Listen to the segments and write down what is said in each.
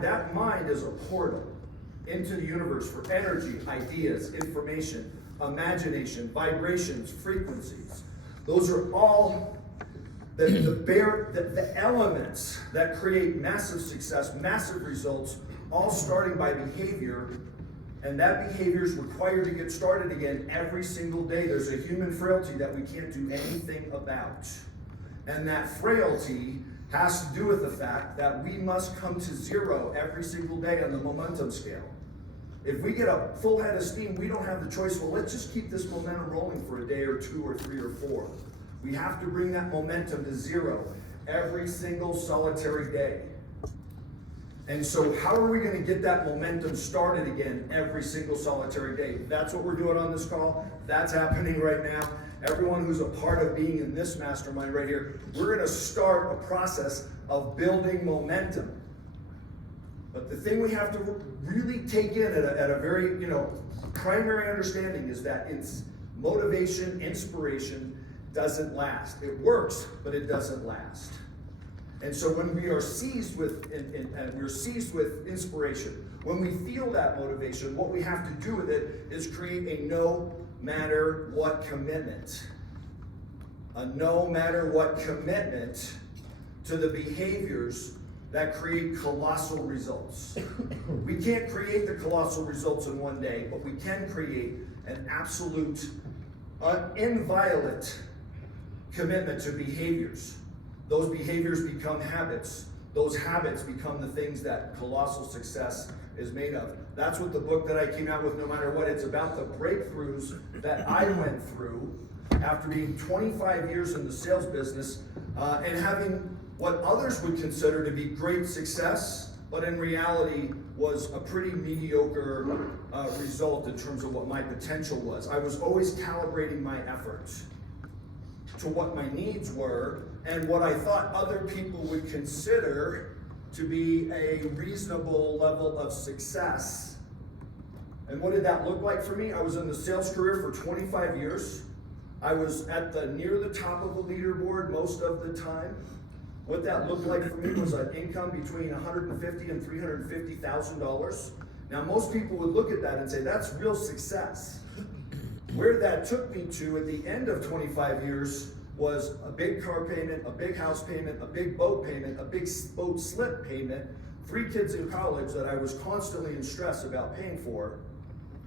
That mind is a portal into the universe for energy, ideas, information, imagination, vibrations, frequencies. Those are all the elements that create massive success, massive results, all starting by behavior. And that behavior is required to get started again every single day. There's a human frailty that we can't do anything about. And that frailty has to do with the fact that we must come to zero every single day on the momentum scale. If we get a full head of steam, we don't have the choice, well, let's just keep this momentum rolling for a day or two or three or four. We have to bring that momentum to zero every single solitary day. And so how are we going to get that momentum started again every single solitary day? That's what we're doing on this call. That's happening right now. Everyone who's a part of being in this mastermind right here, we're going to start a process of building momentum. But the thing we have to really take in at a very, primary understanding is that it's motivation, inspiration doesn't last. It works, but it doesn't last. And so when we are seized with inspiration, when we feel that motivation, what we have to do with it is create a no matter what commitment. A no matter what commitment to the behaviors that create colossal results. We can't create the colossal results in one day, but we can create an absolute, inviolate commitment to behaviors. Those behaviors become habits. Those habits become the things that colossal success is made of. That's what the book that I came out with, No Matter What, it's about the breakthroughs that I went through after being 25 years in the sales business and having what others would consider to be great success, but in reality was a pretty mediocre result in terms of what my potential was. I was always calibrating my efforts to what my needs were and what I thought other people would consider to be a reasonable level of success. And what did that look like for me? I was in the sales career for 25 years. I was at near the top of the leaderboard most of the time. What that looked like for me was an income between $150,000 and $350,000. Now, most people would look at that and say, that's real success. Where that took me to at the end of 25 years was a big car payment, a big house payment, a big boat payment, a big boat slip payment, 3 kids in college that I was constantly in stress about paying for,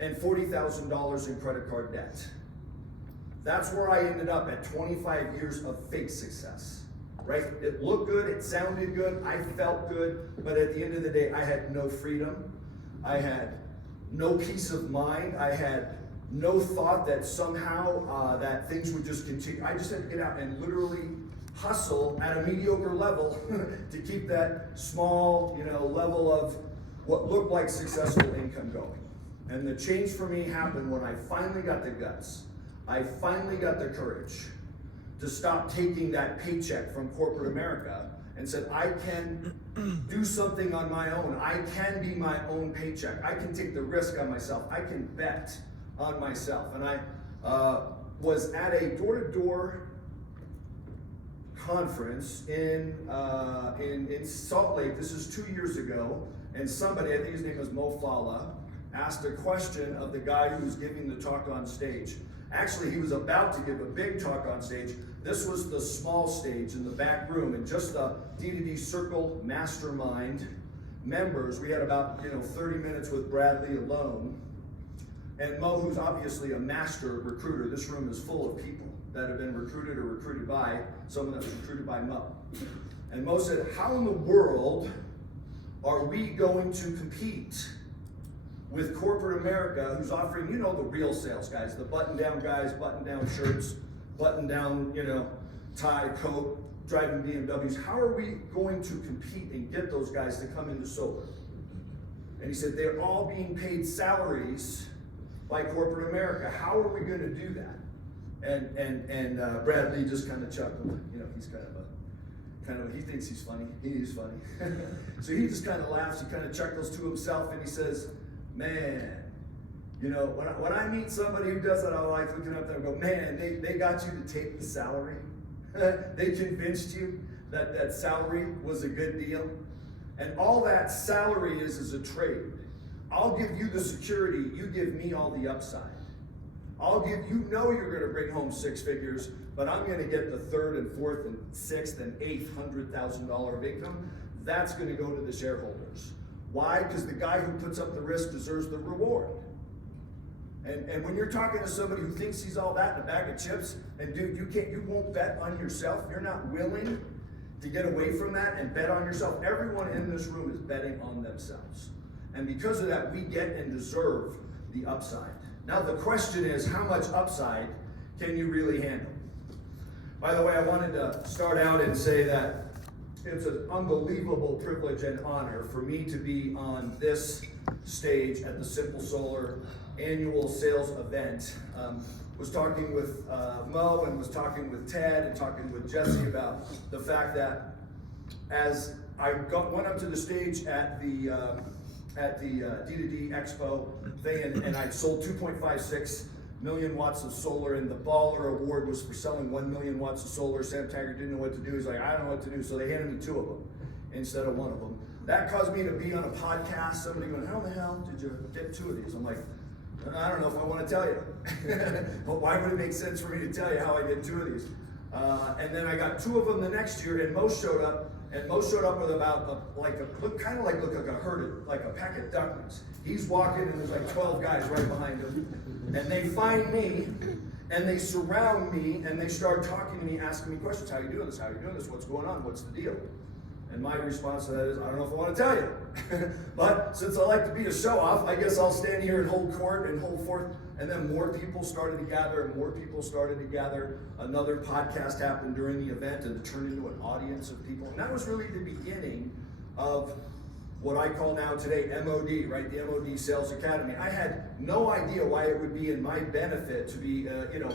and $40,000 in credit card debt. That's where I ended up at 25 years of fake success. Right? It looked good, it sounded good, I felt good, but at the end of the day, I had no freedom. I had no peace of mind. I had no thought that somehow that things would just continue. I just had to get out and literally hustle at a mediocre level to keep that small, level of what looked like successful income going. And the change for me happened when I finally got the guts. I finally got the courage to stop taking that paycheck from corporate America and said, I can do something on my own. I can be my own paycheck. I can take the risk on myself. I can bet on myself. And I was at a door-to-door conference in Salt Lake. This is 2 years ago. And somebody, I think his name was Mo Fala, asked a question of the guy who was giving the talk on stage. Actually, he was about to give a big talk on stage. This was the small stage in the back room, and just the D2D Circle Mastermind members. We had about 30 minutes with Bradley alone. And Mo, who's obviously a master recruiter, this room is full of people that have been recruited or recruited by someone that was recruited by Mo. And Mo said, how in the world are we going to compete with corporate America, who's offering, the real sales guys, the button-down guys, button-down shirts, button-down, tie, coat, driving BMWs. How are we going to compete and get those guys to come into solar? And he said, they're all being paid salaries by corporate America. How are we going to do that? And Bradley just kind of chuckled. He's he thinks he's funny. He is funny. So he just kind of laughs. He kind of chuckles to himself, and he says, man, when I meet somebody who does that, I like looking up there and go, man, they got you to take the salary. They convinced you that salary was a good deal. And all that salary is a trade. I'll give you the security, you give me all the upside. You're gonna bring home 6 figures, but I'm gonna get the 3rd and 4th and 6th and 8th $100,000 of income. That's gonna go to the shareholders. Why? Because the guy who puts up the risk deserves the reward. And when you're talking to somebody who thinks he's all that in a bag of chips, and dude, you won't bet on yourself, you're not willing to get away from that and bet on yourself. Everyone in this room is betting on themselves. And because of that, we get and deserve the upside. Now the question is, how much upside can you really handle? By the way, I wanted to start out and say that it's an unbelievable privilege and honor for me to be on this stage at the Simple Solar annual sales event. Was talking with Mo and was talking with Ted and talking with Jesse about the fact that as I went up to the stage at the D2D Expo thing, and I sold 2.56 million watts of solar, and the Baller Award was for selling 1 million watts of solar. Sam Taggart didn't know what to do. He's like, I don't know what to do. So they handed me 2 of them instead of 1 of them. That caused me to be on a podcast. Somebody going, how the hell did you get 2 of these? I'm like, I don't know if I want to tell you. But why would it make sense for me to tell you how I get 2 of these? And then I got 2 of them the next year, and Mo showed up. And Mo showed up with about like a pack of ducklings. He's walking, and there's like 12 guys right behind him. And they find me, and they surround me, and they start talking to me, asking me questions. How you doing this? How you doing this? What's going on? What's the deal? And my response to that is, I don't know if I want to tell you. But since I like to be a show-off, I guess I'll stand here and hold court and hold forth. And then more people started to gather, and more people started to gather. Another podcast happened during the event, and it turned into an audience of people. And that was really the beginning of what I call now today MOD, right? The MOD Sales Academy. I had no idea why it would be in my benefit to be,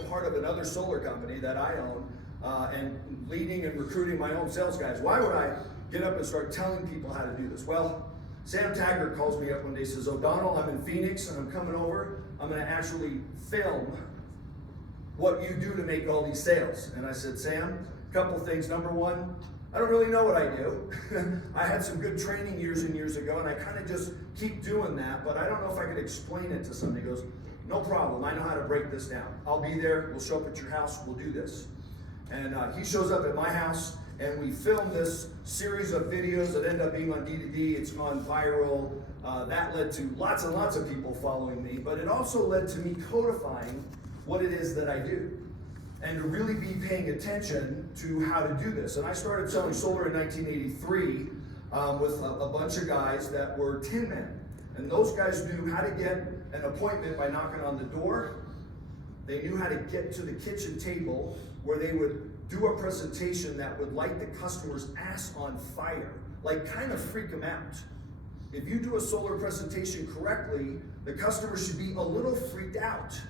part of another solar company that I own, and leading and recruiting my own sales guys. Why would I get up and start telling people how to do this? Well, Sam Taggart calls me up one day, says, O'Donnell, I'm in Phoenix and I'm coming over. I'm gonna actually film what you do to make all these sales. And I said, Sam, a couple things. Number one, I don't really know what I do. I had some good training years and years ago, and I kind of just keep doing that, but I don't know if I could explain it to somebody. He goes, no problem, I know how to break this down. I'll be there, we'll show up at your house, we'll do this. And he shows up at my house, and we filmed this series of videos that end up being on D2D. It's gone viral. That led to lots and lots of people following me, but it also led to me codifying what it is that I do, and to really be paying attention to how to do this. And I started selling solar in 1983 with a bunch of guys that were tin men. And those guys knew how to get an appointment by knocking on the door. They knew how to get to the kitchen table where they would do a presentation that would light the customer's ass on fire, like kind of freak them out. If you do a solar presentation correctly, the customer should be a little freaked out.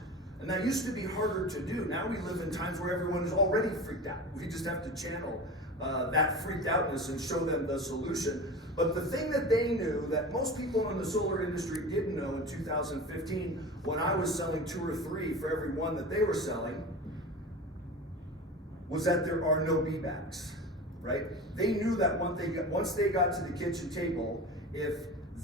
And that used to be harder to do. Now we live in times where everyone is already freaked out. We just have to channel that freaked outness and show them the solution. But the thing that they knew that most people in the solar industry didn't know in 2015, when I was selling 2 or 3 for every one that they were selling, was that there are no B-backs, right? They knew that once they got to the kitchen table, if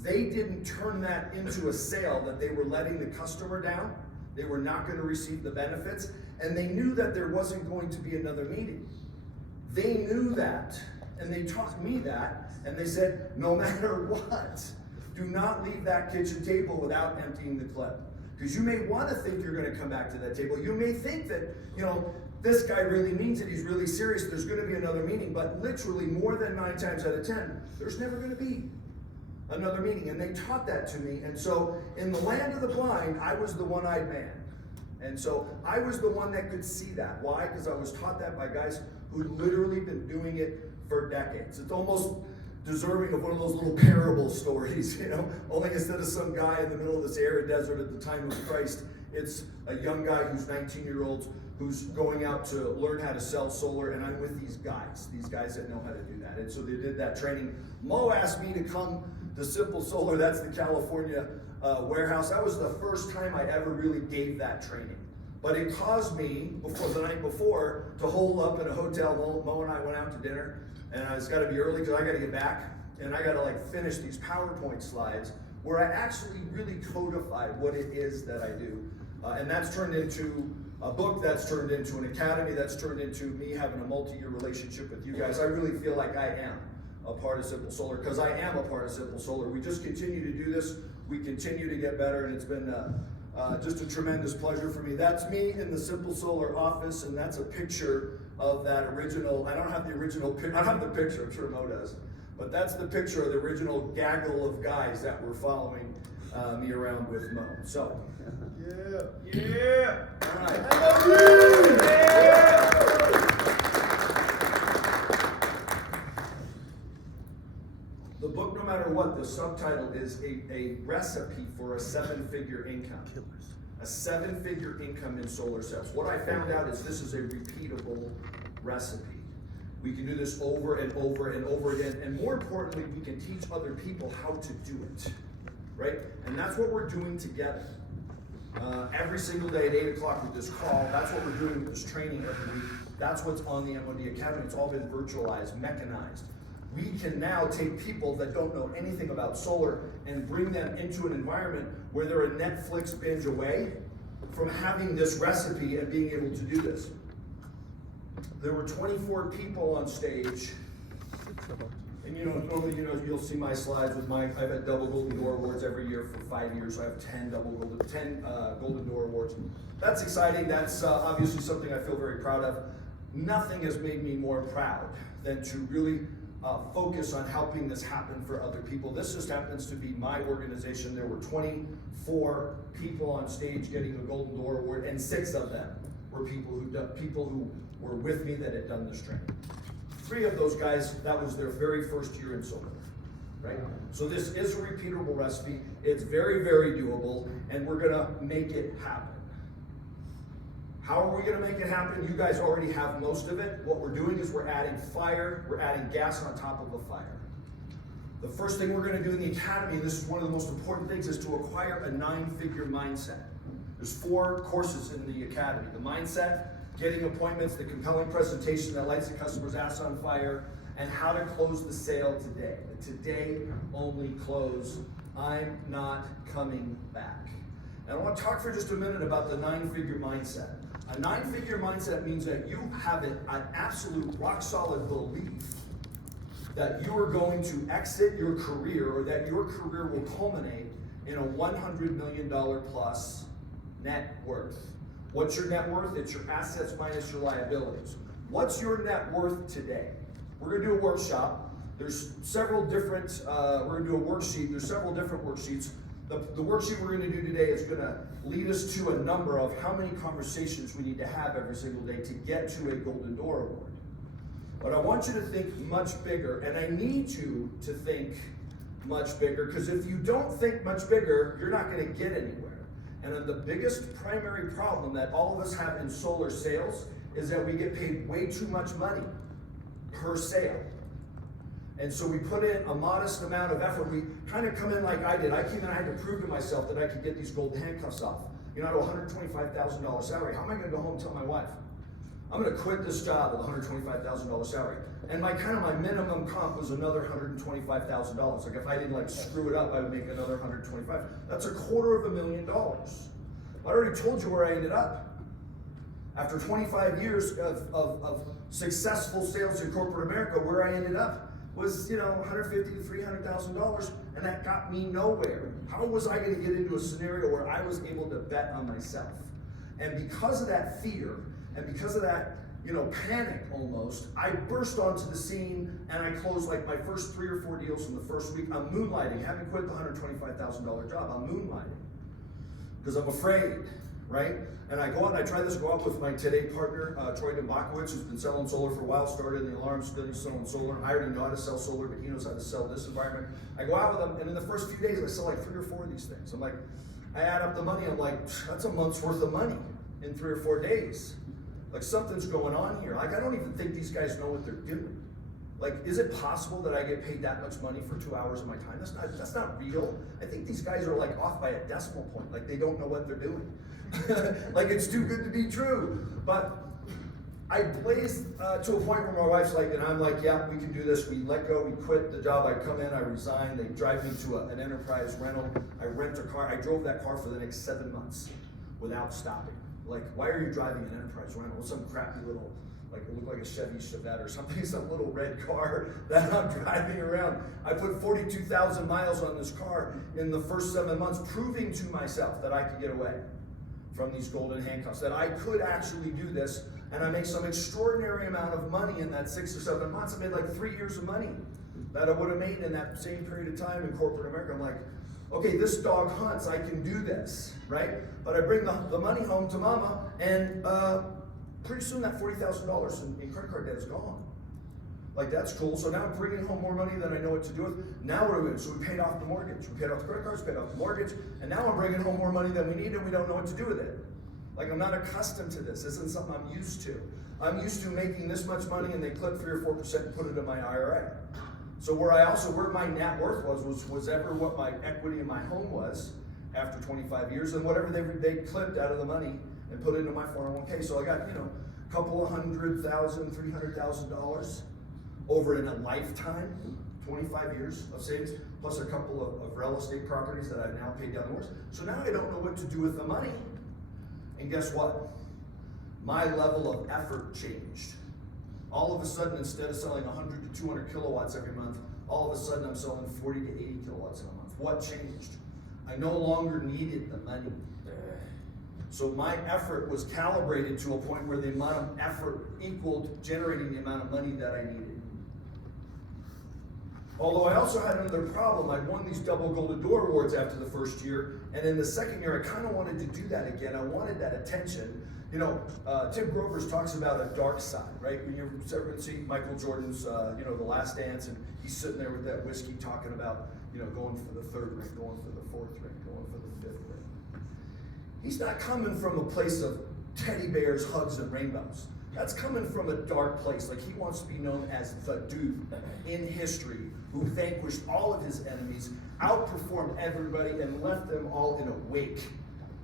they didn't turn that into a sale, that they were letting the customer down, they were not going to receive the benefits, and they knew that there wasn't going to be another meeting. They knew that, and they taught me that, and they said, no matter what, do not leave that kitchen table without emptying the clip. Because you may want to think you're going to come back to that table. You may think that, this guy really means it, he's really serious, there's going to be another meeting, but literally more than 9 times out of 10, there's never going to be another meeting. And they taught that to me. And so in the land of the blind, I was the one-eyed man. And so I was the one that could see that. Why? Because I was taught that by guys who'd literally been doing it for decades. It's almost deserving of one of those little parable stories, only instead of some guy in the middle of this arid desert at the time of Christ, it's a young guy who's 19-year-old who's going out to learn how to sell solar, and I'm with these guys that know how to do that. And so they did that training. Mo asked me to come to Simple Solar, that's the California warehouse. That was the first time I ever really gave that training. But it caused me, the night before, to hole up in a hotel. Mo and I went out to dinner, and I was got to be early because I got to get back. and I gotta like finish these PowerPoint slides where I actually really codify what it is that I do. And that's turned into a book, that's turned into an academy, that's turned into me having a multi-year relationship with you guys. I really feel like I am a part of Simple Solar, because I am a part of Simple Solar. We just continue to do this, we continue to get better, and it's been just a tremendous pleasure for me. That's me in the Simple Solar office, and that's a picture of that original. I don't have the original, I don't have the picture, I'm sure Mo does, but that's the picture of the original gaggle of guys that were following me around with Mo. So, yeah. All right. I love you. Yeah. The book, no matter what, the subtitle is a recipe for a 7-figure income. A 7-figure income in solar sales. What I found out is this is a repeatable recipe. We can do this over and over and over again, and more importantly, we can teach other people how to do it, right? And that's what we're doing together. Every single day at 8 o'clock with this call, that's what we're doing with this training every week. That's what's on the MOD Academy. It's all been virtualized, mechanized. We can now take people that don't know anything about solar and bring them into an environment where they're a Netflix binge away from having this recipe and being able to do this. There were 24 people on stage, and normally you'll see my slides with I've had double Golden Door Awards every year for 5 years. So I have 10 Golden Door Awards. That's exciting. That's obviously something I feel very proud of. Nothing has made me more proud than to really focus on helping this happen for other people. This just happens to be my organization. There were 24 people on stage getting a Golden Door Award, and 6 of them were people who were with me that had done this training. 3 of those guys, that was their very first year in solar, right? So this is a repeatable recipe. It's very, very doable, and we're gonna make it happen. How are we gonna make it happen? You guys already have most of it. What we're doing is we're adding fire, we're adding gas on top of the fire. The first thing we're gonna do in the academy, and this is one of the most important things, is to acquire a 9-figure mindset. There's 4 courses in the academy. The mindset, getting appointments, the compelling presentation that lights the customer's ass on fire, and how to close the sale today. The today only close. I'm not coming back. And I want to talk for just a minute about the 9-figure mindset. A 9-figure mindset means that you have an absolute rock solid belief that you are going to exit your career, or that your career will culminate in a $100 million plus net worth. What's your net worth? It's your assets minus your liabilities. What's your net worth today? We're gonna do a workshop. There's several different, we're gonna do a worksheet. There's several different worksheets. The worksheet we're gonna do today is gonna lead us to a number of how many conversations we need to have every single day to get to a Golden Door Award. But I want you to think much bigger, and I need you to think much bigger, because if you don't think much bigger, you're not gonna get anywhere. And then the biggest primary problem that all of us have in solar sales is that we get paid way too much money per sale. And so we put in a modest amount of effort. We kind of come in like I did. I came in, I had to prove to myself that I could get these golden handcuffs off. You know, at a $125,000 salary, how am I gonna go home and tell my wife? I'm gonna quit this job with a $125,000 salary. And my minimum comp was another $125,000. Like if I didn't screw it up, I would make another $125,000. That's $250,000. I already told you where I ended up. After 25 years of successful sales in corporate America, where I ended up was $150,000 to $300,000, and that got me nowhere. How was I going to get into a scenario where I was able to bet on myself? And because of that fear, and because of that panic almost, I burst onto the scene, and I closed my first 3 or 4 deals in the first week. I'm moonlighting, having quit the $125,000 job. I'm moonlighting because I'm afraid, right? And I go out and I try this, go out with my today partner, Troy Dembakowicz, who's been selling solar for a while, started in the alarms, studied selling solar. I already know how to sell solar, but he knows how to sell this environment. I go out with him, and in the first few days, I sell 3 or 4 of these things. I'm like, I add up the money, I'm like, that's a month's worth of money in 3 or 4 days. Something's going on here. I don't even think these guys know what they're doing. Is it possible that I get paid that much money for 2 hours of my time? That's not real. I think these guys are off by a decimal point. They don't know what they're doing. It's too good to be true. But I blazed to a point where my wife's like, and I'm like, yeah, we can do this. We let go, we quit the job. I come in, I resign. They drive me to an enterprise rental. I rent a car. I drove that car for the next 7 months without stopping. Like, why are you driving an enterprise rental? Some crappy little, like it looked like a Chevy Chevette or something, some little red car that I'm driving around. I put 42,000 miles on this car in the first 7 months, proving to myself that I could get away from these golden handcuffs, that I could actually do this. And I make some extraordinary amount of money in that 6 or 7 months. I made like 3 years of money that I would have made in that same period of time in corporate America. I'm like, okay, this dog hunts, I can do this, right? But I bring the money home to mama, and pretty soon that $40,000 in credit card debt is gone. Like, that's cool. So now I'm bringing home more money than I know what to do with. Now what are we doing? So we paid off the mortgage. We paid off the credit cards, paid off the mortgage, and now I'm bringing home more money than we need, and we don't know what to do with it. Like, I'm not accustomed to this. This isn't something I'm used to. I'm used to making this much money and they clip 3 or 4% and put it in my IRA. So where my net worth was ever what my equity in my home was after 25 years, and whatever they clipped out of the money and put it into my 401k. So I got, a couple of $100,000, $300,000 over in a lifetime, 25 years of savings, plus a couple of real estate properties that I've now paid down the worst. So now I don't know what to do with the money. And guess what? My level of effort changed. All of a sudden, instead of selling 100 to 200 kilowatts every month, all of a sudden I'm selling 40 to 80 kilowatts in a month. What changed? I no longer needed the money. So my effort was calibrated to a point where the amount of effort equaled generating the amount of money that I needed. Although I also had another problem. I'd won these double Golden Door Awards after the first year, and in the second year I kind of wanted to do that again. I wanted that attention. Tim Grover's talks about a dark side, right? When you're ever see Michael Jordan's, The Last Dance, and he's sitting there with that whiskey talking about, going for the 3rd ring, going for the 4th ring, going for the 5th ring. He's not coming from a place of teddy bears, hugs, and rainbows. That's coming from a dark place. Like, he wants to be known as the dude in history who vanquished all of his enemies, outperformed everybody, and left them all in a wake,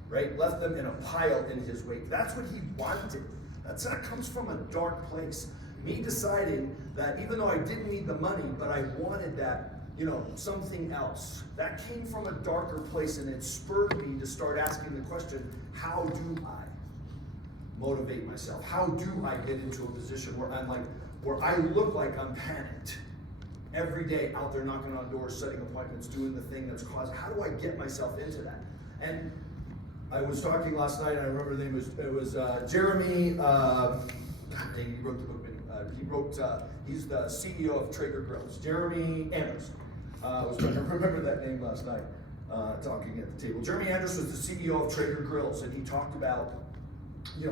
right? Left them in a pile in his wake. That's what he wanted. That comes from a dark place. Me deciding that even though I didn't need the money, but I wanted that, something else. That came from a darker place, and it spurred me to start asking the question, how do I motivate myself? How do I get into a position where I look like I'm panicked every day, out there knocking on doors, setting appointments, doing the thing that's caused? How do I get myself into that? And I was talking last night, and I remember the name was Jeremy. He wrote the book. He's the CEO of Traeger Grills. Jeremy Andrews. I was trying to remember that name last night, talking at the table. Jeremy Andrews was the CEO of Traeger Grills, and he talked about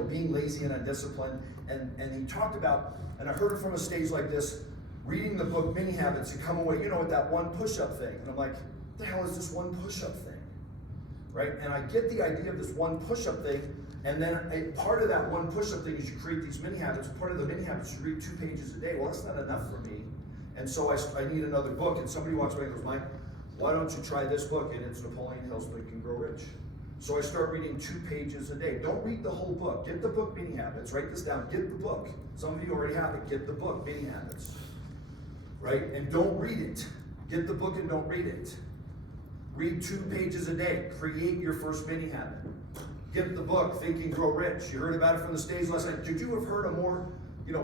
being lazy and undisciplined, and he talked about, and I heard it from a stage like this, reading the book Mini Habits, and come away, with that one push-up thing, and I'm like, what the hell is this one push-up thing, right? And I get the idea of this one push-up thing, and then part of that one push-up thing is you create these mini habits. Part of the mini habits is you read 2 pages a day. Well, that's not enough for me, and so I need another book. And somebody walks away and goes, Mike, why don't you try this book? And it's Napoleon Hill's Think and Grow Rich. So I start reading 2 pages a day. Don't read the whole book. Get the book, Mini Habits. Write this down. Get the book. Some of you already have it. Get the book, Mini Habits. Right? And don't read it. Get the book and don't read it. Read 2 pages a day. Create your first mini habit. Get the book, Think and Grow Rich. You heard about it from the stage last night. Could you have heard a more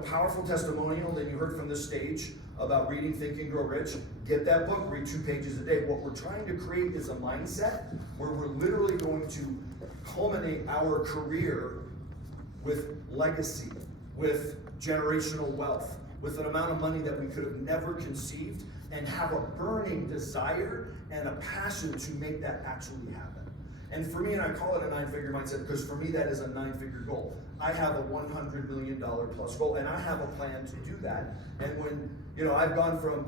powerful testimonial than you heard from this stage about reading Think and Grow Rich? Get that book, read 2 pages a day. What we're trying to create is a mindset where we're literally going to culminate our career with legacy, with generational wealth, with an amount of money that we could have never conceived, and have a burning desire and a passion to make that actually happen. And for me, and I call it a 9-figure mindset, because for me that is a 9-figure goal. I have a $100 million plus goal, and I have a plan to do that. And when, I've gone from,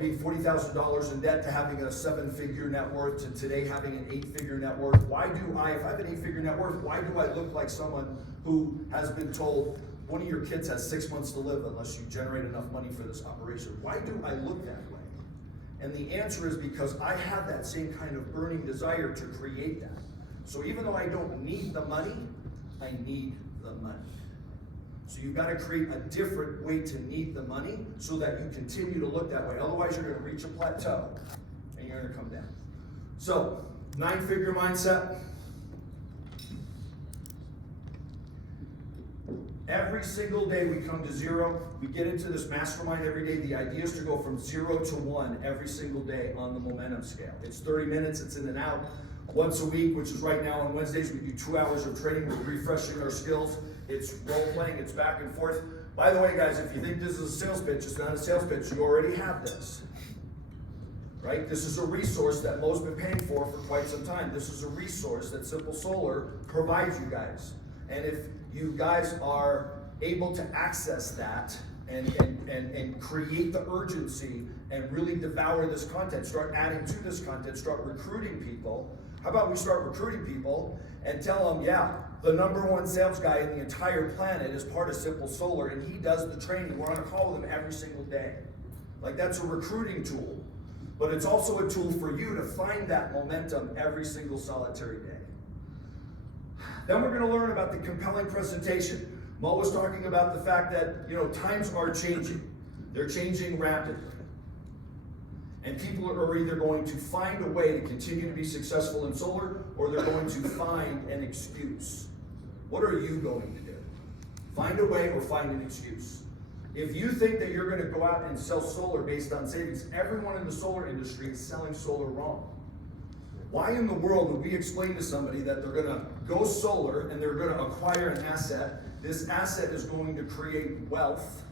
being $40,000 in debt to having a 7-figure net worth to today having an 8-figure net worth, if I have an 8-figure net worth, why do I look like someone who has been told one of your kids has 6 months to live unless you generate enough money for this operation? Why do I look that way? And the answer is because I have that same kind of burning desire to create that. So even though I don't need the money, I need the money. So you've got to create a different way to need the money so that you continue to look that way. Otherwise, you're going to reach a plateau and you're going to come down. So, 9-figure mindset. Every single day we come to zero. We get into this mastermind every day. The idea is to go from 0 to 1 every single day on the momentum scale. It's 30 minutes, it's in and out. Once a week, which is right now on Wednesdays, we do 2 hours of training. We're refreshing our skills. It's role playing, it's back and forth. By the way, guys, if you think this is a sales pitch, it's not a sales pitch. You already have this. Right? This is a resource that Mo's been paying for quite some time. This is a resource that Simple Solar provides you guys. And if you guys are able to access that and create the urgency and really devour this content, start adding to this content, start recruiting people. How about we start recruiting people and tell them, yeah, the #1 sales guy in the entire planet is part of Simple Solar and he does the training. We're on a call with him every single day. Like, that's a recruiting tool. But it's also a tool for you to find that momentum every single solitary day. Then we're going to learn about the compelling presentation. Mo was talking about the fact that, times are changing. They're changing rapidly. And people are either going to find a way to continue to be successful in solar, or they're going to find an excuse. What are you going to do? Find a way or find an excuse. If you think that you're going to go out and sell solar based on savings, everyone in the solar industry is selling solar wrong. Why in the world would we explain to somebody that they're going to go solar and they're going to acquire an asset? This asset is going to create wealth.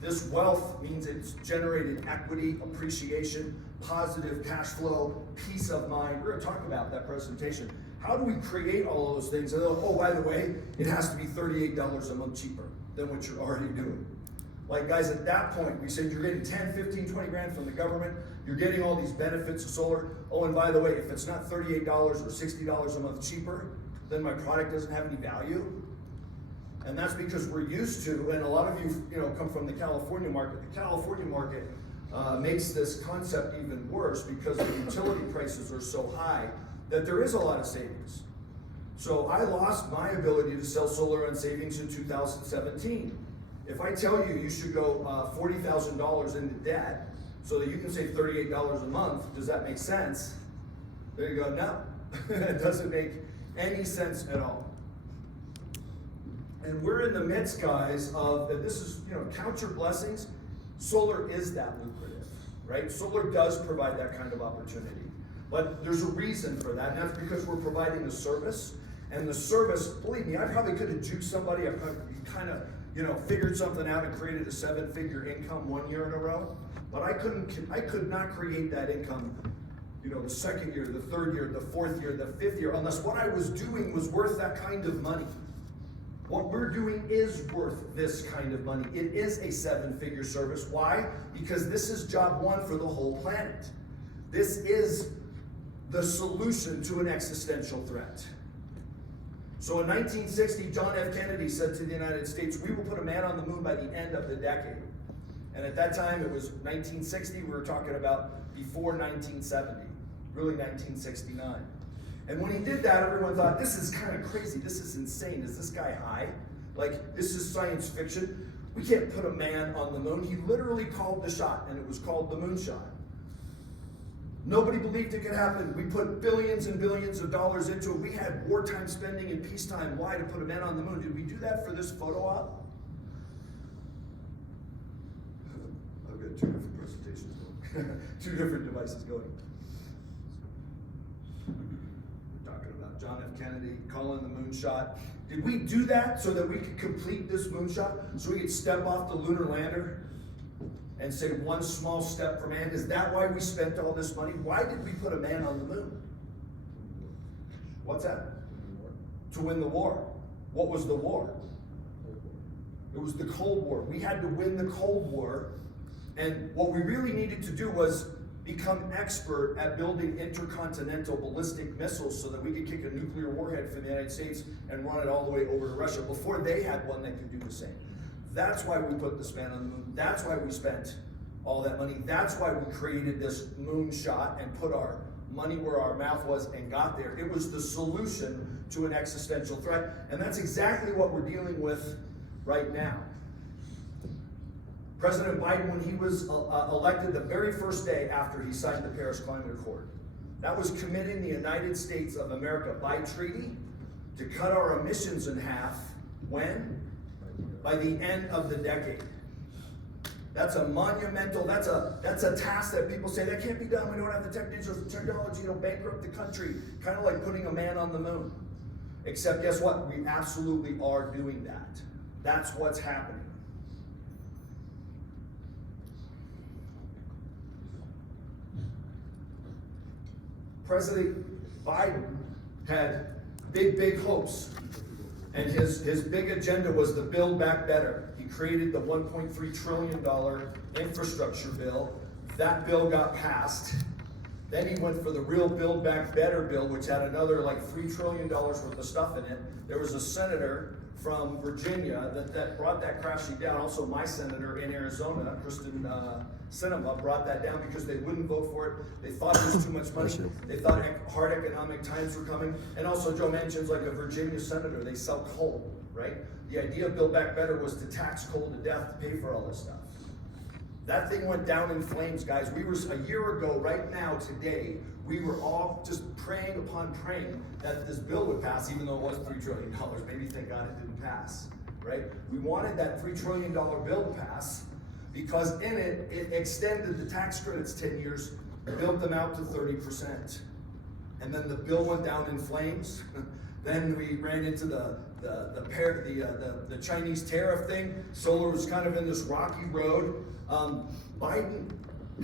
This wealth means it's generated equity, appreciation, positive cash flow, peace of mind. We're going to talk about that presentation. How do we create all of those things? And oh, by the way, it has to be $38 a month cheaper than what you're already doing. Like, guys, at that point, we said you're getting 10, 15, 20 grand from the government. You're getting all these benefits of solar. Oh, and by the way, if it's not $38 or $60 a month cheaper, then my product doesn't have any value. And that's because we're used to, and a lot of you, come from the California market. The California market makes this concept even worse because the utility prices are so high that there is a lot of savings. So I lost my ability to sell solar on savings in 2017. If I tell you you should go $40,000 into debt so that you can save $38 a month, does that make sense? There you go, no. It doesn't make any sense at all. And we're in the midst, guys, of that. This is, count your blessings. Solar is that lucrative, right? Solar does provide that kind of opportunity. But there's a reason for that, and that's because we're providing a service. And the service, believe me, I probably could have juked somebody. I kind of, figured something out and created a 7-figure income 1 year in a row. But I could not create that income, the second year, the third year, the fourth year, the fifth year, unless what I was doing was worth that kind of money. What we're doing is worth this kind of money. It is a 7-figure service. Why? Because this is job one for the whole planet. This is the solution to an existential threat. So in 1960, John F. Kennedy said to the United States, we will put a man on the moon by the end of the decade. And at that time, it was 1960. We were talking about before 1970, really 1969. And when he did that, everyone thought, this is kind of crazy. This is insane. Is this guy high? Like, this is science fiction. We can't put a man on the moon. He literally called the shot, and it was called the moonshot. Nobody believed it could happen. We put billions and billions of dollars into it. We had wartime spending and peacetime. Why? To put a man on the moon. Did we do that for this photo op? I've got 2 different presentations going. 2 different devices going. We're talking about John F. Kennedy calling the moonshot. Did we do that so that we could complete this moonshot? So we could step off the lunar lander and say one small step for man? Is that why we spent all this money? Why did we put a man on the moon? What's that? To win the war. What was the war? It was the Cold War. We had to win the Cold War, and what we really needed to do was become expert at building intercontinental ballistic missiles so that we could kick a nuclear warhead for the United States and run it all the way over to Russia before they had one that could do the same. That's why we put this man on the moon. That's why we spent all that money. That's why we created this moonshot and put our money where our mouth was and got there. It was the solution to an existential threat. And that's exactly what we're dealing with right now. President Biden, when he was elected the very first day after he signed the Paris Climate Accord, that was committing the United States of America by treaty to cut our emissions in half, when? By the end of the decade. That's a monumental, that's a task that people say, that can't be done, we don't have the technology, it'll bankrupt the country. Kind of like putting a man on the moon. Except guess what? We absolutely are doing that. That's what's happening. President Biden had big hopes, and his big agenda was the Build Back Better. He created the $1.3 trillion infrastructure bill. That bill got passed. Then he went for the real Build Back Better bill, which had another like $3 trillion worth of stuff in it. There was a senator from Virginia that brought that crashing down. Also, my senator in Arizona, Kristen Sinema, brought that down because they wouldn't vote for it. They thought it was too much money. They thought hard economic times were coming. And also, Joe Manchin's like a Virginia senator. They sell coal, right? The idea of Build Back Better was to tax coal to death to pay for all this stuff. That thing went down in flames, guys. We were, a year ago, right now, today, we were all just praying upon praying that this bill would pass, even though it was $3 trillion. Maybe thank God it didn't pass, right? We wanted that $3 trillion bill to pass because in it, it extended the tax credits 10 years, built them out to 30%. And then the bill went down in flames. Then we ran into the Chinese tariff thing. Solar was kind of in this rocky road. Biden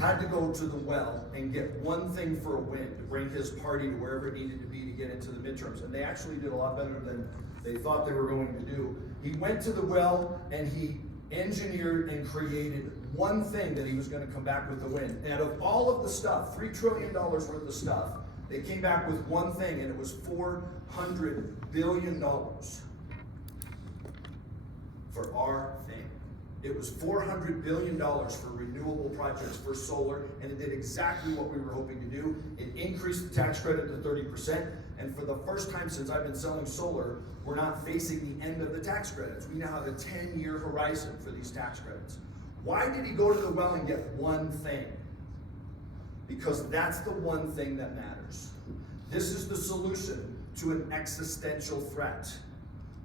had to go to the well and get one thing for a win to bring his party to wherever it needed to be to get into the midterms. And they actually did a lot better than they thought they were going to do. He went to the well and he engineered and created one thing that he was going to come back with the win. And out of all of the stuff, $3 trillion worth of stuff, they came back with one thing, and it was $400 billion for our thing. It was $400 billion for renewable projects, for solar, and it did exactly what we were hoping to do. It increased the tax credit to 30%, and for the first time since I've been selling solar, we're not facing the end of the tax credits. We now have a 10-year horizon for these tax credits. Why did he go to the well and get one thing? Because that's the one thing that matters. This is the solution to an existential threat.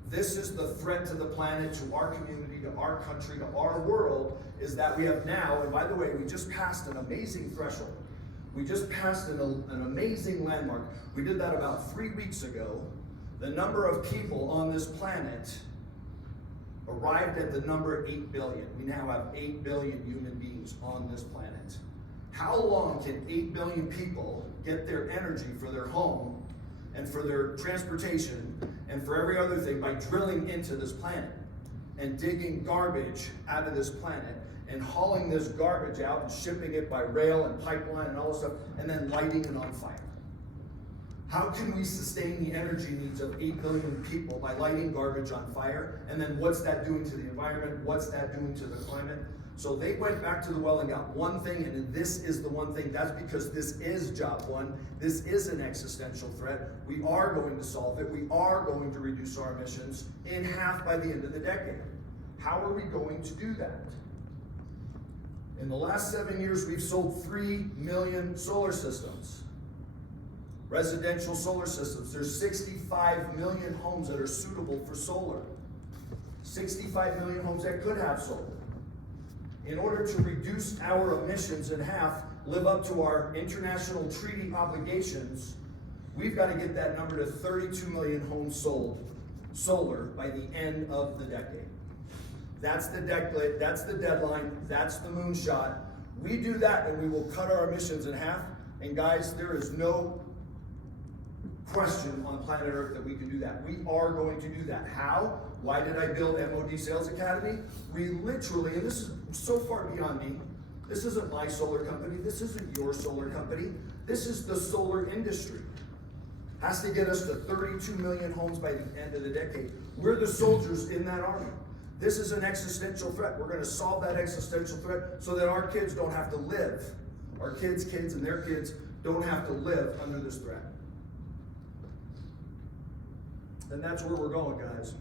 This is the threat to the planet, to our community, to our country, to our world, is that we have now, and by the way, we just passed an amazing threshold. We just passed an amazing landmark. We did that about 3 weeks ago. The number of people on this planet arrived at the number 8 billion. We now have 8 billion human beings on this planet. How long can 8 billion people get their energy for their home and for their transportation and for every other thing by drilling into this planet and digging garbage out of this planet and hauling this garbage out and shipping it by rail and pipeline and all this stuff and then lighting it on fire? How can we sustain the energy needs of 8 billion people by lighting garbage on fire? And then what's that doing to the environment? What's that doing to the climate? So they went back to the well and got one thing, and this is the one thing. That's because this is job one. This is an existential threat. We are going to solve it. We are going to reduce our emissions in half by the end of the decade. How are we going to do that? In the last 7 years, we've sold 3 million solar systems. Residential solar systems. There's 65 million homes that are suitable for solar. 65 million homes that could have solar. In order to reduce our emissions in half, live up to our international treaty obligations, we've got to get that number to 32 million homes sold solar by the end of the decade. That's the deadline, that's the moonshot. We do that and we will cut our emissions in half. And guys, there is no question on planet Earth that we can do that. We are going to do that. How? Why did I build MOD Sales Academy? We literally, and this is so far beyond me, this isn't my solar company, this isn't your solar company, this is the solar industry. Has to get us to 32 million homes by the end of the decade. We're the soldiers in that army. This is an existential threat. We're going to solve that existential threat so that our kids don't have to live. Our kids' kids and their kids don't have to live under this threat. And that's where we're going, guys.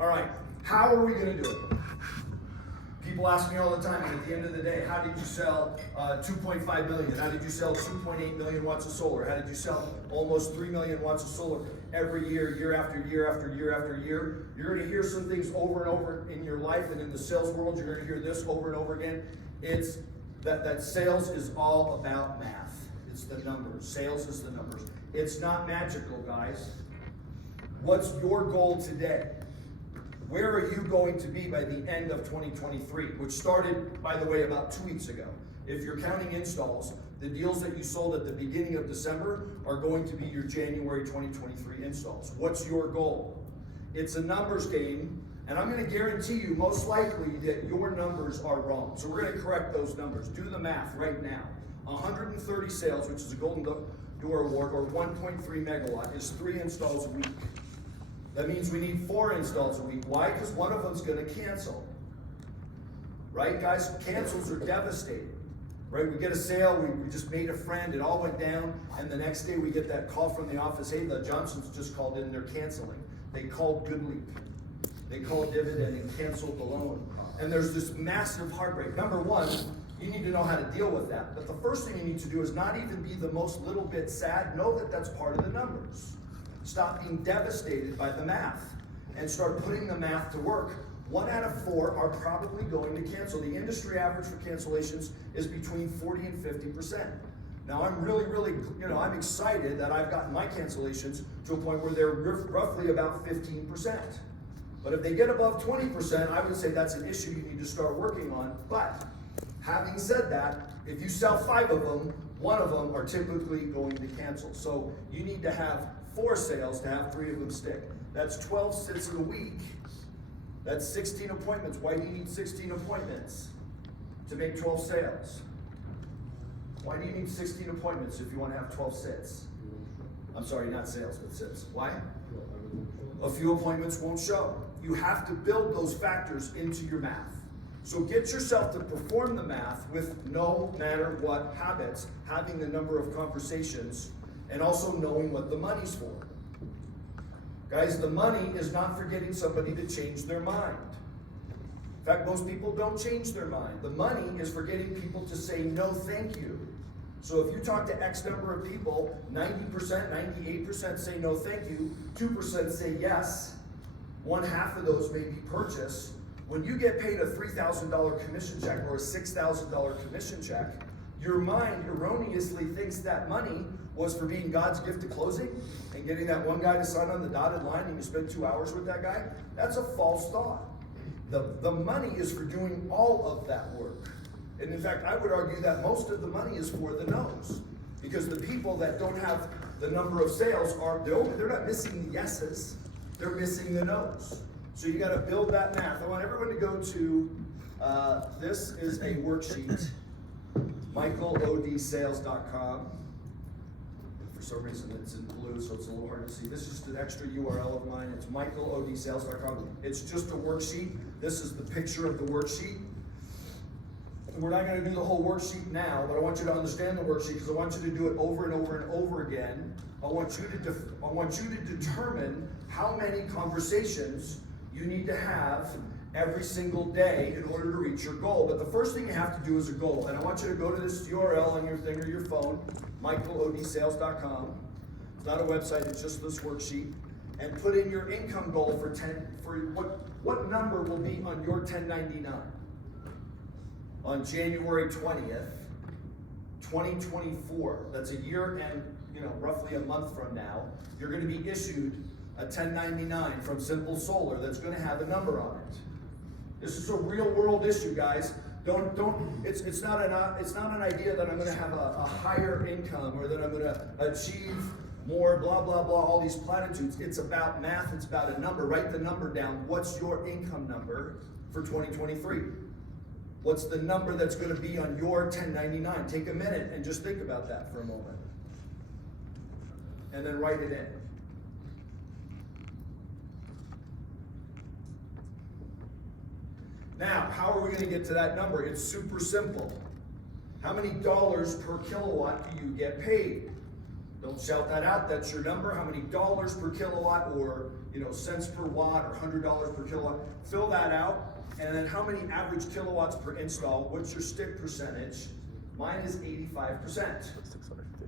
All right, how are we going to do it? People ask me all the time, and at the end of the day, how did you sell 2.5 million? How did you sell 2.8 million watts of solar? How did you sell almost 3 million watts of solar every year, year after year after year after year? You're going to hear some things over and over in your life, and in the sales world, you're going to hear this over and over again. It's that sales is all about math. It's the numbers. Sales is the numbers. It's not magical, guys. What's your goal today? Where are you going to be by the end of 2023, which started, by the way, about 2 weeks ago? If you're counting installs, the deals that you sold at the beginning of December are going to be your January 2023 installs. What's your goal? It's a numbers game, and I'm going to guarantee you most likely that your numbers are wrong. So we're going to correct those numbers. Do the math right now. 130 sales, which is a Golden Door Award, or 1.3 megawatt, is 3 installs a week. That means we need 4 installs a week. Why? Because one of them's going to cancel. Right, guys? Cancels are devastating. Right? We get a sale, we just made a friend, it all went down, and the next day we get that call from the office, hey, the Johnsons just called in, they're canceling. They called Goodleap. They called Dividend and canceled the loan. And there's this massive heartbreak. Number one, you need to know how to deal with that. But the first thing you need to do is not even be the most little bit sad. Know that that's part of the numbers. Stop being devastated by the math and start putting the math to work. 1 out of 4 are probably going to cancel. The industry average for cancellations is between 40 and 50%. Now I'm really, I'm excited that I've gotten my cancellations to a point where they're roughly about 15%. But if they get above 20%, I would say that's an issue you need to start working on. But having said that, if you sell 5 of them, 1 of them are typically going to cancel. So you need to have 4 sales to have 3 of them stick. That's 12 sits in a week. That's 16 appointments. Why do you need 16 appointments? To make 12 sales. Why do you need 16 appointments if you want to have 12 sits? I'm sorry, not sales, but sits. Why? A few appointments won't show. You have to build those factors into your math. So get yourself to perform the math with no matter what habits, having the number of conversations, and also knowing what the money's for. Guys, the money is not for getting somebody to change their mind. In fact, most people don't change their mind. The money is for getting people to say no thank you. So if you talk to X number of people, 90%, 98% say no thank you, 2% say yes, 1/2 of those may be purchase. When you get paid a $3,000 commission check or a $6,000 commission check, your mind erroneously thinks that money was for being God's gift to closing and getting that one guy to sign on the dotted line and you spend 2 hours with that guy. That's a false thought. The money is for doing all of that work. And in fact, I would argue that most of the money is for the no's, because the people that don't have the number of sales they're not missing the yeses, they're missing the no's. So you got to build that math. I want everyone to go to, this is a worksheet, michaelodsales.com. For some reason it's in blue, so it's a little hard to see. This is just an extra URL of mine. It's michaelodsales.com. It's just a worksheet. This is the picture of the worksheet. We're not going to do the whole worksheet now, but I want you to understand the worksheet because I want you to do it over and over and over again. I want you to determine how many conversations you need to have every single day in order to reach your goal. But the first thing you have to do is a goal. And I want you to go to this URL on your thing or your phone, michaelodsales.com. It's not a website, it's just this worksheet. And put in your income goal for what number will be on your 1099. On January 20th, 2024, that's a year and roughly a month from now, you're going to be issued a 1099 from Simple Solar that's going to have a number on it. This is a real world issue, guys. It's not an idea that I'm going to have a higher income or that I'm going to achieve more, blah, blah, blah, all these platitudes. It's about math, it's about a number. Write the number down. What's your income number for 2023? What's the number that's going to be on your 1099? Take a minute and just think about that for a moment. And then write it in. Now, how are we going to get to that number? It's super simple. How many dollars per kilowatt do you get paid? Don't shout that out, that's your number. How many dollars per kilowatt, or cents per watt, or $100 per kilowatt? Fill that out. And then how many average kilowatts per install? What's your stick percentage? Mine is 85%.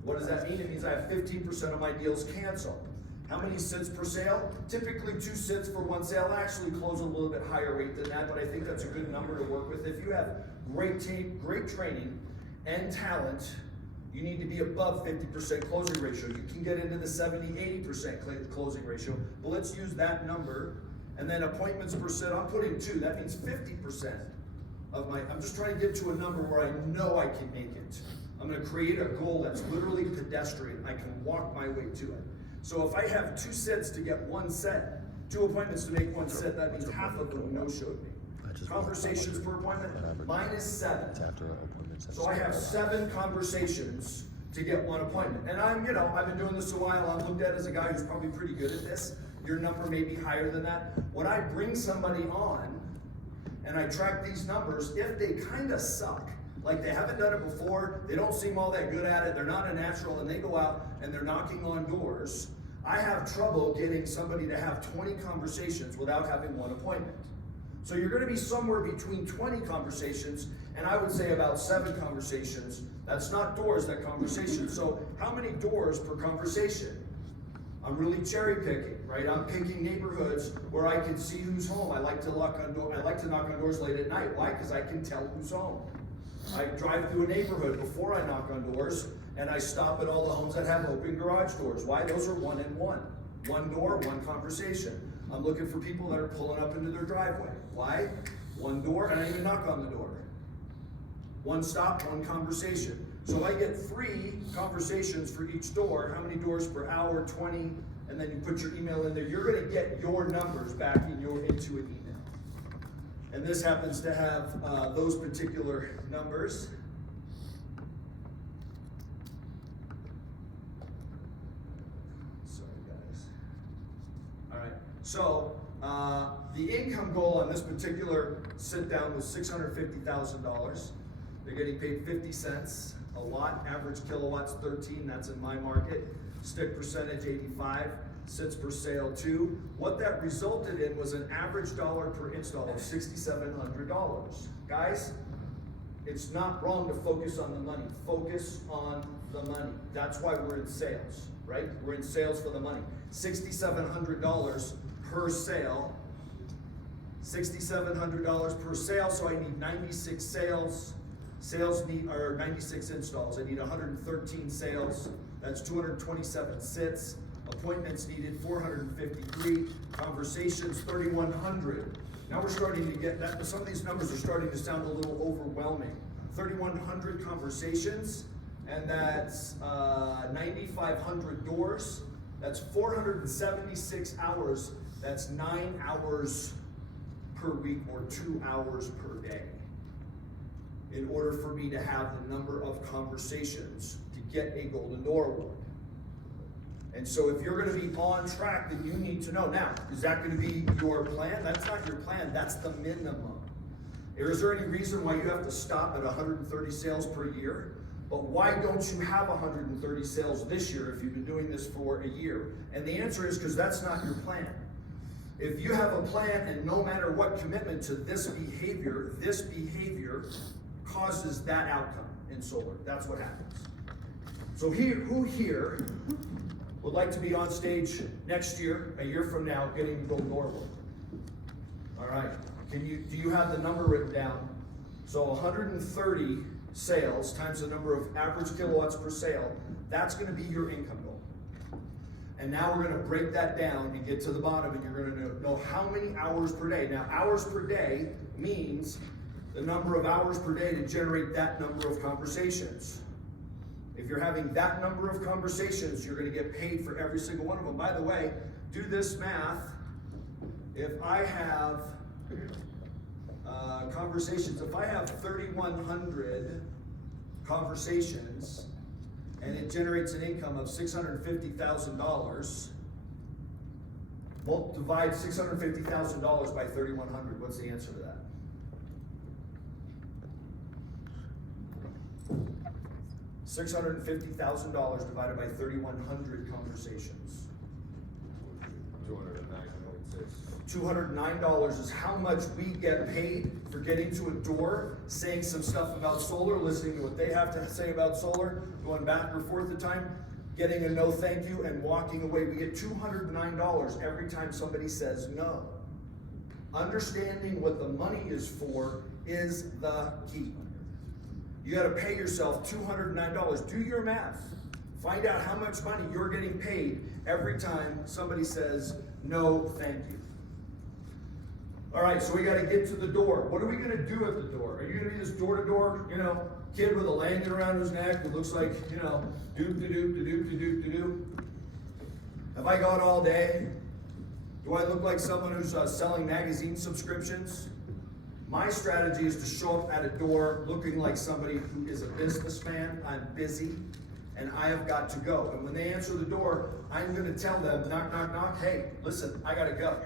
What does that mean? It means I have 15% of my deals canceled. How many sits per sale? Typically 2 sits for 1 sale. I actually close a little bit higher rate than that, but I think that's a good number to work with. If you have great team, great training, and talent, you need to be above 50% closing ratio. You can get into the 70-80% closing ratio, but let's use that number. And then appointments per sit, I'm putting 2. That means 50% of my, I'm just trying to get to a number where I know I can make it. I'm gonna create a goal that's literally pedestrian. I can walk my way to it. So if I have 2 sets to get 1 set, 2 appointments to make 1 set, that means half of them no-showed me. Conversations per appointment, mine is 7. So I have 7 conversations to get 1 appointment. And I've been doing this a while. I'm looked at as a guy who's probably pretty good at this. Your number may be higher than that. When I bring somebody on and I track these numbers, if they kind of suck, like they haven't done it before, they don't seem all that good at it, they're not a natural, and they go out and they're knocking on doors, I have trouble getting somebody to have 20 conversations without having 1 appointment. So you're gonna be somewhere between 20 conversations and I would say about 7 conversations. That's not doors, that conversation. So how many doors per conversation? I'm really cherry picking, right? I'm picking neighborhoods where I can see who's home. I like to knock on doors late at night. Why? Because I can tell who's home. I drive through a neighborhood before I knock on doors, and I stop at all the homes that have open garage doors. Why? Those are 1 and 1. 1 door, 1 conversation. I'm looking for people that are pulling up into their driveway. Why? 1 door, and I didn't even knock on the door. 1 stop, 1 conversation. So I get 3 conversations for each door. How many doors per hour? 20, and then you put your email in there. You're gonna get your numbers back into an email. And this happens to have those particular numbers. Sorry guys. All right, so the income goal on this particular sit down was $650,000. They're getting paid 50 cents a watt, average kilowatts 13, that's in my market. Stick percentage 85, sits per sale 2. What that resulted in was an average dollar per install of $6,700. Guys, it's not wrong to focus on the money. Focus on the money. That's why we're in sales, right? We're in sales for the money. $6,700 per sale. $6,700 per sale, so I need 96 sales. Sales need, or 96 installs. I need 113 sales. That's 227 sits. Appointments needed 453. Conversations 3,100. Now we're starting to get that. Some of these numbers are starting to sound a little overwhelming. 3,100 conversations, and that's 9,500 doors. That's 476 hours. That's 9 hours per week, or 2 hours per day, in order for me to have the number of conversations to get a Golden Door Award. And so if you're gonna be on track, then you need to know. Now, is that gonna be your plan? That's not your plan, that's the minimum. Is there any reason why you have to stop at 130 sales per year? But why don't you have 130 sales this year if you've been doing this for a year? And the answer is because that's not your plan. If you have a plan and no matter what commitment to this behavior causes that outcome in solar. That's what happens. So who here would like to be on stage next year, a year from now, getting the Golden Door Award? All right. Do you have the number written down? So 130 sales times the number of average kilowatts per sale, that's going to be your income goal. And now we're going to break that down and get to the bottom, and you're going to know how many hours per day. Now, hours per day means the number of hours per day to generate that number of conversations. If you're having that number of conversations, you're going to get paid for every single one of them. By the way, do this math. If I have conversations, if I have 3,100 conversations and it generates an income of $650,000, divide $650,000 by 3,100. What's the answer to that? $650,000 divided by 3,100 conversations. $209 is how much we get paid for getting to a door, saying some stuff about solar, listening to what they have to say about solar, going back or forth the time, getting a no thank you, and walking away. We get $209 every time somebody says no. Understanding what the money is for is the key. You got to pay yourself $209. Do your math. Find out how much money you're getting paid every time somebody says no thank you. All right, so we got to get to the door. What are we going to do at the door? Are you going to be this door-to-door, kid with a lanyard around his neck that looks like, doop-de-doop-de-doop-de-doop-de-doop? Have I got all day? Do I look like someone who's selling magazine subscriptions? My strategy is to show up at a door looking like somebody who is a businessman. I'm busy, and I have got to go. And when they answer the door, I'm going to tell them, knock, knock, knock, hey, listen, I got to go.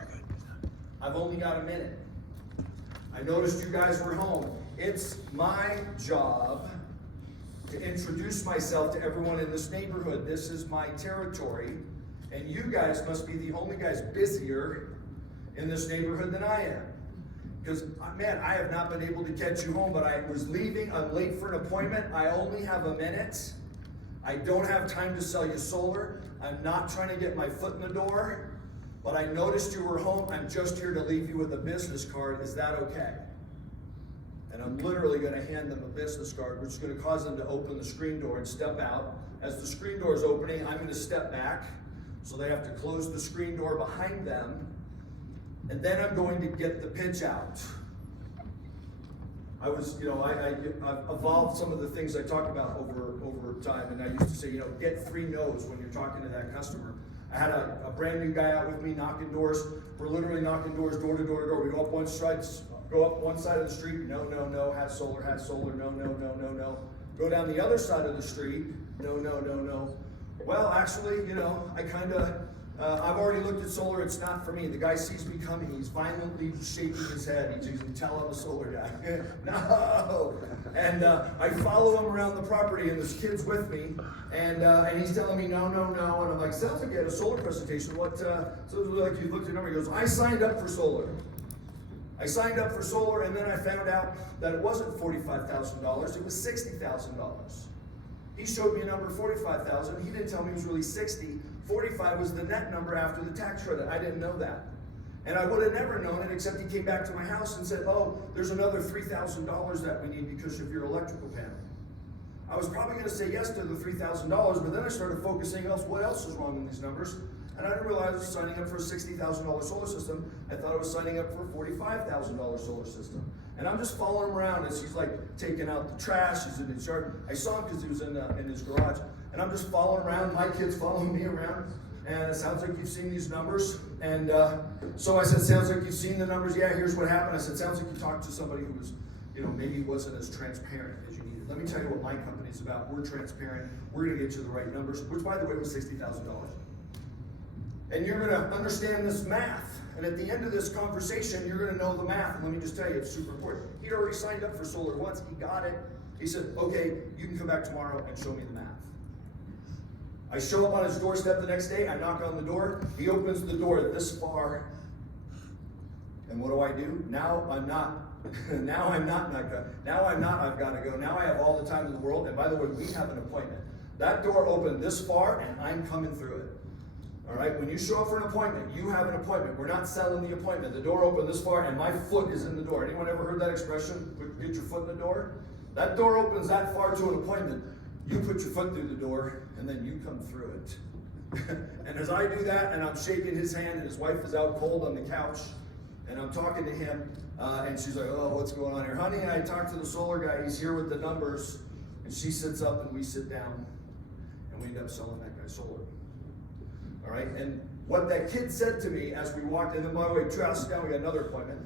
I've only got a minute. I noticed you guys were home. It's my job to introduce myself to everyone in this neighborhood. This is my territory, and you guys must be the only guys busier in this neighborhood than I am. Because, man, I have not been able to catch you home, but I was leaving. I'm late for an appointment. I only have a minute. I don't have time to sell you solar. I'm not trying to get my foot in the door. But I noticed you were home. I'm just here to leave you with a business card. Is that okay? And I'm literally going to hand them a business card, which is going to cause them to open the screen door and step out. As the screen door is opening, I'm going to step back. So they have to close the screen door behind them. And then I'm going to get the pitch out. I've evolved some of the things I talk about over time. And I used to say, get 3 no's when you're talking to that customer. I had a brand new guy out with me knocking doors. We're literally knocking doors door to door to door. We go up one side of the street, no, has solar, no. Go down the other side of the street, no. Well, actually, I've already looked at solar, it's not for me. The guy sees me coming, he's violently shaking his head. You can tell I'm a solar guy. No! And I follow him around the property, and this kid's with me, and he's telling me no. And I'm like, sounds like you had a solar presentation. What, so it was like you looked at the number, he goes, I signed up for solar. I signed up for solar, and then I found out that it wasn't $45,000, it was $60,000. He showed me a number, 45,000. He didn't tell me it was really 60. 45 was the net number after the tax credit. I didn't know that. And I would have never known it, except he came back to my house and said, oh, there's another $3,000 that we need because of your electrical panel. I was probably going to say yes to the $3,000, but then I started focusing on what else is wrong in these numbers. And I didn't realize I was signing up for a $60,000 solar system. I thought I was signing up for a $45,000 solar system. And I'm just following him around as he's like taking out the trash. He's in his yard. I saw him because he was in his garage. And I'm just following around. My kid's following me around. And it sounds like you've seen these numbers. And so I said, sounds like you've seen the numbers. Yeah, here's what happened. I said, sounds like you talked to somebody who was, maybe wasn't as transparent as you needed. Let me tell you what my company's about. We're transparent. We're going to get you the right numbers, which, by the way, was $60,000. And you're going to understand this math. And at the end of this conversation, you're going to know the math. And let me just tell you, it's super important. He'd already signed up for solar once. He got it. He said, okay, you can come back tomorrow and show me the math. I show up on his doorstep the next day. I knock on the door. He opens the door this far. And what do? Now I'm not. Now I'm not. I've got to go. Now I have all the time in the world. And by the way, we have an appointment. That door opened this far, and I'm coming through it. All right, when you show up for an appointment, you have an appointment. We're not selling the appointment. The door opened this far, and my foot is in the door. Anyone ever heard that expression? Get your foot in the door? That door opens that far to an appointment. You put your foot through the door, and then you come through it. And as I do that, and I'm shaking his hand, and his wife is out cold on the couch, and I'm talking to him, and she's like, oh, what's going on here? Honey, I talked to the solar guy. He's here with the numbers. And she sits up, and we sit down, and we end up selling that guy solar. All right, and what that kid said to me as we walked in, and by the way, 2 houses down, we got another appointment.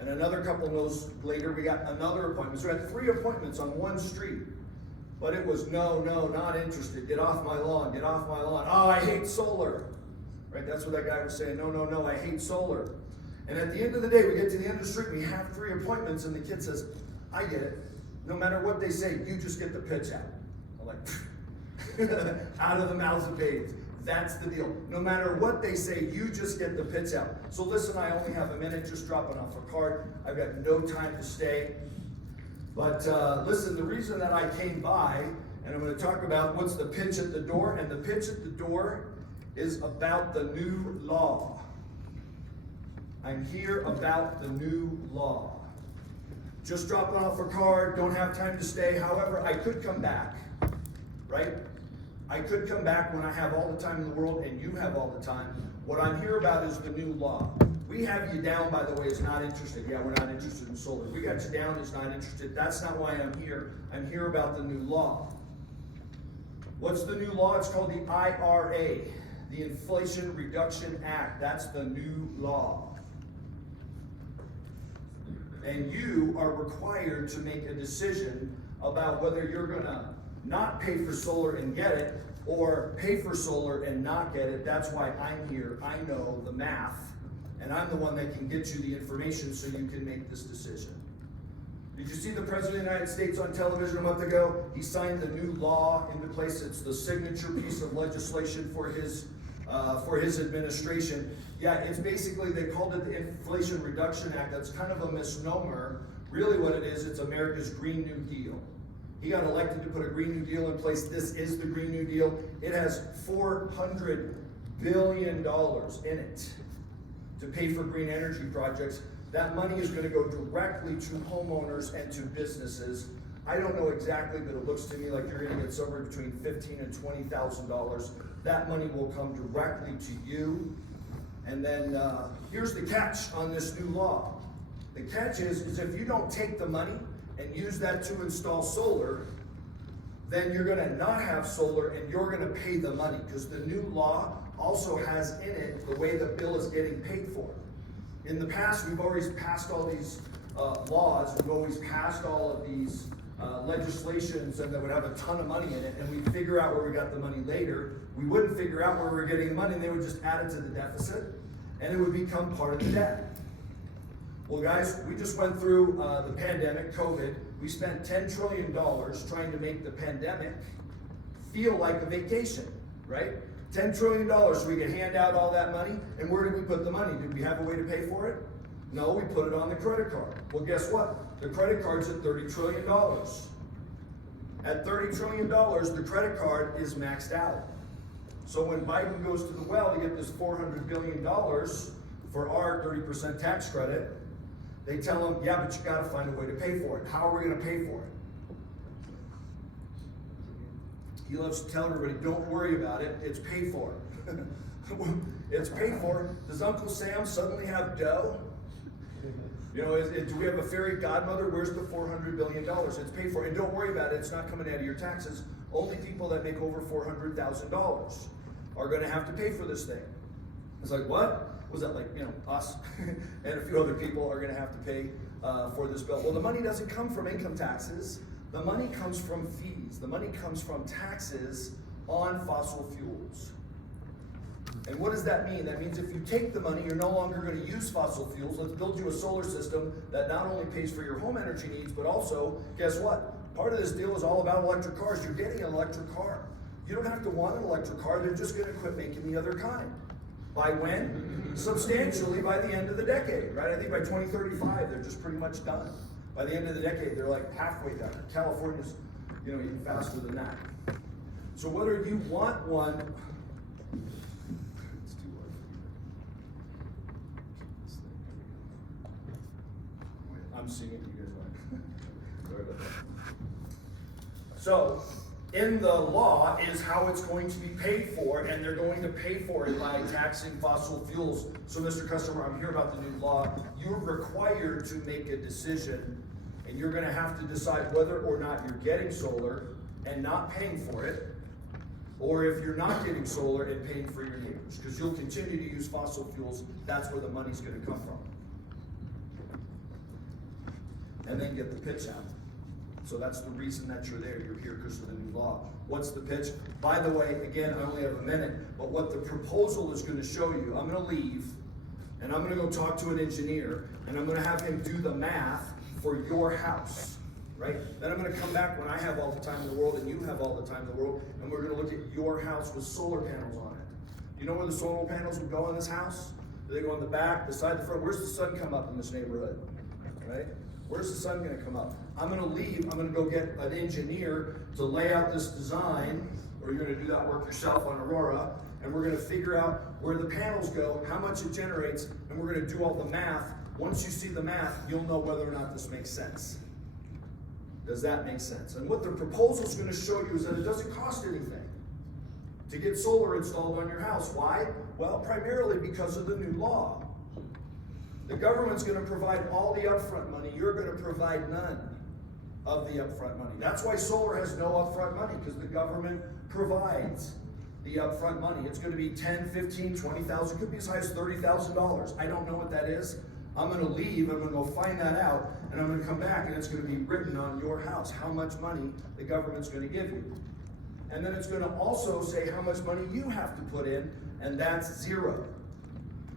And another couple knows later, we got another appointment. So we had 3 appointments on one street. But it was no, not interested. Get off my lawn, get off my lawn. Oh, I hate solar. Right, that's what that guy was saying. No, I hate solar. And at the end of the day, we get to the end of the street, we have 3 appointments, and the kid says, I get it. No matter what they say, you just get the pitch out. I'm like, out of the mouths of babes. That's the deal. No matter what they say, you just get the pitch out. So listen, I only have a minute, just dropping off a card. I've got no time to stay. But listen, the reason that I came by, and I'm going to talk about what's the pitch at the door, and the pitch at the door is about the new law. I'm here about the new law. Just dropping off a card, don't have time to stay. However, I could come back, right? I could come back when I have all the time in the world and you have all the time. What I'm here about is the new law. We have you down, by the way, as not interested. Yeah, we're not interested in solar. We got you down as not interested. That's not why I'm here. I'm here about the new law. What's the new law? It's called the IRA, the Inflation Reduction Act. That's the new law. And you are required to make a decision about whether you're going to not pay for solar and get it, or pay for solar and not get it. That's why I'm here. I know the math, and I'm the one that can get you the information so you can make this decision. Did you see the President of the United States on television a month ago? He signed the new law into place. It's the signature piece of legislation for his administration. Yeah, it's basically, they called it the Inflation Reduction Act. That's kind of a misnomer. Really what it is, it's America's Green New Deal. He got elected to put a Green New Deal in place. This is the Green New Deal. It has $400 billion in it to pay for green energy projects. That money is going to go directly to homeowners and to businesses. I don't know exactly, but it looks to me like you're going to get somewhere between $15,000 and $20,000. That money will come directly to you. And then here's the catch on this new law. The catch is if you don't take the money and use that to install solar, then you're going to not have solar and you're going to pay the money, because the new law also has in it the way the bill is getting paid for. In the past, we've always passed all these laws, we've always passed all of these legislations, and that would have a ton of money in it, and we'd figure out where we got the money later. We wouldn't figure out where we were getting the money, and they would just add it to the deficit, and it would become part of the debt. Well, guys, we just went through the pandemic, COVID. We spent $10 trillion trying to make the pandemic feel like a vacation, right? $10 trillion so we could hand out all that money. And where did we put the money? Did we have a way to pay for it? No, we put it on the credit card. Well, guess what? The credit card's at $30 trillion. At $30 trillion, the credit card is maxed out. So when Biden goes to the well to get this $400 billion for our 30% tax credit, they tell him, yeah, but you got to find a way to pay for it. How are we going to pay for it? He loves to tell everybody, don't worry about it, it's paid for. It's paid for. Does Uncle Sam suddenly have dough? You know, do we have a fairy godmother? Where's the $400 billion? It's paid for. And don't worry about it, it's not coming out of your taxes. Only people that make over $400,000 are going to have to pay for this thing. It's like, what? Was that like, us and a few other people are going to have to pay for this bill? Well, the money doesn't come from income taxes. The money comes from fees. The money comes from taxes on fossil fuels. And what does that mean? That means if you take the money, you're no longer going to use fossil fuels. Let's build you a solar system that not only pays for your home energy needs, but also, guess what? Part of this deal is all about electric cars. You're getting an electric car. You don't have to want an electric car. They're just going to quit making the other kind. By when? Substantially by the end of the decade, right? I think by 2035, they're just pretty much done. By the end of the decade, they're like halfway done. California's, even faster than that. So whether you want one, it's too low. I'm seeing it, you guys like. Sorry about that. So, in the law is how it's going to be paid for, and they're going to pay for it by taxing fossil fuels. So, Mr. Customer, I'm here about the new law. You're required to make a decision, and you're going to have to decide whether or not you're getting solar and not paying for it, or if you're not getting solar and paying for your neighbors, because you'll continue to use fossil fuels. That's where the money's going to come from. And then get the pitch out. So that's the reason that you're there. You're here because of the new law. What's the pitch? By the way, again, I only have a minute, but what the proposal is going to show you, I'm going to leave, and I'm going to go talk to an engineer, and I'm going to have him do the math for your house. right? Then I'm going to come back when I have all the time in the world and you have all the time in the world, and we're going to look at your house with solar panels on it. You know where the solar panels would go in this house? Do they go on the back, the side, the front? Where's the sun come up in this neighborhood, right? Where's the sun going to come up? I'm going to leave. I'm going to go get an engineer to lay out this design, or you're going to do that work yourself on Aurora, and we're going to figure out where the panels go, how much it generates, and we're going to do all the math. Once you see the math, you'll know whether or not this makes sense. Does that make sense? And what the proposal is going to show you is that it doesn't cost anything to get solar installed on your house. Why? Well, primarily because of the new law. The government's going to provide all the upfront money. You're going to provide none of the upfront money. That's why solar has no upfront money, because the government provides the upfront money. It's going to be $10, $15, $20,000, could be as high as $30,000. I don't know what that is. I'm going to leave, I'm going to go find that out, and I'm going to come back, and it's going to be written on your house how much money the government's going to give you. And then it's going to also say how much money you have to put in, and that's zero.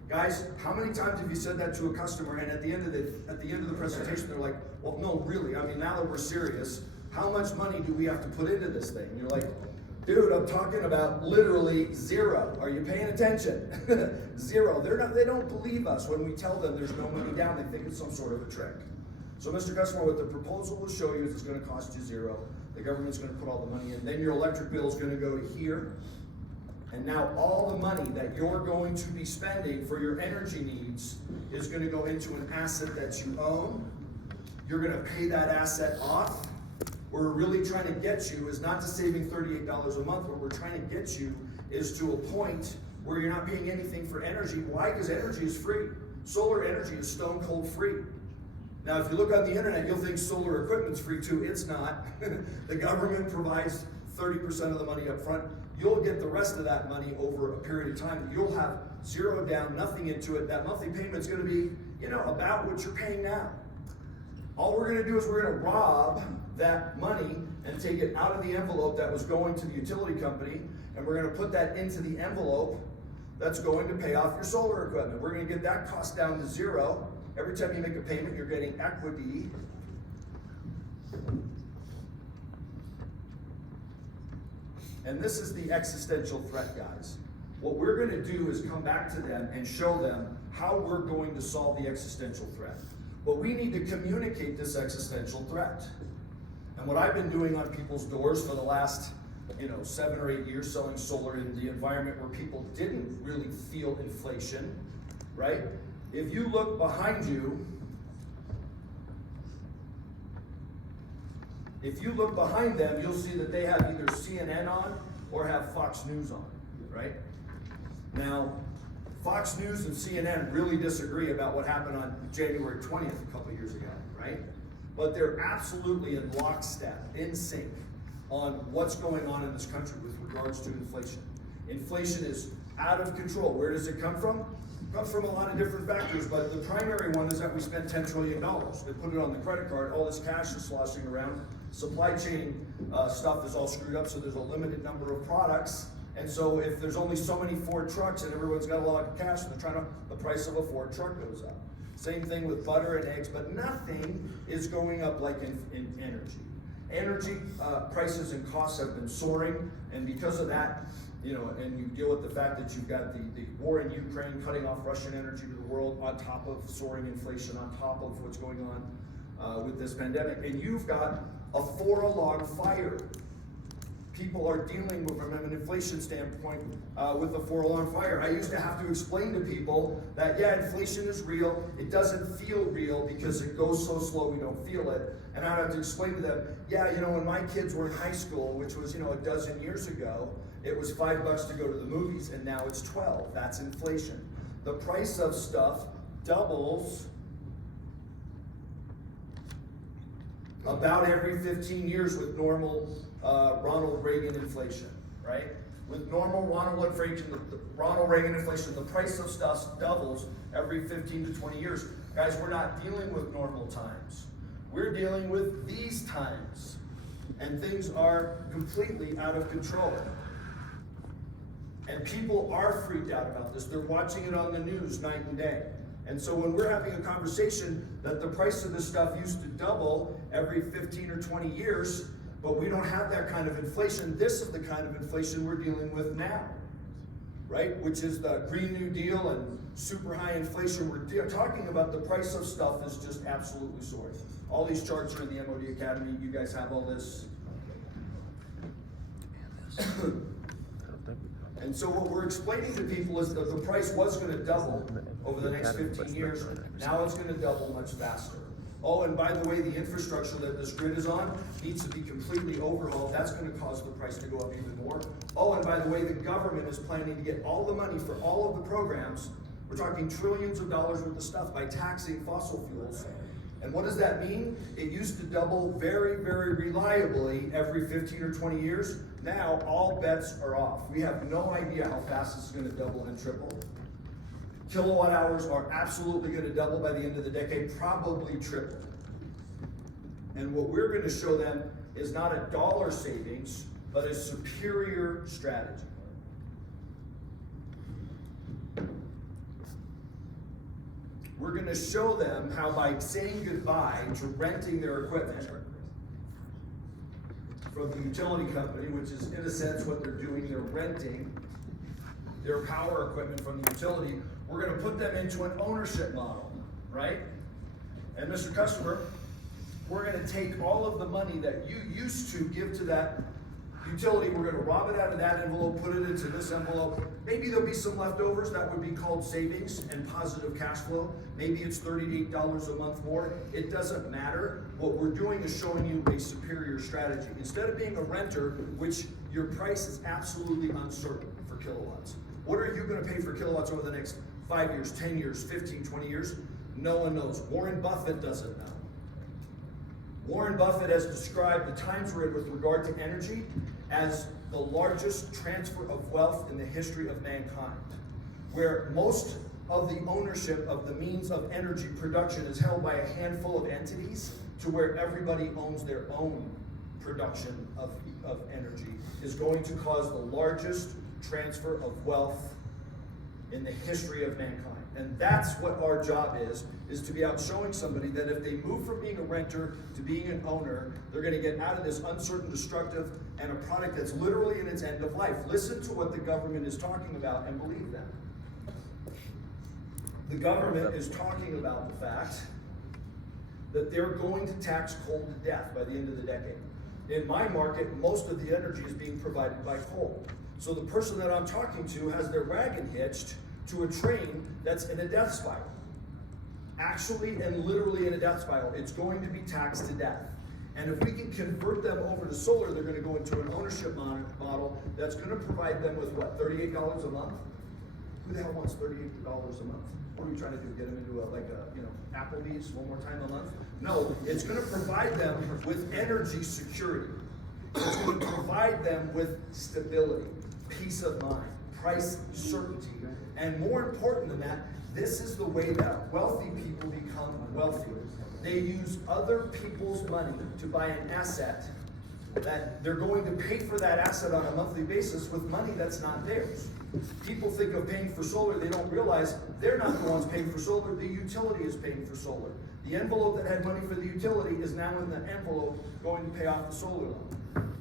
Guys, how many times have you said that to a customer, and at the end of the presentation, they're like, well, no, really, I mean, now that we're serious, how much money do we have to put into this thing? And you're like, dude, I'm talking about literally zero. Are you paying attention? Zero. They don't believe us when we tell them there's no money down. They think it's some sort of a trick. So, Mr. Customer, what the proposal will show you is it's going to cost you zero. The government's going to put all the money in. Then your electric bill is going to go to here. And now all the money that you're going to be spending for your energy needs is going to go into an asset that you own. You're going to pay that asset off. Where we're really trying to get you is not to saving $38 a month. What we're trying to get you is to a point where you're not paying anything for energy. Why? Because energy is free. Solar energy is stone cold free. Now, if you look on the internet, you'll think solar equipment's free too. It's not. The government provides 30% of the money up front. You'll get the rest of that money over a period of time. You'll have zero down, nothing into it. That monthly payment's going to be, about what you're paying now. All we're going to do is we're going to rob that money and take it out of the envelope that was going to the utility company, and we're going to put that into the envelope that's going to pay off your solar equipment. We're going to get that cost down to zero. Every time you make a payment, you're getting equity. And this is the existential threat, guys. What we're going to do is come back to them and show them how we're going to solve the existential threat. But we need to communicate this existential threat. And what I've been doing on people's doors for the last 7 or 8 years, selling solar in the environment where people didn't really feel inflation, right? If you look behind you, if you look behind them, you'll see that they have either CNN on or have Fox News on, right? Now, Fox News and CNN really disagree about what happened on January 20th a couple years ago, right? But they're absolutely in lockstep, in sync, on what's going on in this country with regards to inflation. Inflation is out of control. Where does it come from? It comes from a lot of different factors, but the primary one is that we spent $10 trillion. They put it on the credit card, all this cash is sloshing around. Supply chain stuff is all screwed up, so there's a limited number of products. And so if there's only so many Ford trucks and everyone's got a lot of cash, and the price of a Ford truck goes up. Same thing with butter and eggs, but nothing is going up like in energy. Energy prices and costs have been soaring, and because of that, and you deal with the fact that you've got the war in Ukraine cutting off Russian energy to the world on top of soaring inflation, on top of what's going on with this pandemic, and you've got a 4-log fire. People are dealing with, from an inflation standpoint, with the 4-alarm fire. I used to have to explain to people that, yeah, inflation is real. It doesn't feel real because it goes so slow we don't feel it. And I have to explain to them, yeah, when my kids were in high school, which was, a dozen years ago, it was $5 to go to the movies, and now it's 12. That's inflation. The price of stuff doubles about every 15 years with normal Ronald Reagan inflation, right? With normal Ronald Reagan inflation, the price of stuff doubles every 15 to 20 years. Guys, we're not dealing with normal times. We're dealing with these times. And things are completely out of control. And people are freaked out about this. They're watching it on the news night and day. And so when we're having a conversation that the price of this stuff used to double every 15 or 20 years, but we don't have that kind of inflation, this is the kind of inflation we're dealing with now, right? Which is the Green New Deal and super high inflation. We're talking about the price of stuff is just absolutely soaring. All these charts are in the MOD Academy. You guys have all this. And so what we're explaining to people is that the price was going to double over the next 15 years. Now it's going to double much faster. Oh, and by the way, the infrastructure that this grid is on needs to be completely overhauled. That's going to cause the price to go up even more. Oh, and by the way, the government is planning to get all the money for all of the programs. We're talking trillions of dollars worth of stuff by taxing fossil fuels. And what does that mean? It used to double very, very reliably every 15 or 20 years. Now all bets are off. We have no idea how fast this is going to double and triple. Kilowatt hours are absolutely going to double by the end of the decade, probably triple. And what we're going to show them is not a dollar savings, but a superior strategy. We're going to show them how by saying goodbye to renting their equipment from the utility company, which is in a sense what they're doing, they're renting their power equipment from the utility, we're going to put them into an ownership model, right? And Mr. Customer, we're going to take all of the money that you used to give to that utility, we're going to rob it out of that envelope, put it into this envelope. Maybe there'll be some leftovers that would be called savings and positive cash flow. Maybe it's $38 a month more. It doesn't matter. What we're doing is showing you a superior strategy. Instead of being a renter, which your price is absolutely uncertain for kilowatts. What are you going to pay for kilowatts over the next 5 years, 10 years, 15, 20 years? No one knows. Warren Buffett doesn't know. Warren Buffett has described the times we're in with regard to energy as the largest transfer of wealth in the history of mankind, where most of the ownership of the means of energy production is held by a handful of entities, to where everybody owns their own production of energy, is going to cause the largest transfer of wealth in the history of mankind. And that's what our job is to be out showing somebody that if they move from being a renter to being an owner, they're going to get out of this uncertain, destructive, and a product that's literally in its end of life. Listen to what the government is talking about and believe them. The government is talking about the fact that they're going to tax coal to death by the end of the decade. In my market, most of the energy is being provided by coal. So the person that I'm talking to has their wagon hitched to a train that's in a death spiral. Actually and literally in a death spiral. It's going to be taxed to death. And if we can convert them over to solar, they're going to go into an ownership model that's going to provide them with what, $38 a month? Who the hell wants $38 a month? What are we trying to do? Get them into Applebee's one more time a month? No, it's going to provide them with energy security. It's going to provide them with stability, peace of mind, price certainty. And more important than that, this is the way that wealthy people become wealthy. They use other people's money to buy an asset that they're going to pay for that asset on a monthly basis with money that's not theirs. People think of paying for solar, they don't realize they're not the ones paying for solar, the utility is paying for solar. The envelope that had money for the utility is now in the envelope going to pay off the solar loan.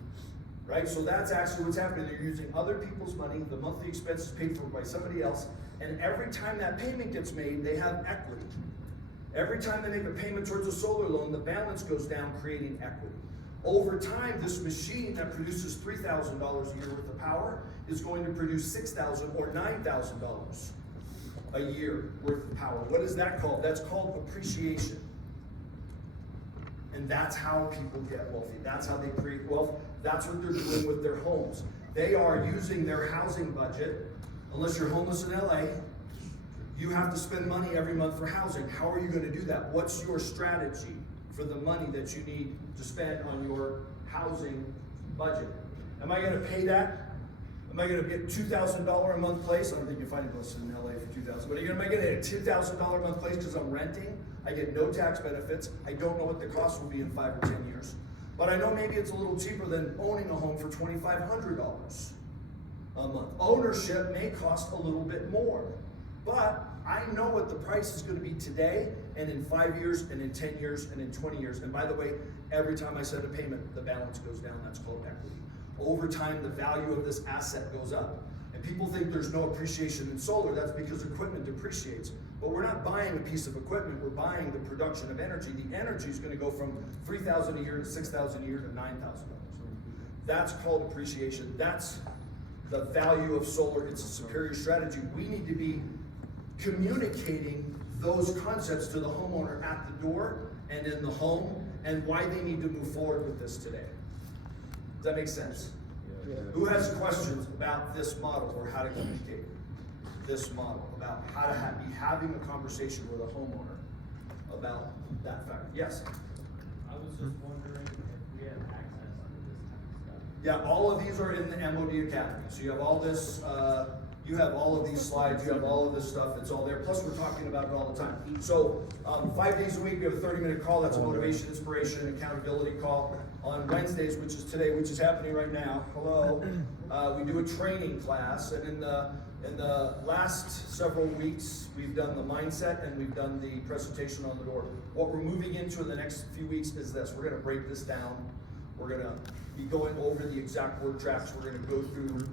Right? So that's actually what's happening. They're using other people's money, the monthly expense is paid for by somebody else, and every time that payment gets made, they have equity. Every time they make a payment towards a solar loan, the balance goes down, creating equity. Over time, this machine that produces $3,000 a year worth of power is going to produce $6,000 or $9,000 a year worth of power. What is that called? That's called appreciation. And that's how people get wealthy. That's how they create wealth. That's what they're doing with their homes. They are using their housing budget. Unless you're homeless in LA, you have to spend money every month for housing. How are you going to do that? What's your strategy for the money that you need to spend on your housing budget? Am I going to pay that? Am I going to get $2,000 a month place? I don't think you find a place in LA for $2,000. But am I going to get a $2,000 a month place because I'm renting? I get no tax benefits. I don't know what the cost will be in 5 or 10 years. But I know maybe it's a little cheaper than owning a home for $2,500 a month. Ownership may cost a little bit more, but I know what the price is gonna be today, and in 5 years, and in 10 years, and in 20 years. And by the way, every time I send a payment, the balance goes down. That's called equity. Over time, the value of this asset goes up. And people think there's no appreciation in solar. That's because equipment depreciates. But we're not buying a piece of equipment, we're buying the production of energy. The energy is gonna go from $3,000 a year to $6,000 a year to $9,000. That's called appreciation. That's the value of solar. It's a superior strategy. We need to be communicating those concepts to the homeowner at the door and in the home, and why they need to move forward with this today. Does that make sense? Yeah. Who has questions about this model or how to communicate this model, about how to be having a conversation with a homeowner about that fact? Yes? I was just wondering if we have access to this type of stuff. Yeah, all of these are in the MOD Academy. So you have all this, you have all of these slides, you have all of this stuff, it's all there. Plus we're talking about it all the time. So 5 days a week, we have a 30-minute call. That's a motivation, inspiration, and accountability call. On Wednesdays, which is today, which is happening right now, hello, we do a training class. And in the last several weeks, we've done the mindset and we've done the presentation on the door. What we're moving into in the next few weeks is this. We're gonna break this down. We're gonna be going over the exact word tracks. We're gonna go through,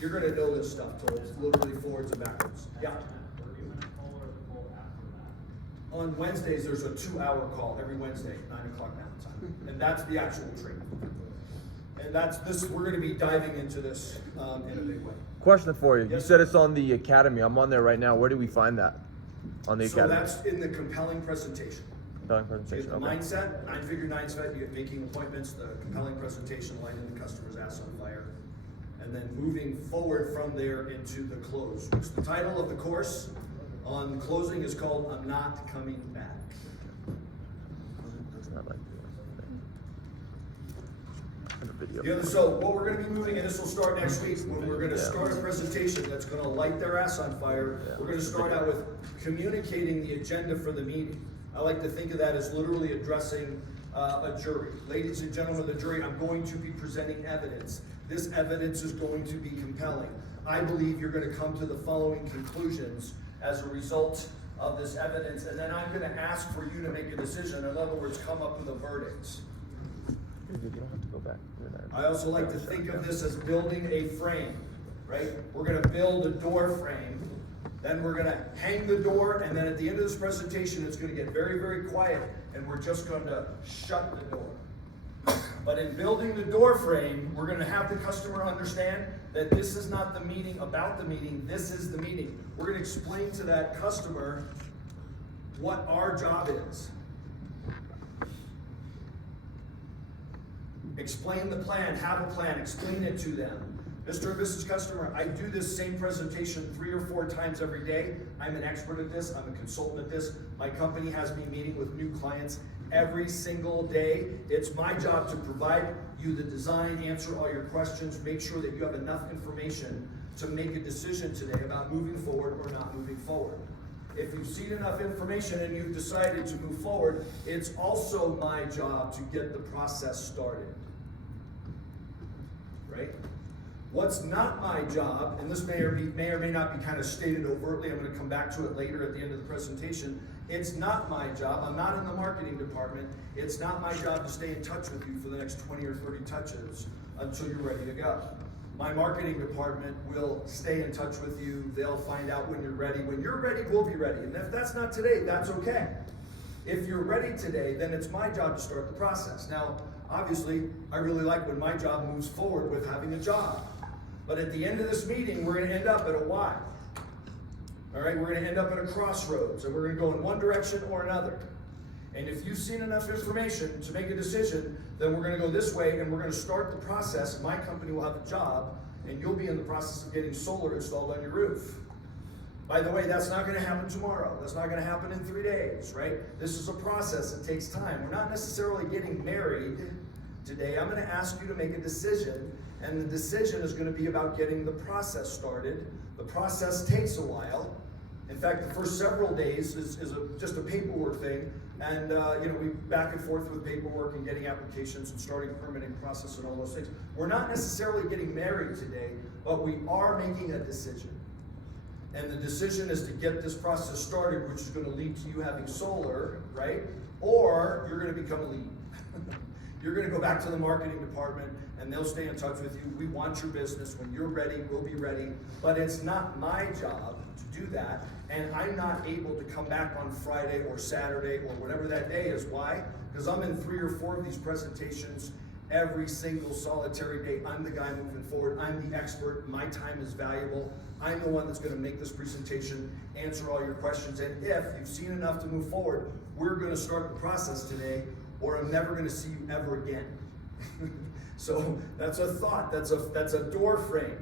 you're gonna know this stuff, Toll, literally forwards and backwards. Yeah. 30-minute call or the call after that? On Wednesdays, there's a 2-hour call every Wednesday, 9 o'clock Mountain Time. And that's the actual training. And that's this, we're gonna be diving into this in a big way. Question for you. Yes, You said it's on the Academy. I'm on there right now. Where do we find that? On the So Academy. that's in the compelling presentation. Compelling So you presentation. have the Okay. mindset, 9-figure mindset, you get making appointments, the compelling presentation, lighting the customer's ass on fire, and then moving forward from there into the close, which the title of the course on closing is called I'm Not Coming Back. It's not like a video. The other, so what we're gonna be moving, and this will start next week, when we're gonna start a presentation that's gonna light their ass on fire. We're gonna start out with communicating the agenda for the meeting. I like to think of that as literally addressing a jury. Ladies and gentlemen of the jury, I'm going to be presenting evidence. This evidence is going to be compelling. I believe you're gonna come to the following conclusions as a result of this evidence, and then I'm gonna ask for you to make a decision. In other words, come up with a verdict. You don't have to go back. I also like to think of this as building a frame, right? We're gonna build a door frame, then we're gonna hang the door, and then at the end of this presentation, it's gonna get very, very quiet, and we're just going to shut the door. But in building the door frame, we're gonna have the customer understand that this is not the meeting about the meeting, this is the meeting. We're gonna explain to that customer what our job is. Explain the plan, have a plan, explain it to them. Mr. and Mrs. Customer, I do this same presentation 3 or 4 times every day. I'm an expert at this, I'm a consultant at this. My company has me meeting with new clients every single day. It's my job to provide you the design, answer all your questions, make sure that you have enough information to make a decision today about moving forward or not moving forward. If you've seen enough information and you've decided to move forward, it's also my job to get the process started. Right? What's not my job, and this may or may not be kind of stated overtly, I'm going to come back to it later at the end of the presentation. It's not my job, I'm not in the marketing department, it's not my job to stay in touch with you for the next 20 or 30 touches until you're ready to go. My marketing department will stay in touch with you, they'll find out when you're ready. When you're ready, we'll be ready. And if that's not today, that's okay. If you're ready today, then it's my job to start the process. Now, obviously, I really like when my job moves forward with having a job. But at the end of this meeting, we're gonna end up at a Y. All right, we're gonna end up at a crossroads, and we're gonna go in one direction or another. And if you've seen enough information to make a decision, then we're gonna go this way, and we're gonna start the process. My company will have a job, and you'll be in the process of getting solar installed on your roof. By the way, that's not gonna happen tomorrow. That's not gonna happen in 3 days, right? This is a process, it takes time. We're not necessarily getting married today. I'm gonna ask you to make a decision, and the decision is gonna be about getting the process started. The process takes a while. In fact, the first several days is just a paperwork thing, and we back and forth with paperwork and getting applications and starting permitting process and all those things. We're not necessarily getting married today, but we are making a decision. And the decision is to get this process started, which is going to lead to you having solar, right? Or you're going to become a lead. You're going to go back to the marketing department and they'll stay in touch with you. We want your business. When you're ready, we'll be ready. But it's not my job to do that. And I'm not able to come back on Friday or Saturday or whatever that day is. Why? Because I'm in 3 or 4 of these presentations every single solitary day. I'm the guy moving forward. I'm the expert. My time is valuable. I'm the one that's going to make this presentation, answer all your questions. And if you've seen enough to move forward, we're going to start the process today, or I'm never going to see you ever again. So that's a thought. That's a door frame.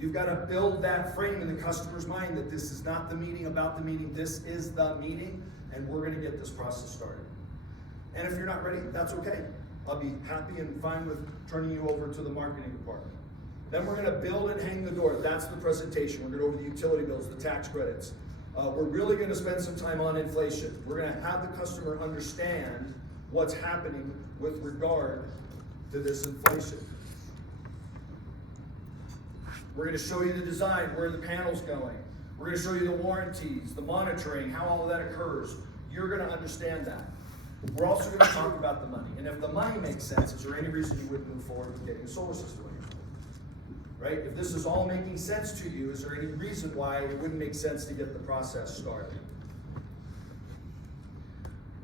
You've got to build that frame in the customer's mind that this is not the meeting about the meeting. This is the meeting, and we're going to get this process started. And if you're not ready, that's okay. I'll be happy and fine with turning you over to the marketing department. Then we're going to build and hang the door. That's the presentation. We're going to go over the utility bills, the tax credits. We're really going to spend some time on inflation. We're going to have the customer understand what's happening with regard to this inflation. We're going to show you the design, where the panel's going. We're going to show you the warranties, the monitoring, how all of that occurs. You're going to understand that. We're also going to talk about the money. And if the money makes sense, is there any reason you wouldn't move forward with getting a solar system in your home? Right? If this is all making sense to you, is there any reason why it wouldn't make sense to get the process started?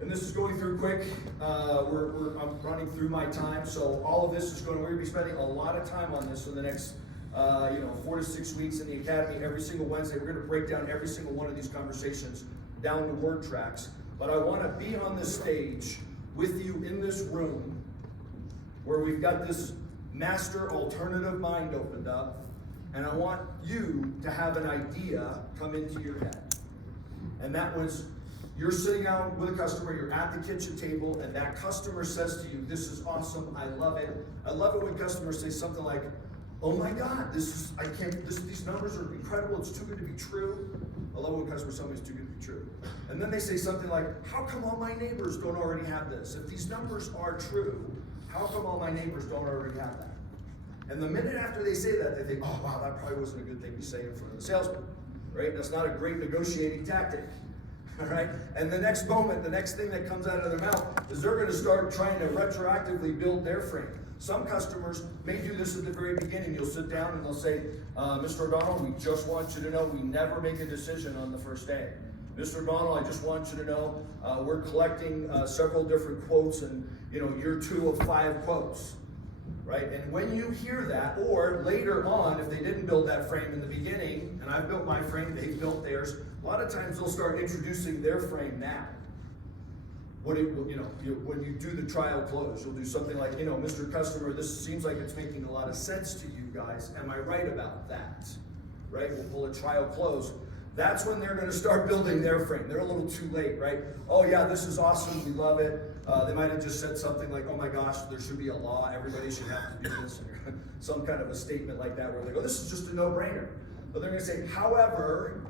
And this is going through quick. I'm running through my time, so all of this is we're going to be spending a lot of time on this for the next 4 to 6 weeks in the academy. Every single Wednesday, we're going to break down every single one of these conversations down to word tracks. But I want to be on this stage with you in this room where we've got this master alternative mind opened up, and I want you to have an idea come into your head. And that was, you're sitting down with a customer, you're at the kitchen table, and that customer says to you, "This is awesome, I love it." I love it when customers say something like, "Oh my God, these numbers are incredible, it's too good to be true." I love when customers tell me it's too good to be true. And then they say something like, "How come all my neighbors don't already have this? If these numbers are true, how come all my neighbors don't already have that?" And the minute after they say that, they think, "Oh wow, that probably wasn't a good thing to say in front of the salesman," right? That's not a great negotiating tactic, all right? And the next moment, the next thing that comes out of their mouth is they're gonna start trying to retroactively build their frame. Some customers may do this at the very beginning. You'll sit down and they'll say, "Mr. O'Donnell, we just want you to know we never make a decision on the first day. Mr. O'Donnell, I just want you to know we're collecting several different quotes, and you're 2 of 5 quotes." Right? And when you hear that, or later on, if they didn't build that frame in the beginning, and I've built my frame, they've built theirs, a lot of times they'll start introducing their frame now. When you do the trial close, you'll do something like, "Mr. Customer, this seems like it's making a lot of sense to you guys. Am I right about that?" Right? We'll pull a trial close. That's when they're going to start building their frame. They're a little too late, right? "Oh yeah, this is awesome. We love it." They might have just said something like, "Oh my gosh, there should be a law. Everybody should have to do this," or some kind of a statement like that where they go, "This is just a no-brainer." But they're going to say, "However,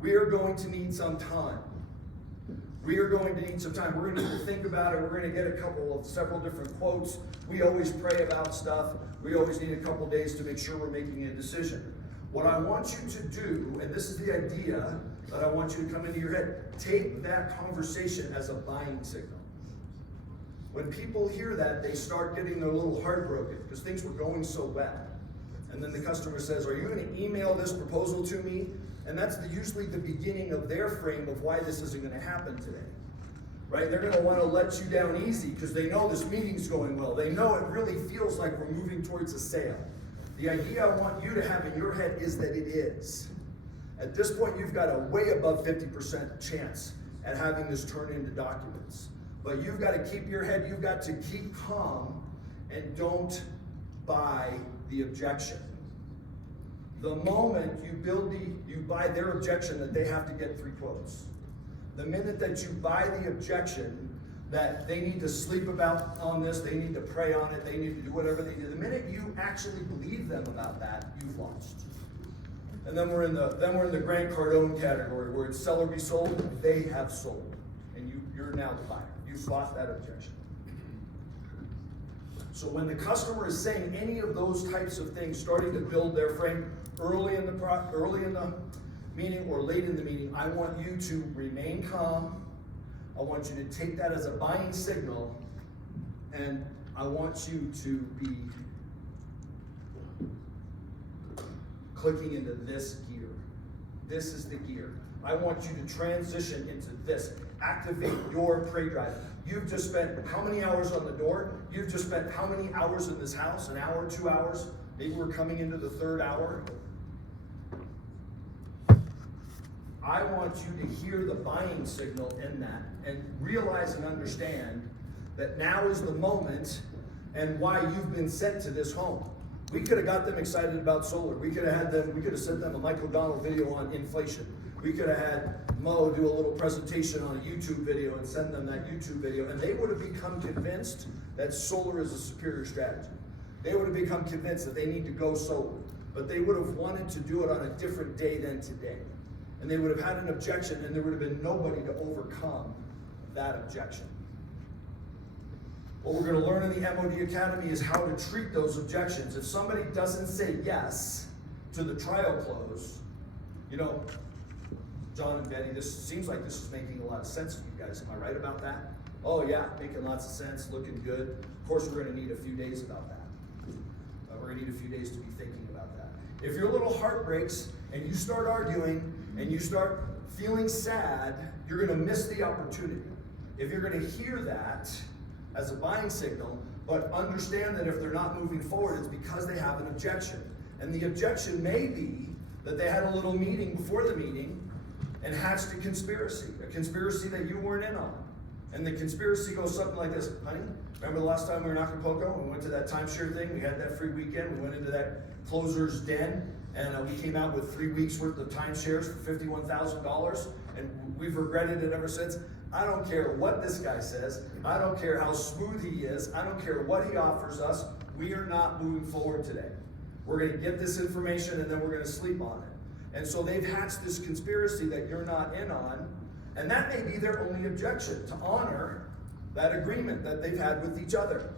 we are going to need some time. We are going to need some time. We're going to need to think about it. We're going to get several different quotes. We always pray about stuff. We always need a couple days to make sure we're making a decision." What I want you to do, and this is the idea that I want you to come into your head, take that conversation as a buying signal. When people hear that, they start getting their little heart broken because things were going so well. And then the customer says, "Are you going to email this proposal to me?" And that's usually the beginning of their frame of why this isn't going to happen today. Right? They're going to want to let you down easy because they know this meeting's going well. They know it really feels like we're moving towards a sale. The idea I want you to have in your head is that it is. At this point, you've got a way above 50% chance at having this turn into documents. But you've got to keep your head, you've got to keep calm and don't buy the objection. The moment you buy their objection that they have to get 3 quotes. The minute that you buy the objection that they need to sleep on this, they need to pray on it, they need to do whatever they do, the minute you actually believe them about that, you've lost. And then we're in the Grant Cardone category where it's sell or be sold. They have sold, and you're now the buyer. You've bought that objection. So when the customer is saying any of those types of things, starting to build their frame early in the meeting or late in the meeting, I want you to remain calm. I want you to take that as a buying signal, and I want you to be clicking into this gear. This is the gear. I want you to transition into this. Activate your prey drive. You've just spent how many hours on the door? You've just spent how many hours in this house? An hour, 2 hours? Maybe we're coming into the third hour. I want you to hear the buying signal in that and realize and understand that now is the moment and why you've been sent to this home. We could have got them excited about solar. We could have sent them a Mike O'Donnell video on inflation. We could have had Mo do a little presentation on a YouTube video and send them that YouTube video, and they would have become convinced that solar is a superior strategy. They would have become convinced that they need to go solar, but they would have wanted to do it on a different day than today. And they would have had an objection, and there would have been nobody to overcome that objection. What we're going to learn in the MOD Academy is how to treat those objections. If somebody doesn't say yes to the trial close, you know, John and Betty, this seems like this is making a lot of sense to you guys. Am I right about that? Oh yeah, making lots of sense, looking good. Of course, we're going to need a few days about that. We're going to need a few days to be thinking about that. If your little heart breaks and you start arguing and you start feeling sad, you're going to miss the opportunity. If you're going to hear that as a buying signal, but understand that if they're not moving forward, it's because they have an objection. And the objection may be that they had a little meeting before the meeting and hatched a conspiracy that you weren't in on. And the conspiracy goes something like this: honey, remember the last time we were in Acapulco and we went to that timeshare thing? We had that free weekend. We went into that closer's den, and we came out with 3 weeks worth of timeshares for $51,000, and we've regretted it ever since. I don't care what this guy says. I don't care how smooth he is. I don't care what he offers us. We are not moving forward today. We're going to get this information and then we're going to sleep on it. And so they've hatched this conspiracy that you're not in on, and that may be their only objection, to honor that agreement that they've had with each other.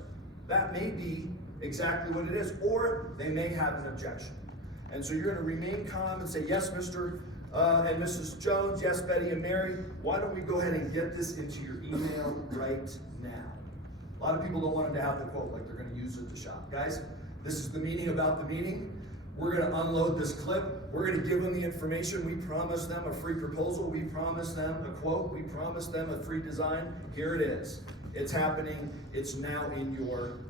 That may be exactly what it is, or they may have an objection. And so you're going to remain calm and say, yes, Mr. And Mrs. Jones, yes, Betty and Mary, why don't we go ahead and get this into your email right now? A lot of people don't want them to have the quote, like they're going to use it to shop. Guys, this is the meeting about the meeting. We're going to unload this clip. We're going to give them the information. We promise them a free proposal. We promise them a quote. We promise them a free design. Here it is. It's happening. It's now in your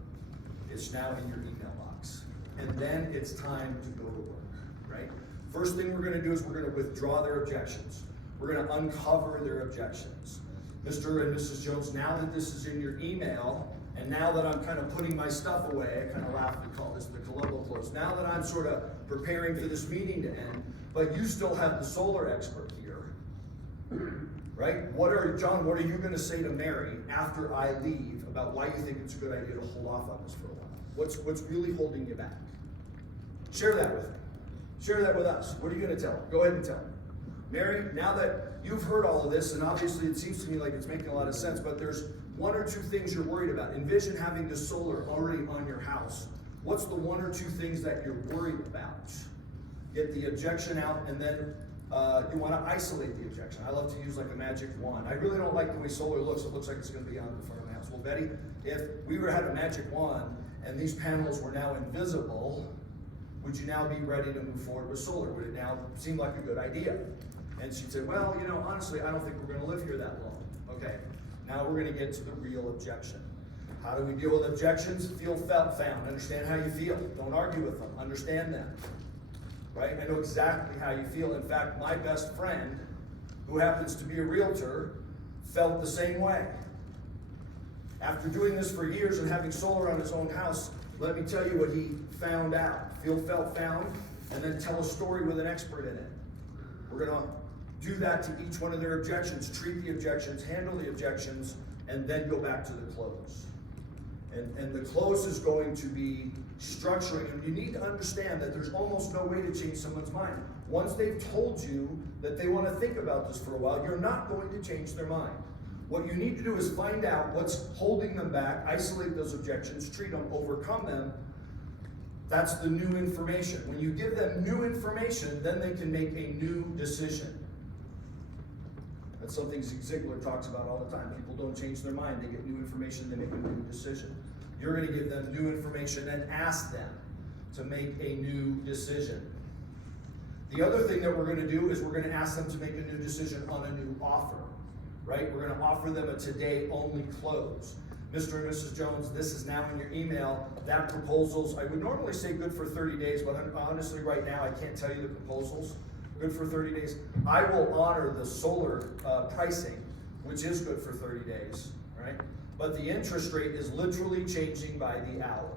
email box. And then it's time to go to work, right? First thing we're going to do is we're going to withdraw their objections. We're going to uncover their objections. Mr. and Mrs. Jones, now that this is in your email, and now that I'm kind of putting my stuff away, I kind of laugh, we call this the Colombo close. Now that I'm sort of preparing for this meeting to end, but you still have the solar expert here, right? John, what are you going to say to Mary after I leave about why you think it's a good idea to hold off on this for a while? What's really holding you back? Share that with me. Share that with us. What are you going to tell her? Go ahead and tell her. Mary, now that you've heard all of this, and obviously it seems to me like it's making a lot of sense, but there's one or two things you're worried about. Envision having the solar already on your house. What's the one or two things that you're worried about? Get the objection out, and then you want to isolate the objection. I love to use like a magic wand. I really don't like the way solar looks. It looks like it's going to be on the front of my house. Well, Betty, if we had a magic wand and these panels were now invisible, would you now be ready to move forward with solar? Would it now seem like a good idea? And she'd say, well, honestly, I don't think we're going to live here that long. Okay, now we're going to get to the real objection. How do we deal with objections? Feel, felt, found. Understand how you feel. Don't argue with them. Understand them. Right? I know exactly how you feel. In fact, my best friend, who happens to be a realtor, felt the same way. After doing this for years and having solar on his own house, let me tell you what he found out. Feel, felt, found, and then tell a story with an expert in it. We're going to do that to each one of their objections, treat the objections, handle the objections, and then go back to the close. And the close is going to be structuring, and you need to understand that there's almost no way to change someone's mind. Once they've told you that they want to think about this for a while, you're not going to change their mind. What you need to do is find out what's holding them back, isolate those objections, treat them, overcome them, That's the new information. When you give them new information, then they can make a new decision. That's something Zig Ziglar talks about all the time. People don't change their mind. They get new information, they make a new decision. You're going to give them new information and ask them to make a new decision. The other thing that we're going to do is we're going to ask them to make a new decision on a new offer, right? We're going to offer them a today-only close. Mr. and Mrs. Jones, this is now in your email. That proposals, I would normally say good for 30 days, but honestly right now I can't tell you the proposals. Good for 30 days. I will honor the solar pricing, which is good for 30 days, right? But the interest rate is literally changing by the hour.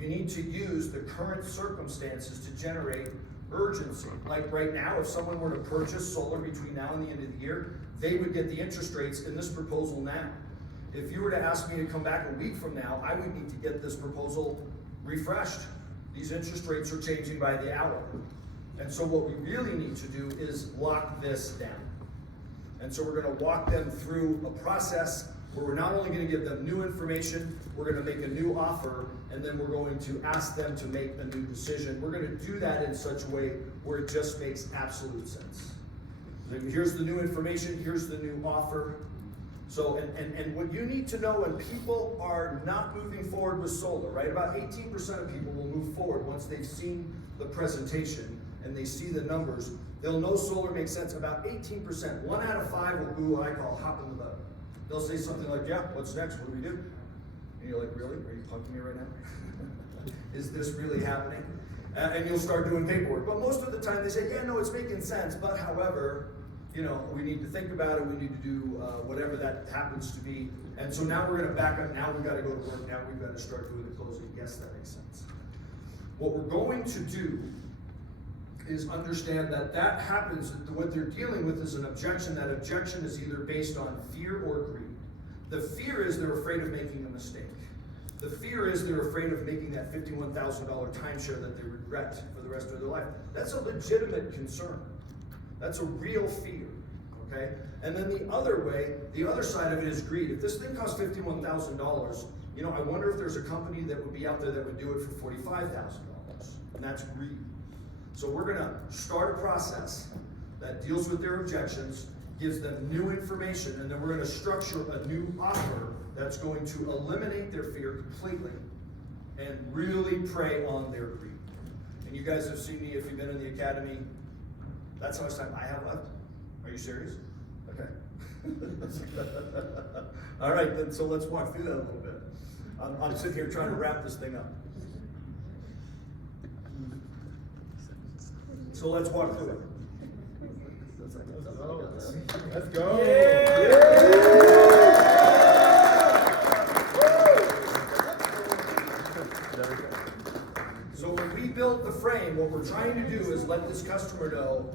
You need to use the current circumstances to generate urgency. Like right now, if someone were to purchase solar between now and the end of the year, they would get the interest rates in this proposal now. If you were to ask me to come back a week from now, I would need to get this proposal refreshed. These interest rates are changing by the hour. And so what we really need to do is lock this down. And so we're going to walk them through a process where we're not only going to give them new information, we're going to make a new offer, and then we're going to ask them to make a new decision. We're going to do that in such a way where it just makes absolute sense. Here's the new information, here's the new offer. So, and what you need to know when people are not moving forward with solar, right? About 18% of people will move forward once they've seen the presentation and they see the numbers. They'll know solar makes sense. About 18%, 1 out of 5 will do what I call hop in the boat. They'll say something like, yeah, what's next? What do we do? And you're like, really? Are you punking me right now? Is this really happening? And you'll start doing paperwork. But most of the time they say, yeah, no, it's making sense. But however, you know, we need to think about it. We need to do whatever that happens to be. And so now we're going to back up. Now we've got to go to work. Now we've got to start doing the closing. Yes, that makes sense. What we're going to do is understand that that happens. What they're dealing with is an objection. That objection is either based on fear or greed. The fear is they're afraid of making a mistake. The fear is they're afraid of making that $51,000 timeshare that they regret for the rest of their life. That's a legitimate concern. That's a real fear, okay? And then the other way, the other side of it is greed. If this thing costs $51,000, you know, I wonder if there's a company that would be out there that would do it for $45,000, and that's greed. So we're gonna start a process that deals with their objections, gives them new information, and then we're gonna structure a new offer that's going to eliminate their fear completely and really prey on their greed. And you guys have seen me, if you've been in the academy, that's how much time I have left. Are you serious? Okay. All right, then, so let's walk through that a little bit. I'm sitting here trying to wrap this thing up. So let's walk through it. Let's go. So when we built the frame, what we're trying to do is let this customer know,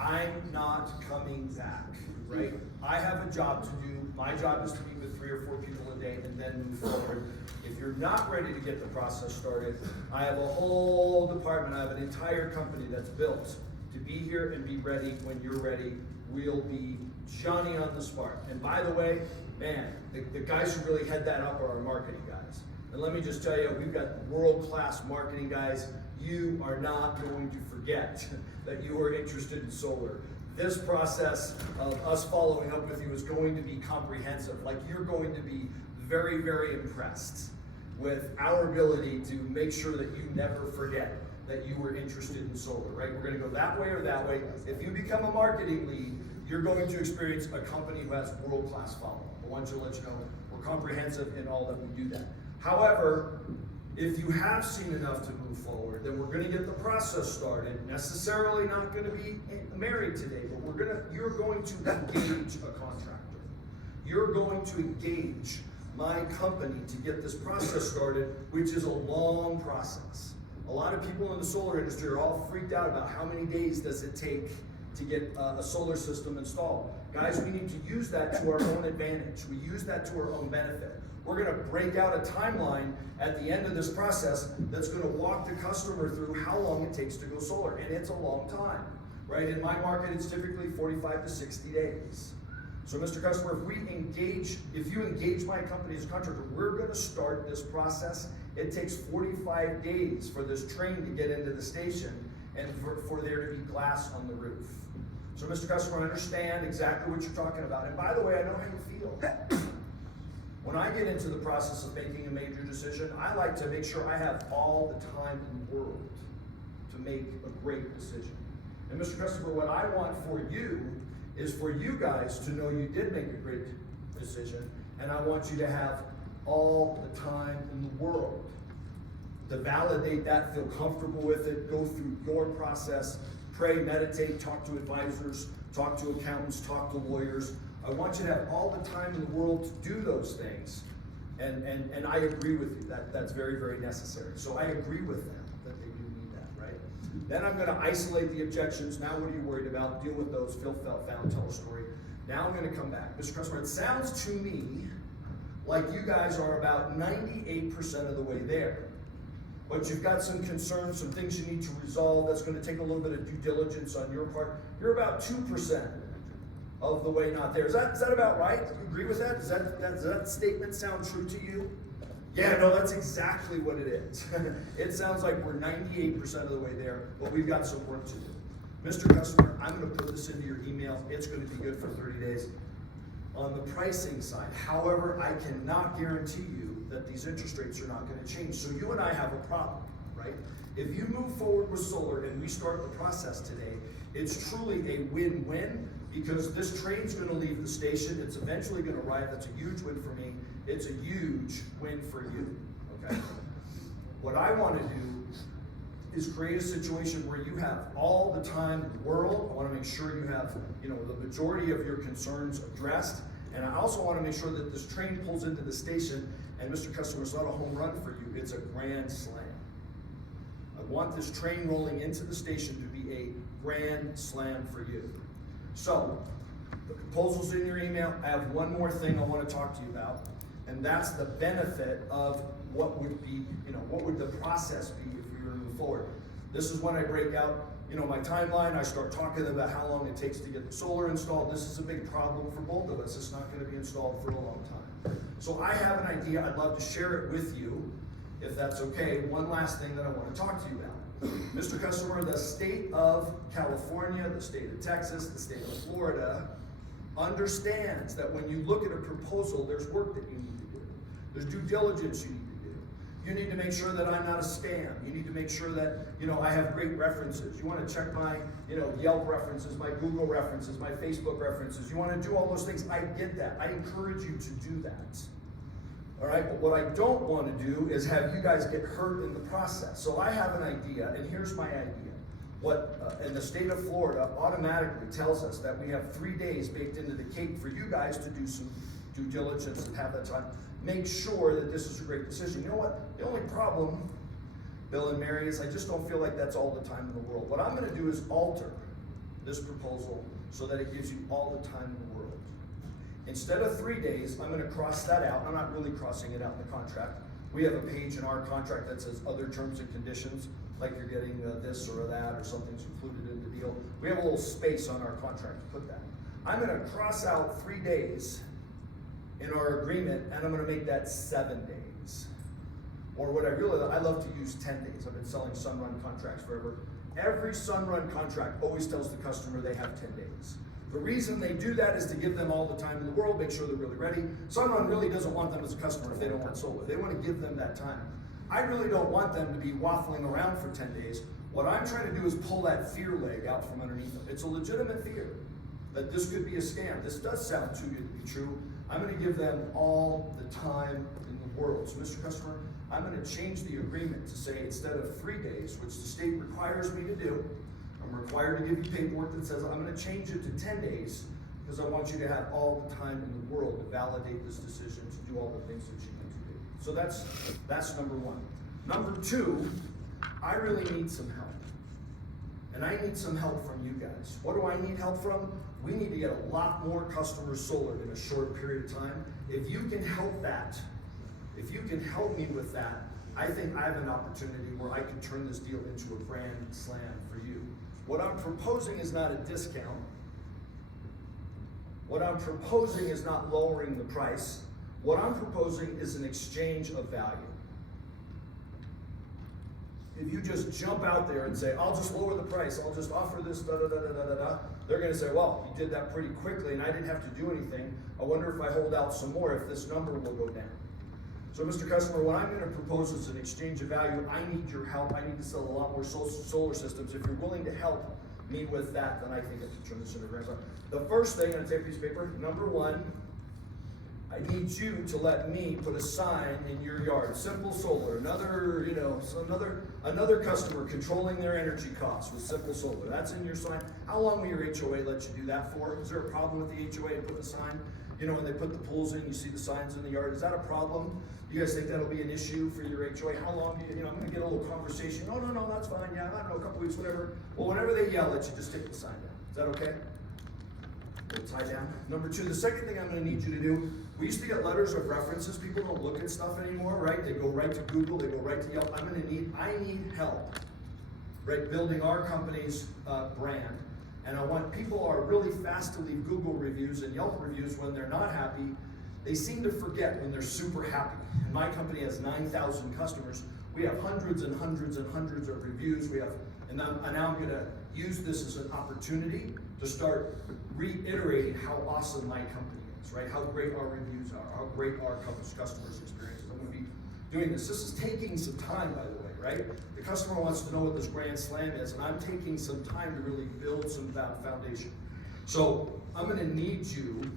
I'm not coming back, right? I have a job to do. My job is to meet with 3 or 4 people a day and then move forward. If you're not ready to get the process started, I have a whole department. I have an entire company that's built to be here and be ready when you're ready. We'll be Johnny on the spot. And by the way, man, the guys who really head that up are our marketing guys. And let me just tell you, we've got world-class marketing guys. You are not going to forget that you are interested in solar. This process of us following up with you is going to be comprehensive. Like, you're going to be very, very impressed with our ability to make sure that you never forget that you were interested in solar, right? We're gonna go that way or that way. If you become a marketing lead, you're going to experience a company who has world-class follow-up. I want to let you know we're comprehensive in all that we do that. However, if you have seen enough to move forward, then we're gonna get the process started. Necessarily not gonna be married today, but you're going to engage a contractor. You're going to engage my company to get this process started, which is a long process. A lot of people in the solar industry are all freaked out about how many days does it take to get a solar system installed. Guys, we need to use that to our own advantage. We use that to our own benefit. We're gonna break out a timeline at the end of this process that's gonna walk the customer through how long it takes to go solar, and it's a long time, right? In my market, it's typically 45 to 60 days. So Mr. Customer, if you engage my company as a contractor, we're gonna start this process It takes 45 days for this train to get into the station and for there to be glass on the roof. So Mr. Customer, I understand exactly what you're talking about. And by the way, I know how you feel. When I get into the process of making a major decision, I like to make sure I have all the time in the world to make a great decision. And Mr. Customer, what I want for you is for you guys to know you did make a great decision, and I want you to have all the time in the world to validate that, feel comfortable with it, go through your process, pray, meditate, talk to advisors, talk to accountants, talk to lawyers. I want you to have all the time in the world to do those things. And I agree with you, that's very, very necessary. So I agree with them that they do need that, right? Then I'm gonna isolate the objections. Now what are you worried about? Deal with those, feel, felt, found, tell a story. Now I'm gonna come back. Mr. Customer, it sounds to me like you guys are about 98% of the way there. But you've got some concerns, some things you need to resolve. That's going to take a little bit of due diligence on your part. You're about 2% of the way not there. Is that about right? Do you agree with that? Does that statement sound true to you? Yeah, no, that's exactly what it is. It sounds like we're 98% of the way there, but we've got some work to do. Mr. Customer, I'm going to put this into your email. It's going to be good for 30 days. On the pricing side, however, I cannot guarantee you that these interest rates are not going to change. So you and I have a problem, right? If you move forward with solar and we start the process today, it's truly a win-win because this train's going to leave the station. It's eventually going to arrive. That's a huge win for me. It's a huge win for you, okay? What I want to do is create a situation where you have all the time in the world. I want to make sure you have, the majority of your concerns addressed. And I also want to make sure that this train pulls into the station, and Mr. Customer, it's not a home run for you, it's a grand slam. I want this train rolling into the station to be a grand slam for you. So, the proposal's in your email. I have one more thing I want to talk to you about, and that's the benefit of what would be, what would the process be if we were to move forward. This is when I break out, my timeline. I start talking about how long it takes to get the solar installed. This is a big problem for both of us. It's not going to be installed for a long time. So I have an idea. I'd love to share it with you, if that's okay. One last thing that I want to talk to you about. Mr. Customer, the state of California, the state of Texas, the state of Florida understands that when you look at a proposal, there's work that you need to do. There's due diligence you need to do. You need to make sure that I'm not a scam. You need to make sure that, I have great references. You want to check my, Yelp references, my Google references, my Facebook references. You want to do all those things. I get that. I encourage you to do that. All right, but what I don't want to do is have you guys get hurt in the process. So I have an idea, and here's my idea. And the state of Florida automatically tells us that we have 3 days baked into the cake for you guys to do some due diligence and have that time. Make sure that this is a great decision. You know what? The only problem, Bill and Mary, is I just don't feel like that's all the time in the world. What I'm going to do is alter this proposal so that it gives you all the time in the world. Instead of 3 days, I'm going to cross that out. I'm not really crossing it out in the contract. We have a page in our contract that says other terms and conditions, like you're getting this or that or something's included in the deal. We have a little space on our contract to put that. I'm going to cross out 3 days in our agreement, and I'm going to make that 7 days. Or what I love to use 10 days. I've been selling Sunrun contracts forever. Every Sunrun contract always tells the customer they have 10 days. The reason they do that is to give them all the time in the world, make sure they're really ready. Sunrun really doesn't want them as a customer if they don't want solar. They want to give them that time. I really don't want them to be waffling around for 10 days. What I'm trying to do is pull that fear leg out from underneath them. It's a legitimate fear that this could be a scam. This does sound too good to be true. I'm going to give them all the time in the world. So, Mr. Customer, I'm going to change the agreement to say instead of 3 days, which the state requires me to do, I'm required to give you paperwork that says I'm going to change it to 10 days because I want you to have all the time in the world to validate this decision, to do all the things that you need to do. So that's number one. Number two, I really need some help. And I need some help from you guys. What do I need help from? We need to get a lot more customers solar in a short period of time. If you can help that, if you can help me with that, I think I have an opportunity where I can turn this deal into a grand slam for you. What I'm proposing is not a discount. What I'm proposing is not lowering the price. What I'm proposing is an exchange of value. if you just jump out there and say, I'll just lower the price, I'll just offer this, da da da da da da da, they're gonna say, well, you did that pretty quickly and I didn't have to do anything. I wonder if I hold out some more, if this number will go down. So Mr. Customer, what I'm gonna propose is an exchange of value. I need your help. I need to sell a lot more solar systems. If you're willing to help me with that, then I think I can turn this into a grand slam. The first thing, I'm gonna take a piece of paper. Number one, I need you to let me put a sign in your yard. Simple Solar, another, so another customer controlling their energy costs with Simple Solar. That's in your sign. How long will your HOA let you do that for? Is there a problem with the HOA to put a sign? When they put the pools in, you see the signs in the yard. Is that a problem? You guys think that'll be an issue for your HOA? How long do I'm gonna get a little conversation. Oh, no, that's fine. Yeah, I don't know, a couple weeks, whatever. Well, whenever they yell at you, just take the sign down. Is that okay? We'll tie down. Number two, the second thing I'm gonna need you to do, we used to get letters of references. People don't look at stuff anymore, right? They go right to Google, they go right to Yelp. I need help, right? Building our company's brand. And I want people who are really fast to leave Google reviews and Yelp reviews when they're not happy. They seem to forget when they're super happy. And my company has 9,000 customers. We have hundreds and hundreds and hundreds of reviews. And now I'm gonna use this as an opportunity to start reiterating how awesome my company is, right? How great our reviews are, how great our customers' experiences. I'm gonna be doing this. This is taking some time, by the way, right? The customer wants to know what this grand slam is, and I'm taking some time to really build some foundation. So I'm gonna need you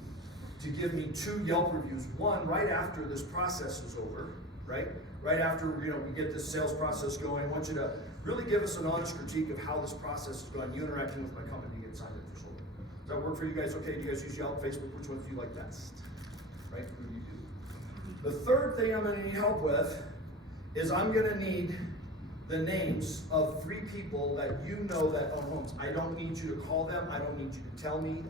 to give me 2 Yelp reviews. One, right after this process is over, right? Right after we get this sales process going, I want you to really give us an honest critique of how this process is going. You interacting with my company to get signed up for solar. Does that work for you guys? Okay, do you guys use Yelp, Facebook? Which ones do you like best? Right? Who do you do? The third thing I'm gonna need help with is I'm gonna need the names of 3 people that that own homes. I don't need you to call them. I don't need you to tell me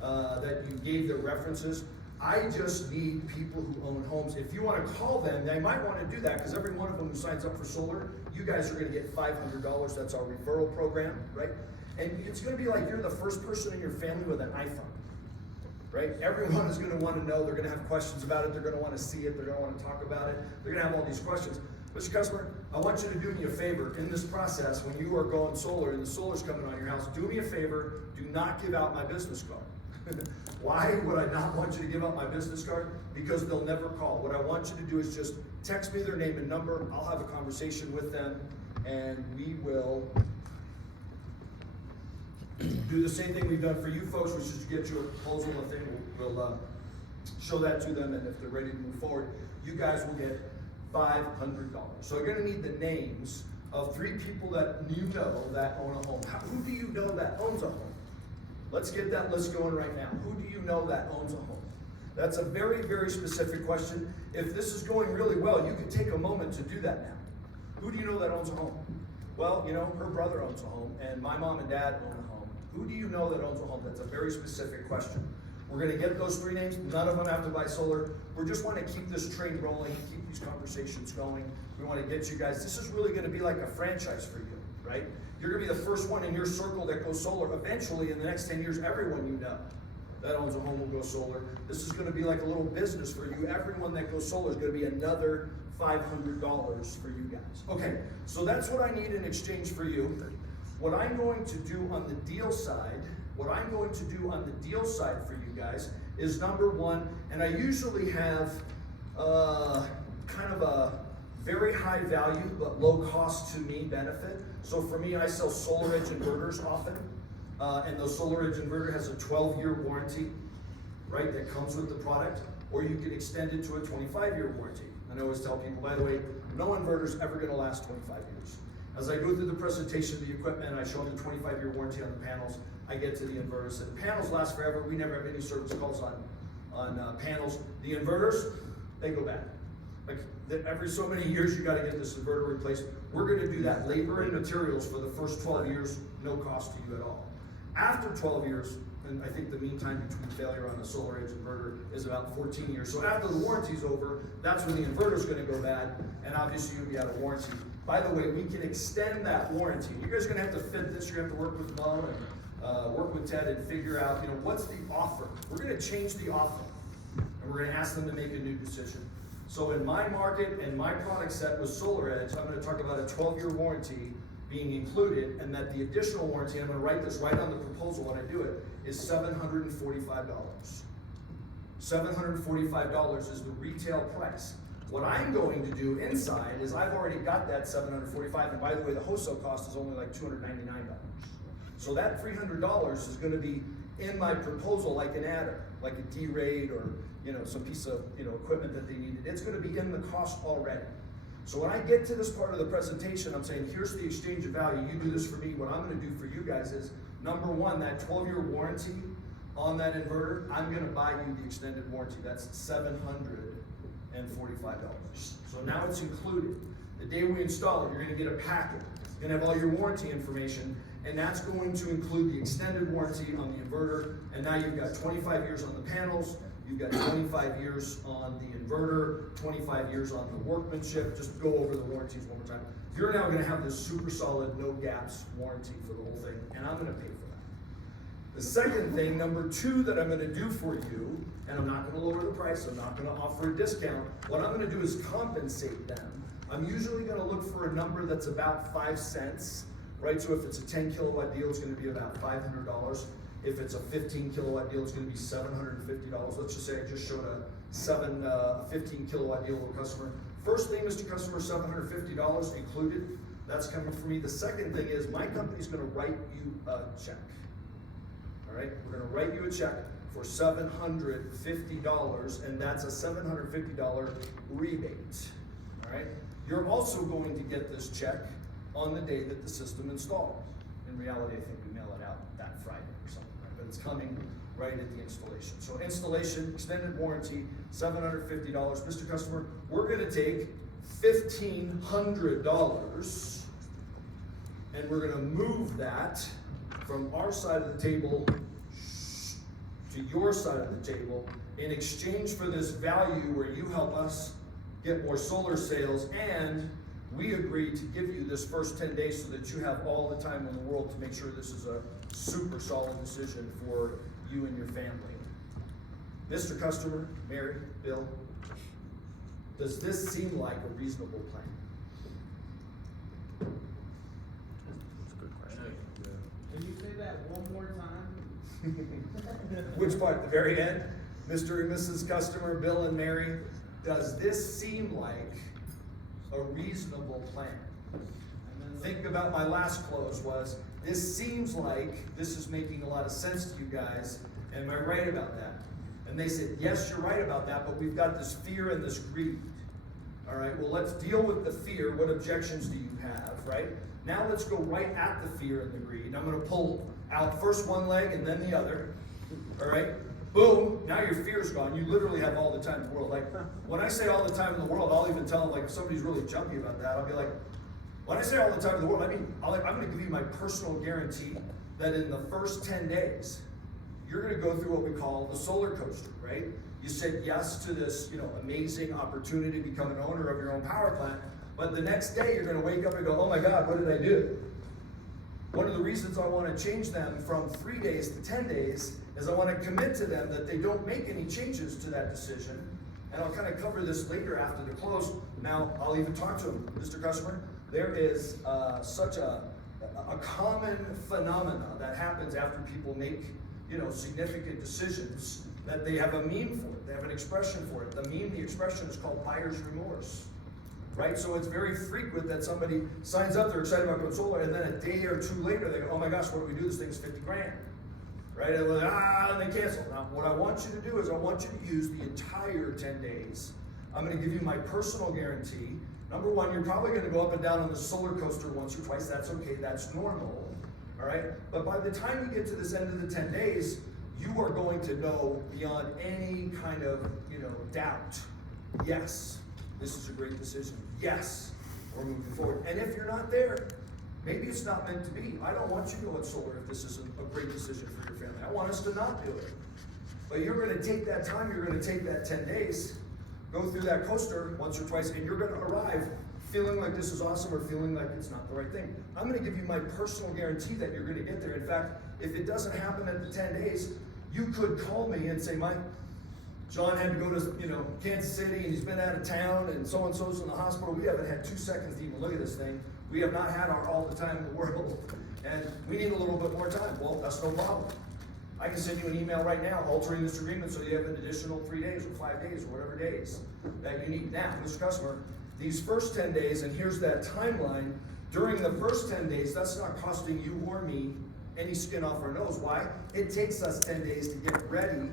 that you gave their references. I just need people who own homes. If you want to call them, they might want to do that because every one of them who signs up for solar, you guys are going to get $500. That's our referral program, right? And it's going to be like you're the first person in your family with an iPhone, right? Everyone is going to want to know. They're going to have questions about it. They're going to want to see it. They're going to want to talk about it. They're going to have all these questions. Mr. Customer, I want you to do me a favor in this process when you are going solar and the solar's coming on your house. Do me a favor. Do not give out my business card. Why would I not want you to give out my business card? Because they'll never call. What I want you to do is just text me their name and number. I'll have a conversation with them, and we will do the same thing we've done for you folks, which is to get you a proposal and thing. We'll show that to them, and if they're ready to move forward, you guys will get $500. So you're going to need the names of 3 people that that own a home. Who do you know that owns a home? Let's get that list going right now. Who do you know that owns a home? That's a very, very specific question. If this is going really well, you can take a moment to do that now. Who do you know that owns a home? Well, her brother owns a home, and my mom and dad own a home. Who do you know that owns a home? That's a very specific question. We're going to get those 3 names. None of them have to buy solar. We just want to keep this train rolling, keep these conversations going. We want to get you guys. This is really going to be like a franchise for you, right? You're going to be the first one in your circle that goes solar. Eventually, in the next 10 years, everyone you know that owns a home will go solar. This is going to be like a little business for you. Everyone that goes solar is going to be another $500 for you guys. Okay, so that's what I need in exchange for you. What I'm going to do on the deal side, for you guys is number 1, and I usually have kind of a very high value but low cost to me benefit. So for me, I sell SolarEdge inverters often, and the SolarEdge inverter has a 12-year warranty, right, that comes with the product, or you can extend it to a 25-year warranty. And I always tell people, by the way, no inverter's ever going to last 25 years. As I go through the presentation of the equipment, I show them the 25-year warranty on the panels. I get to the inverters. The panels last forever. We never have any service calls on panels. The inverters, they go bad. Like every so many years, you got to get this inverter replaced. We're going to do that labor and materials for the first 12 years, no cost to you at all. After 12 years, and I think the mean time between failure on the SolarEdge inverter is about 14 years. So after the warranty's over, that's when the inverter's going to go bad, and obviously you'll be out of warranty. By the way, we can extend that warranty. You guys are going to have to fit this. You're going to have to work with Mom and work with Ted and figure out, what's the offer. We're going to change the offer, and we're going to ask them to make a new decision. So in my market and my product set with SolarEdge, I'm gonna talk about a 12-year warranty being included, and that the additional warranty, I'm gonna write this right on the proposal when I do it, is $745. $745 is the retail price. What I'm going to do inside is I've already got that $745, and by the way, the wholesale cost is only like $299. So that $300 is gonna be in my proposal like an adder, like a D-rate or some piece of equipment that they needed. It's gonna be in the cost already. So when I get to this part of the presentation, I'm saying, here's the exchange of value. You do this for me. What I'm gonna do for you guys is, number one, that 12-year warranty on that inverter, I'm gonna buy you the extended warranty. That's $745. So now it's included. The day we install it, you're gonna get a packet. It's gonna have all your warranty information, and that's going to include the extended warranty on the inverter. And now you've got 25 years on the panels, you've got 25 years on the inverter, 25 years on the workmanship. Just go over the warranties one more time. You're now gonna have this super solid, no gaps warranty for the whole thing, and I'm gonna pay for that. The second thing, number two, that I'm gonna do for you, and I'm not gonna lower the price, I'm not gonna offer a discount, what I'm gonna do is compensate them. I'm usually gonna look for a number that's about 5 cents, right? So if it's a 10 kilowatt deal, it's gonna be about $500. If it's a 15 kilowatt deal, it's gonna be $750. Let's just say I just showed a 15 kilowatt deal with a customer. First thing, Mr. Customer, $750 included. That's coming from me. The second thing is my company's gonna write you a check. All right, we're gonna write you a check for $750, and that's a $750 rebate. All right, you're also going to get this check on the day that the system installs. In reality, I think we mail it out that Friday or something, right? But it's coming right at the installation. So installation, extended warranty, $750. Mr. Customer, we're gonna take $1,500 and we're gonna move that from our side of the table to your side of the table in exchange for this value where you help us get more solar sales, and we agree to give you this first 10 days so that you have all the time in the world to make sure this is a super solid decision for you and your family. Mr. Customer, Mary, Bill, does this seem like a reasonable plan? That's a good question. Can you say that one more time? Which part, the very end? Mr. and Mrs. Customer, Bill and Mary, does this seem like a reasonable plan? Think about my last close was, this seems like this is making a lot of sense to you guys. Am I right about that? And they said, yes, you're right about that, but we've got this fear and this greed. All right, well, let's deal with the fear. What objections do you have, right? Now let's go right at the fear and the greed. I'm gonna pull out first one leg and then the other. All right, boom, now your fear's gone. You literally have all the time in the world. Like, when I say all the time in the world, I'll even tell them, like, if somebody's really jumpy about that, I'll be like, when I say all the time in the world, I mean, I'm gonna give you my personal guarantee that in the first 10 days, you're gonna go through what we call the solar coaster, right? You said yes to this, amazing opportunity to become an owner of your own power plant, but the next day you're gonna wake up and go, oh my God, what did I do? One of the reasons I wanna change them from 3 days to 10 days is I wanna commit to them that they don't make any changes to that decision. And I'll kind of cover this later after the close. Now, I'll even talk to them, Mr. Customer. There is such a common phenomena that happens after people make significant decisions that they have a meme for it. They have an expression for it. The expression is called buyer's remorse, right? So it's very frequent that somebody signs up, they're excited about going solar, and then a day or two later they go, oh my gosh, what do we do? This thing's 50 grand, right? And they're like, and they cancel. Now, what I want you to do is I want you to use the entire 10 days. I'm gonna give you my personal guarantee. Number one, you're probably gonna go up and down on the solar coaster once or twice. That's okay, that's normal. All right, but by the time you get to this end of the 10 days, you are going to know beyond any kind of, doubt. Yes, this is a great decision. Yes, we're moving forward. And if you're not there, maybe it's not meant to be. I don't want you to go in solar if this isn't a great decision for your family. I want us to not do it. But you're going to take that time, you're going to take that 10 days, go through that coaster once or twice, and you're going to arrive feeling like this is awesome or feeling like it's not the right thing. I'm gonna give you my personal guarantee that you're gonna get there. In fact, if it doesn't happen at the 10 days, you could call me and say, Mike, John had to go to, Kansas City, and he's been out of town, and so-and-so's in the hospital. We haven't had 2 seconds to even look at this thing. We have not had all the time in the world, and we need a little bit more time. Well, that's no problem. I can send you an email right now altering this agreement so you have an additional 3 days or 5 days or whatever days that you need. Now, Mr. Customer, these first 10 days, and here's that timeline, during the first 10 days, that's not costing you or me any skin off our nose. Why? It takes us 10 days to get ready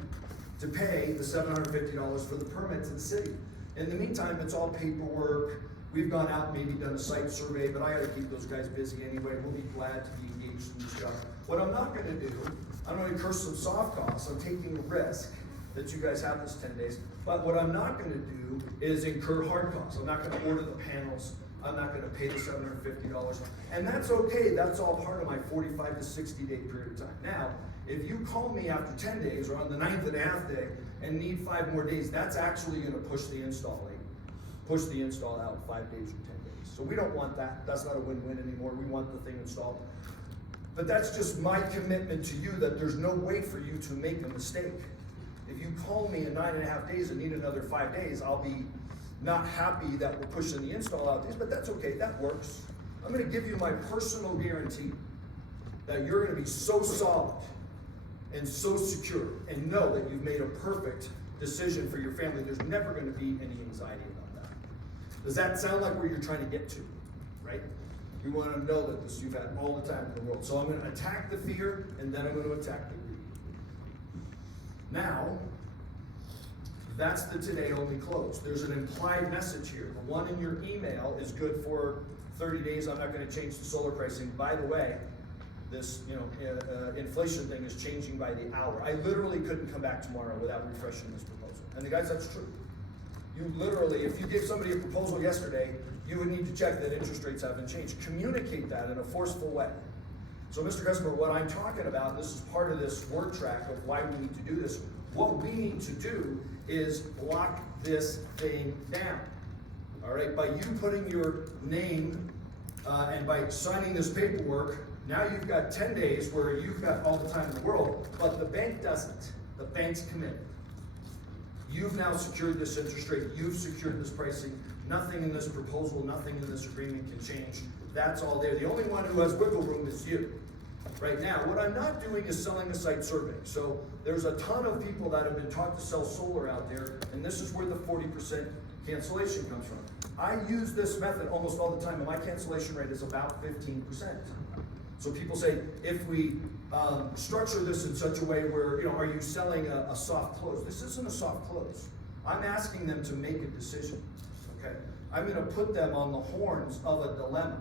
to pay the $750 for the permit to the city. In the meantime, it's all paperwork. We've gone out and maybe done a site survey, but I gotta keep those guys busy anyway. We'll be glad to be engaged in this job. What I'm not gonna do, I'm gonna incur some soft costs. I'm taking a risk that you guys have this 10 days. But what I'm not gonna do is incur hard costs. I'm not gonna order the panels. I'm not gonna pay the $750. And that's okay, that's all part of my 45 to 60 day period of time. Now, if you call me after 10 days or on the 9th and a half day and need 5 more days, that's actually gonna push the install out 5 days or 10 days. So we don't want that. That's not a win-win anymore. We want the thing installed. But that's just my commitment to you, that there's no way for you to make a mistake. If you call me in 9.5 days and need another 5 days, I'll be not happy that we're pushing the install out days, but that's okay, that works. I'm gonna give you my personal guarantee that you're gonna be so solid and so secure and know that you've made a perfect decision for your family. There's never gonna be any anxiety about that. Does that sound like where you're trying to get to, right? You wanna know that this, you've had all the time in the world. So I'm gonna attack the fear, and then I'm gonna attack the greed. Now, that's the today only close. There's an implied message here. The one in your email is good for 30 days. I'm not gonna change the solar pricing. By the way, this inflation thing is changing by the hour. I literally couldn't come back tomorrow without refreshing this proposal. And the guys, that's true. You literally, if you gave somebody a proposal yesterday, you would need to check that interest rates haven't changed. Communicate that in a forceful way. So Mr. Customer, what I'm talking about, and this is part of this word track of why we need to do this, what we need to do is lock this thing down. All right, by you putting your name and by signing this paperwork, now you've got 10 days where you've got all the time in the world, but the bank doesn't. The bank's committed. You've now secured this interest rate, you've secured this pricing. Nothing in this proposal, nothing in this agreement can change. That's all there. The only one who has wiggle room is you. Right now, what I'm not doing is selling a site survey. So there's a ton of people that have been taught to sell solar out there, and this is where the 40% cancellation comes from. I use this method almost all the time, and my cancellation rate is about 15%. So people say, if we structure this in such a way where, are you selling a soft close? This isn't a soft close. I'm asking them to make a decision, okay? I'm gonna put them on the horns of a dilemma.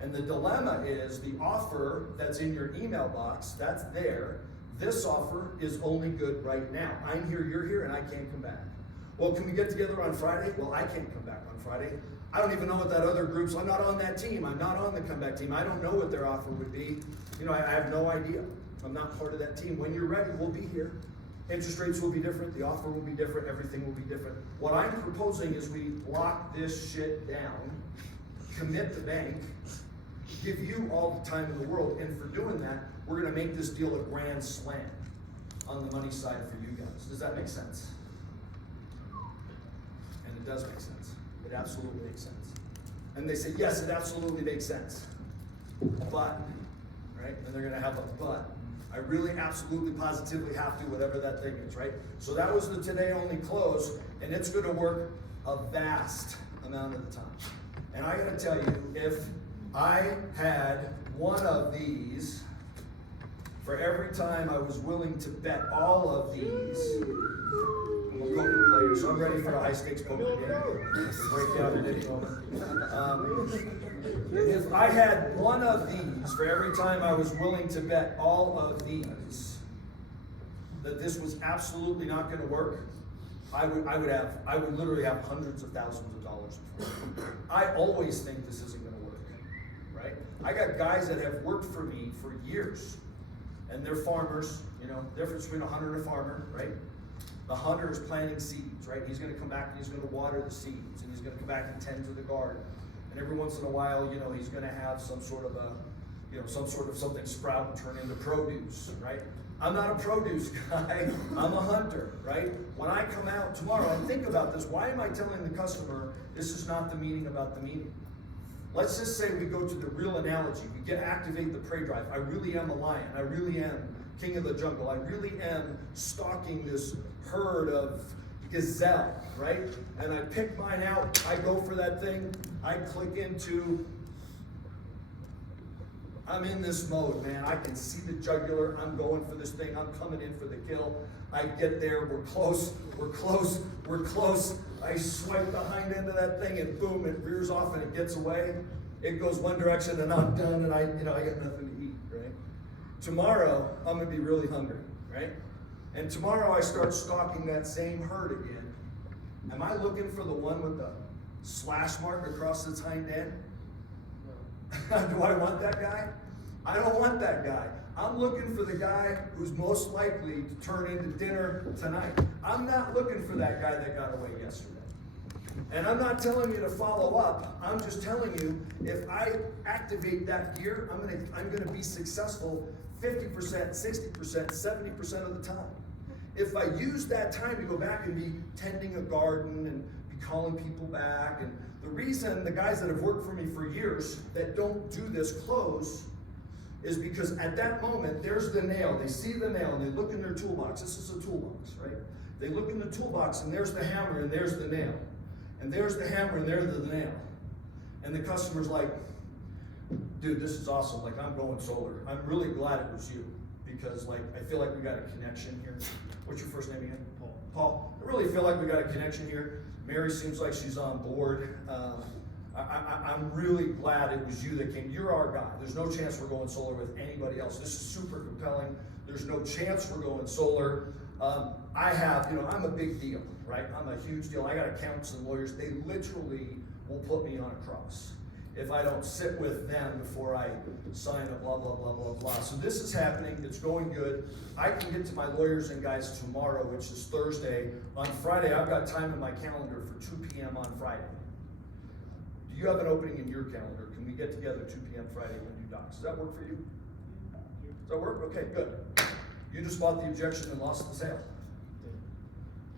And the dilemma is the offer that's in your email box, that's there. This offer is only good right now. I'm here, you're here, and I can't come back. Well, can we get together on Friday? Well, I can't come back on Friday. I don't even know what that other group's, I'm not on that team. I'm not on the comeback team. I don't know what their offer would be. I have no idea. I'm not part of that team. When you're ready, we'll be here. Interest rates will be different, the offer will be different, everything will be different. What I'm proposing is we lock this shit down, commit the bank, give you all the time in the world, and for doing that, we're gonna make this deal a grand slam on the money side for you guys. Does that make sense? And it does make sense. It absolutely makes sense. And they say, yes, it absolutely makes sense. But, right? And they're gonna have a but. I really absolutely positively have to, whatever that thing is, right? So that was the today only close, and it's gonna work a vast amount of the time. And I gotta tell you, if I had one of these for every time I was willing to bet all of these, I'm a poker player, so I'm ready for a high stakes poker game. Break out in any moment. If I had one of these for every time I was willing to bet all of these, that this was absolutely not gonna work, I would literally have hundreds of thousands of dollars. I always think this isn't gonna work, right? I got guys that have worked for me for years, and they're farmers, difference between a hunter and a farmer, right? The hunter is planting seeds, right? He's gonna come back and he's gonna water the seeds, and he's gonna come back and tend to the garden. And every once in a while, he's gonna have some sort of some sort of something sprout and turn into produce, right? I'm not a produce guy, I'm a hunter, right? When I come out tomorrow and think about this, why am I telling the customer this is not the meeting about the meeting? Let's just say we go to the real analogy. We activate the prey drive. I really am a lion. I really am king of the jungle. I really am stalking this herd of gazelle, right? And I pick mine out. I go for that thing. I click into, I'm in this mode, man. I can see the jugular. I'm going for this thing. I'm coming in for the kill. I get there. We're close. We're close. We're close. I swipe the hind end of that thing and boom, it rears off and it gets away. It goes one direction and I'm done and I got nothing to eat, right? Tomorrow, I'm gonna be really hungry, right? And tomorrow I start stalking that same herd again. Am I looking for the one with the slash mark across its hind end? Do I want that guy? I don't want that guy. I'm looking for the guy who's most likely to turn into dinner tonight. I'm not looking for that guy that got away yesterday. And I'm not telling you to follow up. I'm just telling you, if I activate that gear, I'm gonna be successful 50%, 60%, 70% of the time. If I use that time to go back and be tending a garden and be calling people back, and the reason the guys that have worked for me for years that don't do this close is because at that moment, there's the nail. They see the nail and they look in their toolbox. This is a toolbox, right? They look in the toolbox and there's the hammer and there's the nail. And there's the hammer and there's the nail. And the customer's like, dude, this is awesome. Like, I'm going solar. I'm really glad it was you because like, I feel like we got a connection here. What's your first name again? Paul. Paul, I really feel like we got a connection here. Mary seems like she's on board. I'm really glad it was you that came. You're our guy. There's no chance we're going solar with anybody else. This is super compelling. There's no chance we're going solar. I'm a big deal, right? I'm a huge deal. I got accountants and lawyers. They literally will put me on a cross if I don't sit with them before I sign a blah, blah, blah, blah, blah. So this is happening. It's going good. I can get to my lawyers and guys tomorrow, which is Thursday. On Friday, I've got time in my calendar for 2 p.m. on Friday. Do you have an opening in your calendar? Can we get together 2 p.m. Friday when you docs? Does that work for you? Does that work? Okay, good. You just bought the objection and lost the sale.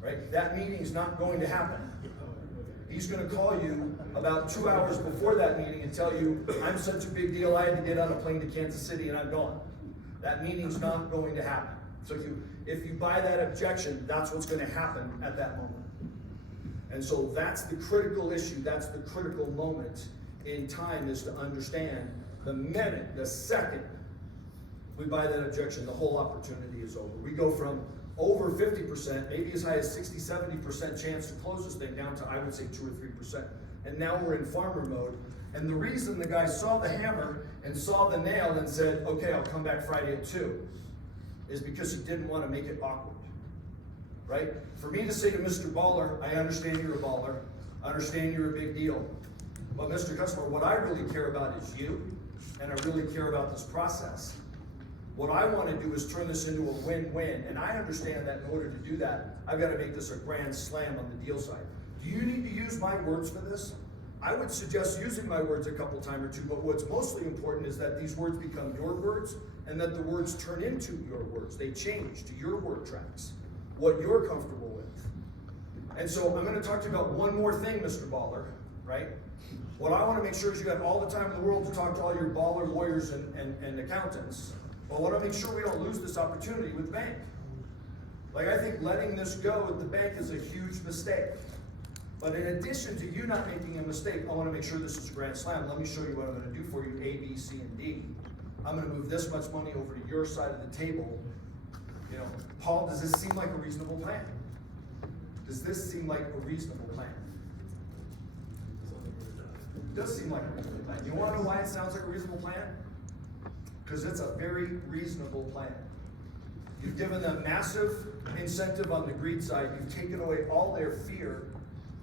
Right? That meeting's not going to happen. He's going to call you about 2 hours before that meeting and tell you, I'm such a big deal, I had to get on a plane to Kansas City and I'm gone. That meeting's not going to happen. So if you buy that objection, that's what's going to happen at that moment. And so that's the critical issue, that's the critical moment in time, is to understand the minute, the second we buy that objection, the whole opportunity is over. We go from over 50%, maybe as high as 60, 70% chance to close this thing down to, I would say, 2 or 3%. And now we're in farmer mode. And the reason the guy saw the hammer and saw the nail and said, okay, I'll come back Friday at 2, is because he didn't want to make it awkward, right? For me to say to Mr. Baller, I understand you're a baller, I understand you're a big deal, but Mr. Customer, what I really care about is you, and I really care about this process. What I want to do is turn this into a win-win, and I understand that in order to do that, I've got to make this a grand slam on the deal side. Do you need to use my words for this? I would suggest using my words a couple times or two, but what's mostly important is that these words become your words, and that the words turn into your words. They change to your word tracks, what you're comfortable with. And so I'm going to talk to you about one more thing, Mr. Baller, right? What I want to make sure is you got all the time in the world to talk to all your baller lawyers and accountants. But I want to make sure we don't lose this opportunity with the bank. Like, I think letting this go with the bank is a huge mistake. But in addition to you not making a mistake, I want to make sure this is a grand slam. Let me show you what I'm going to do for you, A, B, C, and D. I'm going to move this much money over to your side of the table. You know, Paul, does this seem like a reasonable plan? Does this seem like a reasonable plan? It does seem like a reasonable plan. You want to know why it sounds like a reasonable plan? Because it's a very reasonable plan. You've given them massive incentive on the greed side. You've taken away all their fear,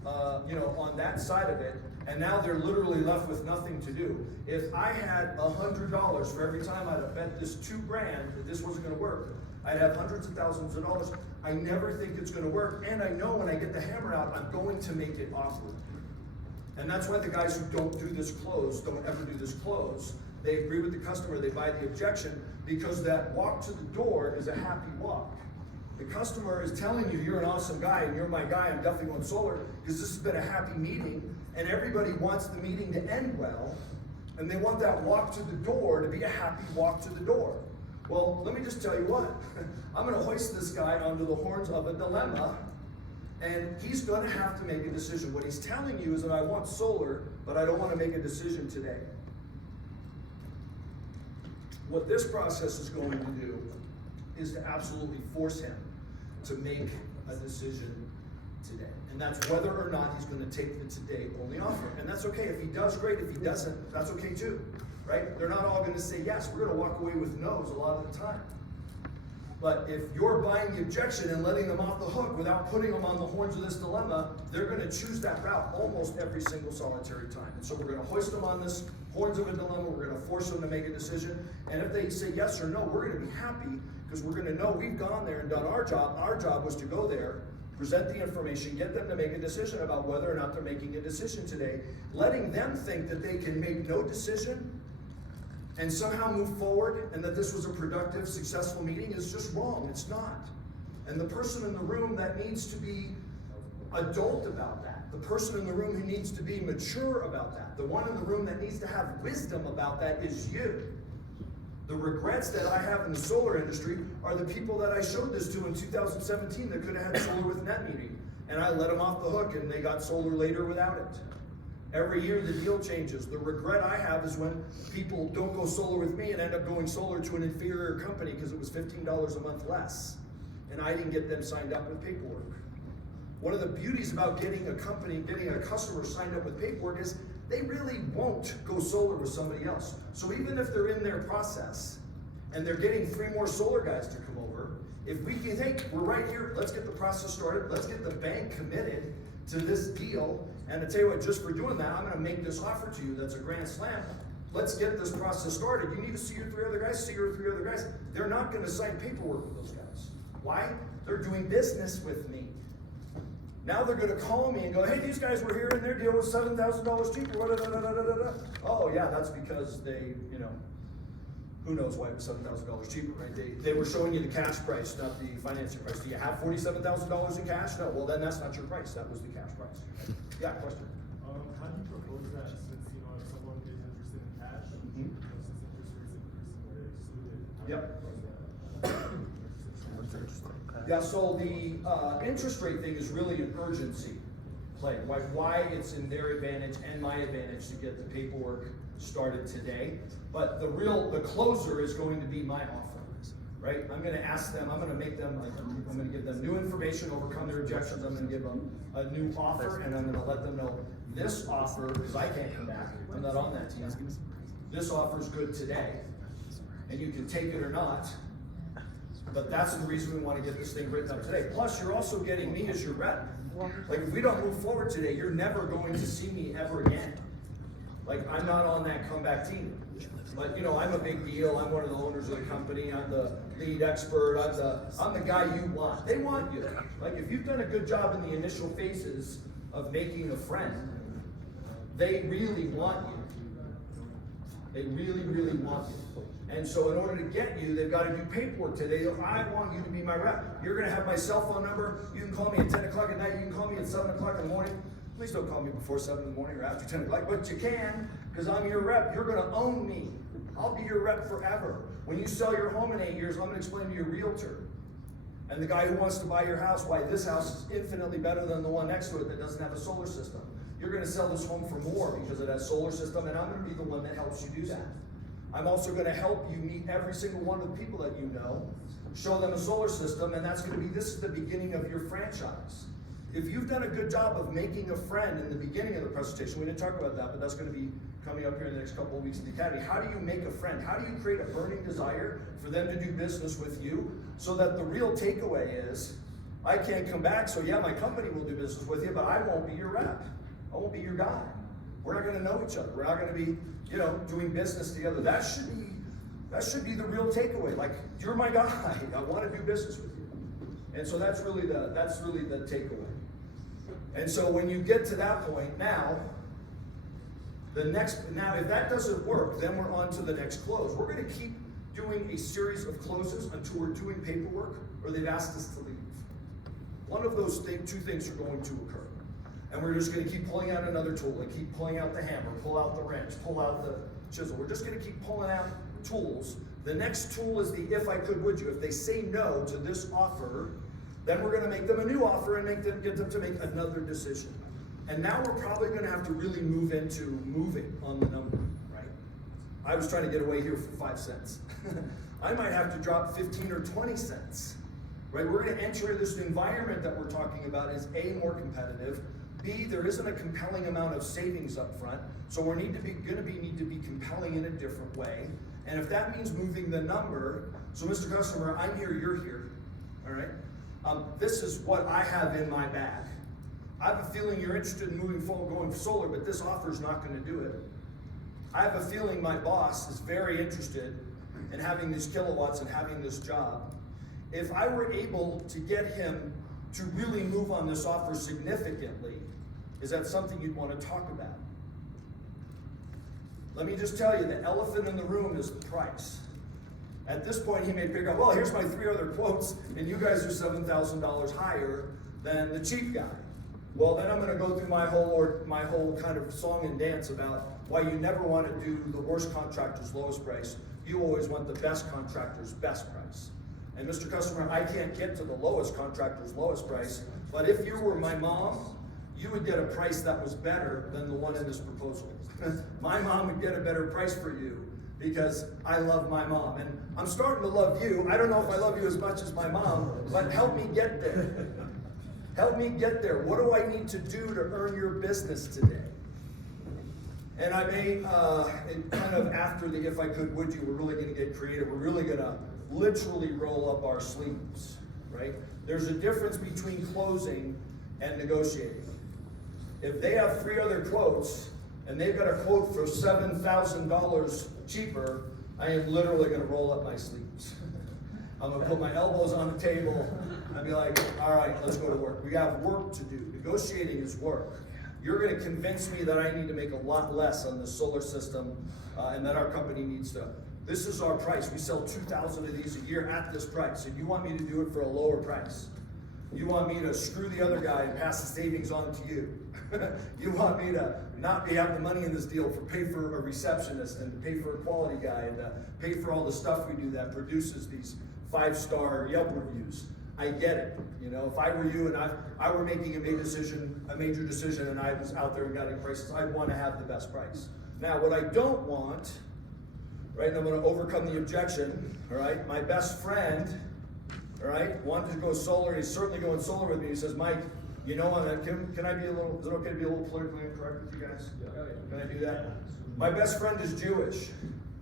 on that side of it, and now they're literally left with nothing to do. If I had $100 for every time I'd have bet this $2,000 that this wasn't going to work, I'd have hundreds of thousands of dollars. I never think it's going to work, and I know when I get the hammer out, I'm going to make it awkward. And that's why the guys who don't do this close, don't ever do this close, They agree with the customer, they buy the objection, because that walk to the door is a happy walk. The customer is telling you, you're an awesome guy and you're my guy, I'm definitely going solar, because this has been a happy meeting, and everybody wants the meeting to end well, and they want that walk to the door to be a happy walk to the door. Well, let me just tell you what, I'm gonna hoist this guy onto the horns of a dilemma, and he's gonna have to make a decision. What he's telling you is that I want solar, but I don't wanna make a decision today. What this process is going to do is to absolutely force him to make a decision today. And that's whether or not he's gonna take the today only offer. And that's okay. If he does, great. If he doesn't, that's okay too, right? They're not all gonna say yes. We're gonna walk away with no's a lot of the time. But if you're buying the objection and letting them off the hook without putting them on the horns of this dilemma, they're gonna choose that route almost every single solitary time. And so we're gonna hoist them on this horns of a dilemma, we're gonna force them to make a decision, and if they say yes or no, we're gonna be happy, because we're gonna know we've gone there and done our job. Our job was to go there, present the information, get them to make a decision about whether or not they're making a decision today. Letting them think that they can make no decision and somehow move forward, and that this was a productive, successful meeting is just wrong. It's not. And the person in the room that needs to be adult about that, the person in the room who needs to be mature about that, the one in the room that needs to have wisdom about that is you. The regrets that I have in the solar industry are the people that I showed this to in 2017 that could have had solar with net metering, and I let them off the hook and they got solar later without it. Every year the deal changes. The regret I have is when people don't go solar with me and end up going solar to an inferior company because it was $15 a month less, and I didn't get them signed up with paperwork. One of the beauties about getting a customer signed up with paperwork is they really won't go solar with somebody else. So even if they're in their process and they're getting 3 more solar guys to come over, if we can, hey, we're right here, let's get the process started, let's get the bank committed to this deal, and to tell you what, just for doing that, I'm gonna make this offer to you that's a grand slam. Let's get this process started. You need to see your 3 other guys, see your 3 other guys. They're not gonna sign paperwork with those guys. Why? They're doing business with me. Now they're gonna call me and go, hey, these guys were here and their deal was $7,000 cheaper. Oh yeah, that's because they, who knows why it was $7,000 cheaper, right? They were showing you the cash price, not the financing price. Do you have $47,000 in cash? No, well then that's not your price, that was the cash price. Yeah, question? How do you propose that since, if someone is interested in cash, since interest rates increasing, they're excluded? Yep. Yeah, so the interest rate thing is really an urgency play. Why it's in their advantage and my advantage to get the paperwork started today. But the closer is going to be my offer, right? I'm gonna ask them, I'm gonna give them new information, overcome their objections, I'm gonna give them a new offer, and I'm gonna let them know this offer, because I can't come back, I'm not on that team. This offer's good today, and you can take it or not, but that's the reason we wanna get this thing written up today. Plus, you're also getting me as your rep. Like, if we don't move forward today, you're never going to see me ever again. Like, I'm not on that comeback team. But I'm a big deal. I'm one of the owners of the company. I'm the lead expert. I'm the guy you want. They want you. Like, if you've done a good job in the initial phases of making a friend, they really want you. They really, really want you. And so in order to get you, they've got to do paperwork today. I want you to be my rep. You're going to have my cell phone number. You can call me at 10 o'clock at night. You can call me at 7 o'clock in the morning. Please don't call me before 7 in the morning or after 10 o'clock, but you can, because I'm your rep. You're going to own me. I'll be your rep forever. When you sell your home in 8 years, I'm going to explain to your realtor and the guy who wants to buy your house why this house is infinitely better than the one next to it that doesn't have a solar system. You're going to sell this home for more because it has solar system, and I'm going to be the one that helps you do that. I'm also going to help you meet every single one of the people that you know, show them a solar system, and this is the beginning of your franchise. If you've done a good job of making a friend in the beginning of the presentation, we didn't talk about that, but that's going to be coming up here in the next couple of weeks in the Academy. How do you make a friend? How do you create a burning desire for them to do business with you, so that the real takeaway is, I can't come back, so yeah, my company will do business with you, but I won't be your rep. I won't be your guy. We're not going to know each other. We're not going to be, doing business together. That should be the real takeaway. Like, you're my guy. I want to do business with you. And so that's really the takeaway. And so when you get to that point now, Now if that doesn't work, then we're on to the next close. We're gonna keep doing a series of closes until we're doing paperwork or they've asked us to leave. One of those two things are going to occur. And we're just gonna keep pulling out another tool and keep pulling out the hammer, pull out the wrench, pull out the chisel. We're just gonna keep pulling out tools. The next tool is the if I could, would you. If they say no to this offer, then we're gonna make them a new offer and get them to make another decision. And now we're probably gonna have to really move into moving on the number, right? I was trying to get away here for 5 cents. I might have to drop 15 or 20 cents, right? We're gonna enter this environment that we're talking about is A, more competitive, B, there isn't a compelling amount of savings up front, so we need to be compelling in a different way. And if that means moving the number, so Mr. Customer, I'm here, you're here, all right? This is what I have in my bag. I have a feeling you're interested in moving forward, going solar, but this offer is not gonna do it. I have a feeling my boss is very interested in having these kilowatts and having this job. If I were able to get him to really move on this offer significantly, is that something you'd want to talk about? Let me just tell you, the elephant in the room is the price. At this point, he may pick up, well, here's my 3 other quotes, and you guys are $7,000 higher than the cheap guy. Well, then I'm going to go through my whole kind of song and dance about why you never want to do the worst contractor's lowest price. You always want the best contractor's best price. And Mr. Customer, I can't get to the lowest contractor's lowest price, but if you were my mom, you would get a price that was better than the one in this proposal. My mom would get a better price for you because I love my mom. And I'm starting to love you. I don't know if I love you as much as my mom, but help me get there. Help me get there. What do I need to do to earn your business today? And I may, kind of after the if I could, would you, we're really gonna get creative. We're really gonna literally roll up our sleeves, right? There's a difference between closing and negotiating. If they have 3 other quotes and they've got a quote for $7,000 cheaper, I am literally gonna roll up my sleeves. I'm gonna put my elbows on the table and be like, all right, let's go to work. We have work to do. Negotiating is work. You're gonna convince me that I need to make a lot less on the solar system and that our company needs to. This is our price. We sell 2,000 of these a year at this price, and you want me to do it for a lower price. You want me to screw the other guy and pass the savings on to you. You want me to not have the money in this deal for pay for a receptionist and to pay for a quality guy and to pay for all the stuff we do that produces these 5-star Yelp reviews. I get it. You know, if I were you and I were making a major decision and I was out there and getting prices, I'd want to have the best price. Now, what I don't want, right, and I'm going to overcome the objection, all right, my best friend, all right, wanted to go solar, and he's certainly going solar with me. He says, Mike, you know, can I be a little, is it okay to be a little politically incorrect with you guys? Yeah. Can I do that? My best friend is Jewish.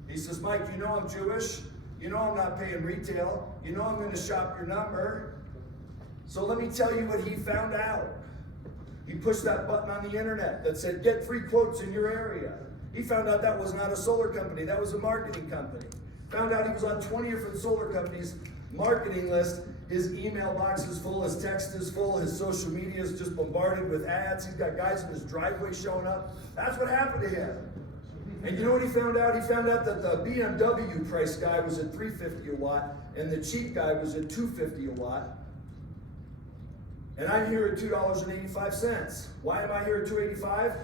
He says, Mike, you know I'm Jewish. You know I'm not paying retail. You know I'm going to shop your number. So let me tell you what he found out. He pushed that button on the internet that said, get free quotes in your area. He found out that was not a solar company, that was a marketing company. Found out he was on 20 different solar companies' marketing list. His email box is full, his text is full, his social media is just bombarded with ads. He's got guys in his driveway showing up. That's what happened to him. And you know what he found out? He found out that the BMW price guy was at $350 a watt and the cheap guy was at $250 a watt. And I'm here at $2.85. Why am I here at $2.85?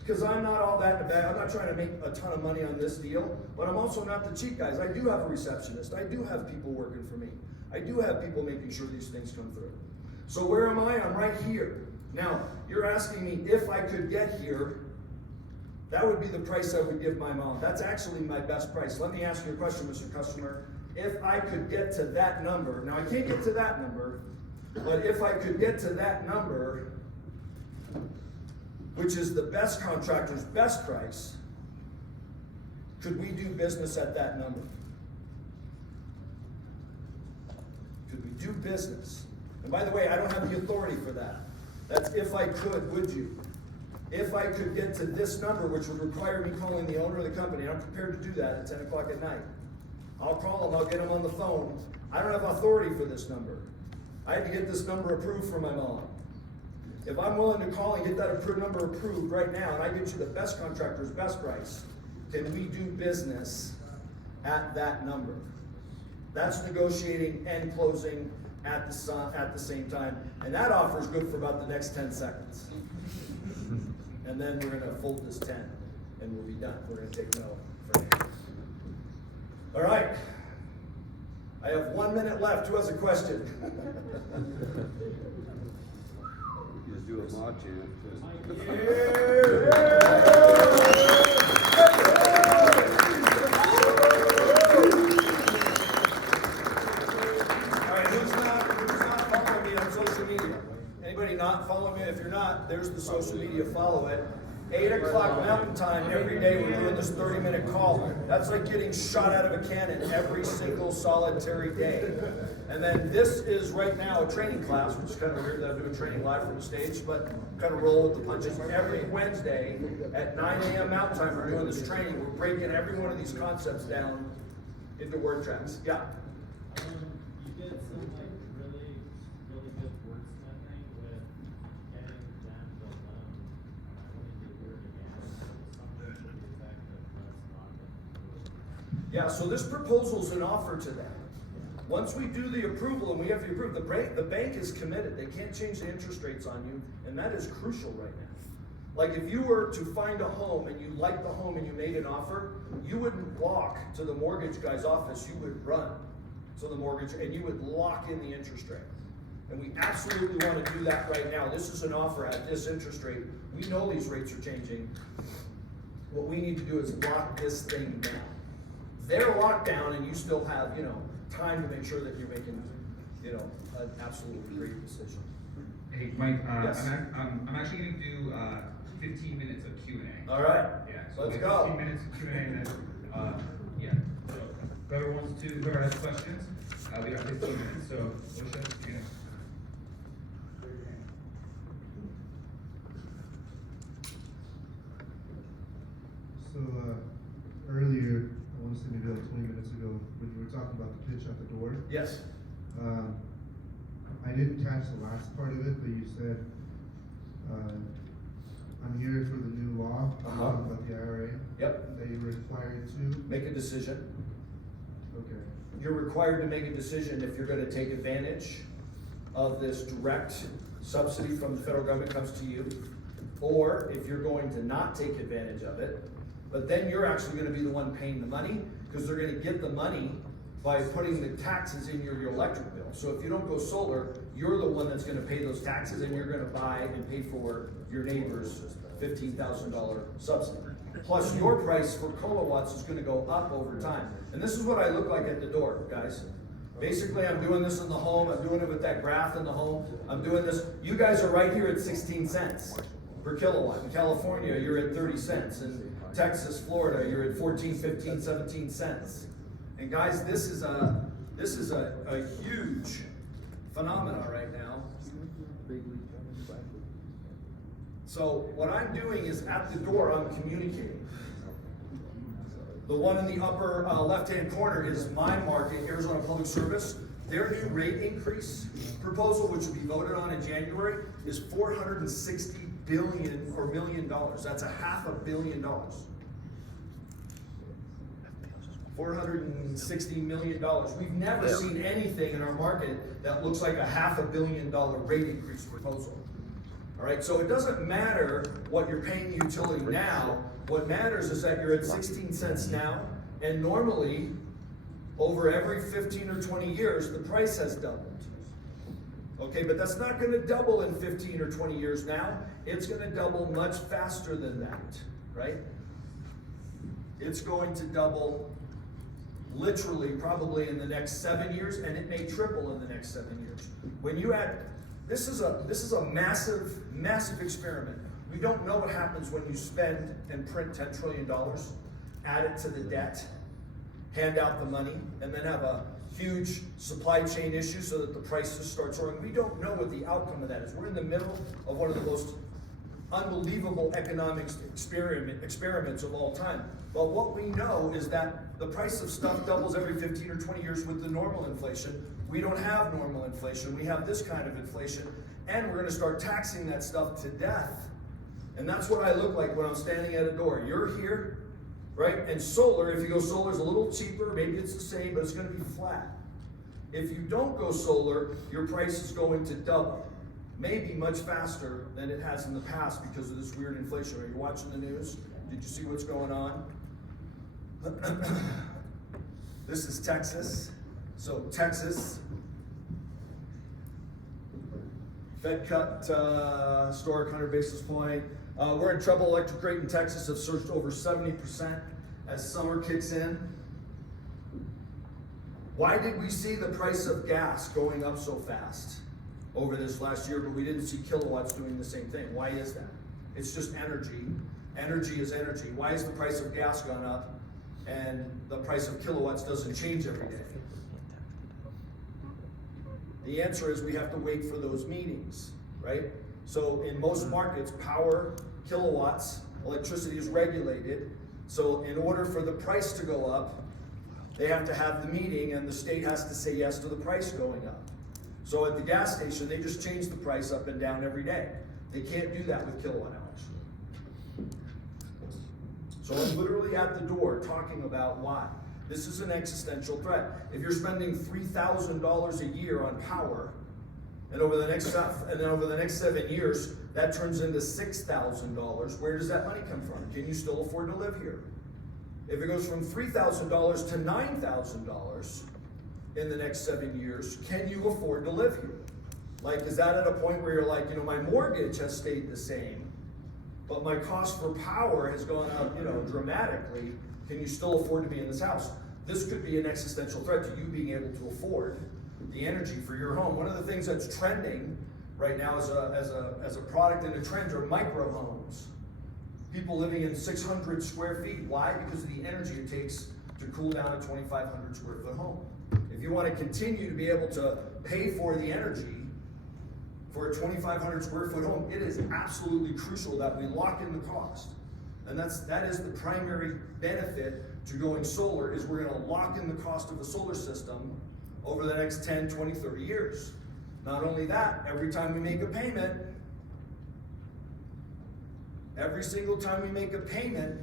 Because I'm not all that in the bag. I'm not trying to make a ton of money on this deal, but I'm also not the cheap guys. I do have a receptionist. I do have people working for me. I do have people making sure these things come through. So where am I? I'm right here. Now, you're asking me if I could get here, that would be the price I would give my mom. That's actually my best price. Let me ask you a question, Mr. Customer. If I could get to that number, now I can't get to that number, but if I could get to that number, which is the best contractor's best price, could we do business at that number? Could we do business? And by the way, I don't have the authority for that. That's if I could, would you? If I could get to this number, which would require me calling the owner of the company, I'm prepared to do that at 10 o'clock at night. I'll call him, I'll get him on the phone. I don't have authority for this number. I had to get this number approved for my mom. If I'm willing to call and get that approved number approved right now, and I get you the best contractor's best price, can we do business at that number? That's negotiating and closing at the same time, and that offer is good for about the next 10 seconds. And then we're gonna fold this 10, and we'll be done. We're gonna take no for now. All right. I have 1 minute left. Who has a question? Just do a mod chant. All right, who's not following me on social media? Anybody not following me? If you're not, there's the social media, follow it. 8 o'clock Mountain Time every day, we're doing this 30-minute call. That's like getting shot out of a cannon every single solitary day. And then this is right now a training class, which is kind of weird that I'm doing training live from the stage, but kind of roll with the punches. Every Wednesday at 9 a.m. Mountain Time, we're doing this training. We're breaking every one of these concepts down into word tracks. Yeah. You did some like really good wordsmithing with getting them to I wouldn't do word again, something to the effect of let's not get. Yeah, so this proposal's an offer to them. Once we do the approval and we have to approve, the bank is committed. They can't change the interest rates on you, and that is crucial right now. Like if you were to find a home and you liked the home and you made an offer, you wouldn't walk to the mortgage guy's office, you would run to the mortgage and you would lock in the interest rate. And we absolutely want to do that right now. This is an offer at this interest rate. We know these rates are changing. What we need to do is lock this thing down. They're locked down and you still have, time to make sure that you're making, an absolutely great decision. Hey, Mike, Yes. I'm actually gonna do 15 minutes of Q&A. All right, Yeah, so let's like go. 15 minutes of Q&A and then, yeah. So whoever has questions, we got 15 minutes, so we'll shut the Q&A. So, earlier, I want to say maybe like 20 minutes ago, when you were talking about the pitch at the door, Yes. I didn't catch the last part of it, but you said, I'm here for the new law, about the IRA, Yep. that you're required to, Make a decision. okay. You're required to make a decision if you're gonna take advantage of this direct subsidy from the federal government comes to you, or if you're going to not take advantage of it, but then you're actually gonna be the one paying the money, because they're gonna get the money by putting the taxes in your electric bill. So if you don't go solar, you're the one that's gonna pay those taxes, and you're gonna buy and pay for your neighbor's $15,000 subsidy. Plus your price for kilowatts is gonna go up over time. And this is what I look like at the door, guys. Basically, I'm doing this in the home, I'm doing it with that graph in the home, I'm doing this. You guys are right here at 16 cents per kilowatt. In California, you're at 30 cents. In Texas, Florida, you're at 14, 15, 17 cents. And guys, this is a huge phenomenon right now. So what I'm doing is at the door, I'm communicating. The one in the upper left-hand corner is my market, Arizona Public Service. Their new rate increase proposal, which will be voted on in January, is $460 billion or million dollars. That's $500 million. $460 million. We've never seen anything in our market that looks like $500 million rate increase proposal. All right, so it doesn't matter what you're paying the utility now. What matters is that you're at 16 cents now, and normally, over every 15 or 20 years, the price has doubled. Okay, but that's not gonna double in 15 or 20 years now. It's gonna double much faster than that, right? It's going to double literally probably in the next 7 years, and it may triple in the next 7 years. When you add, this is a massive, massive experiment. We don't know what happens when you spend and print $10 trillion, add it to the debt, hand out the money, and then have a huge supply chain issue so that the prices start soaring. We don't know what the outcome of that is. We're in the middle of one of the most unbelievable economic experiments of all time. But what we know is that the price of stuff doubles every 15 or 20 years with the normal inflation. We don't have normal inflation. We have this kind of inflation, and we're going to start taxing that stuff to death. And that's what I look like when I'm standing at a door. You're here, right? And solar, if you go solar, is a little cheaper. Maybe it's the same, but it's going to be flat. If you don't go solar, your price is going to double. Maybe much faster than it has in the past because of this weird inflation. Are you watching the news? Did you see what's going on? This is Texas. So Texas, Fed cut historic 100 basis point. We're in trouble. Electric rate in Texas have surged over 70% as summer kicks in. Why did we see the price of gas going up so fast over this last year, but we didn't see kilowatts doing the same thing? Why is that? It's just energy. Energy is energy. Why has the price of gas gone up and the price of kilowatts doesn't change every day? The answer is we have to wait for those meetings, right? So in most markets, power, kilowatts, electricity is regulated. So in order for the price to go up, they have to have the meeting and the state has to say yes to the price going up. So at the gas station, they just change the price up and down every day. They can't do that with kilowatt hours. So I'm literally at the door talking about why. This is an existential threat. If you're spending $3,000 a year on power, and over the next 7 years, that turns into $6,000, where does that money come from? Can you still afford to live here? If it goes from $3,000 to $9,000 in the next 7 years, can you afford to live here? Like, is that at a point where you're like, my mortgage has stayed the same, but my cost for power has gone up, dramatically. Can you still afford to be in this house? This could be an existential threat to you being able to afford the energy for your home. One of the things that's trending right now as a product and a trend are micro homes. People living in 600 square feet. Why? Because of the energy it takes to cool down a 2,500 square foot home. If you want to continue to be able to pay for the energy for a 2,500 square foot home, it is absolutely crucial that we lock in the cost. And that is the primary benefit to going solar, is we're going to lock in the cost of the solar system over the next 10, 20, 30 years. Not only that, every time we make a payment, every single time we make a payment,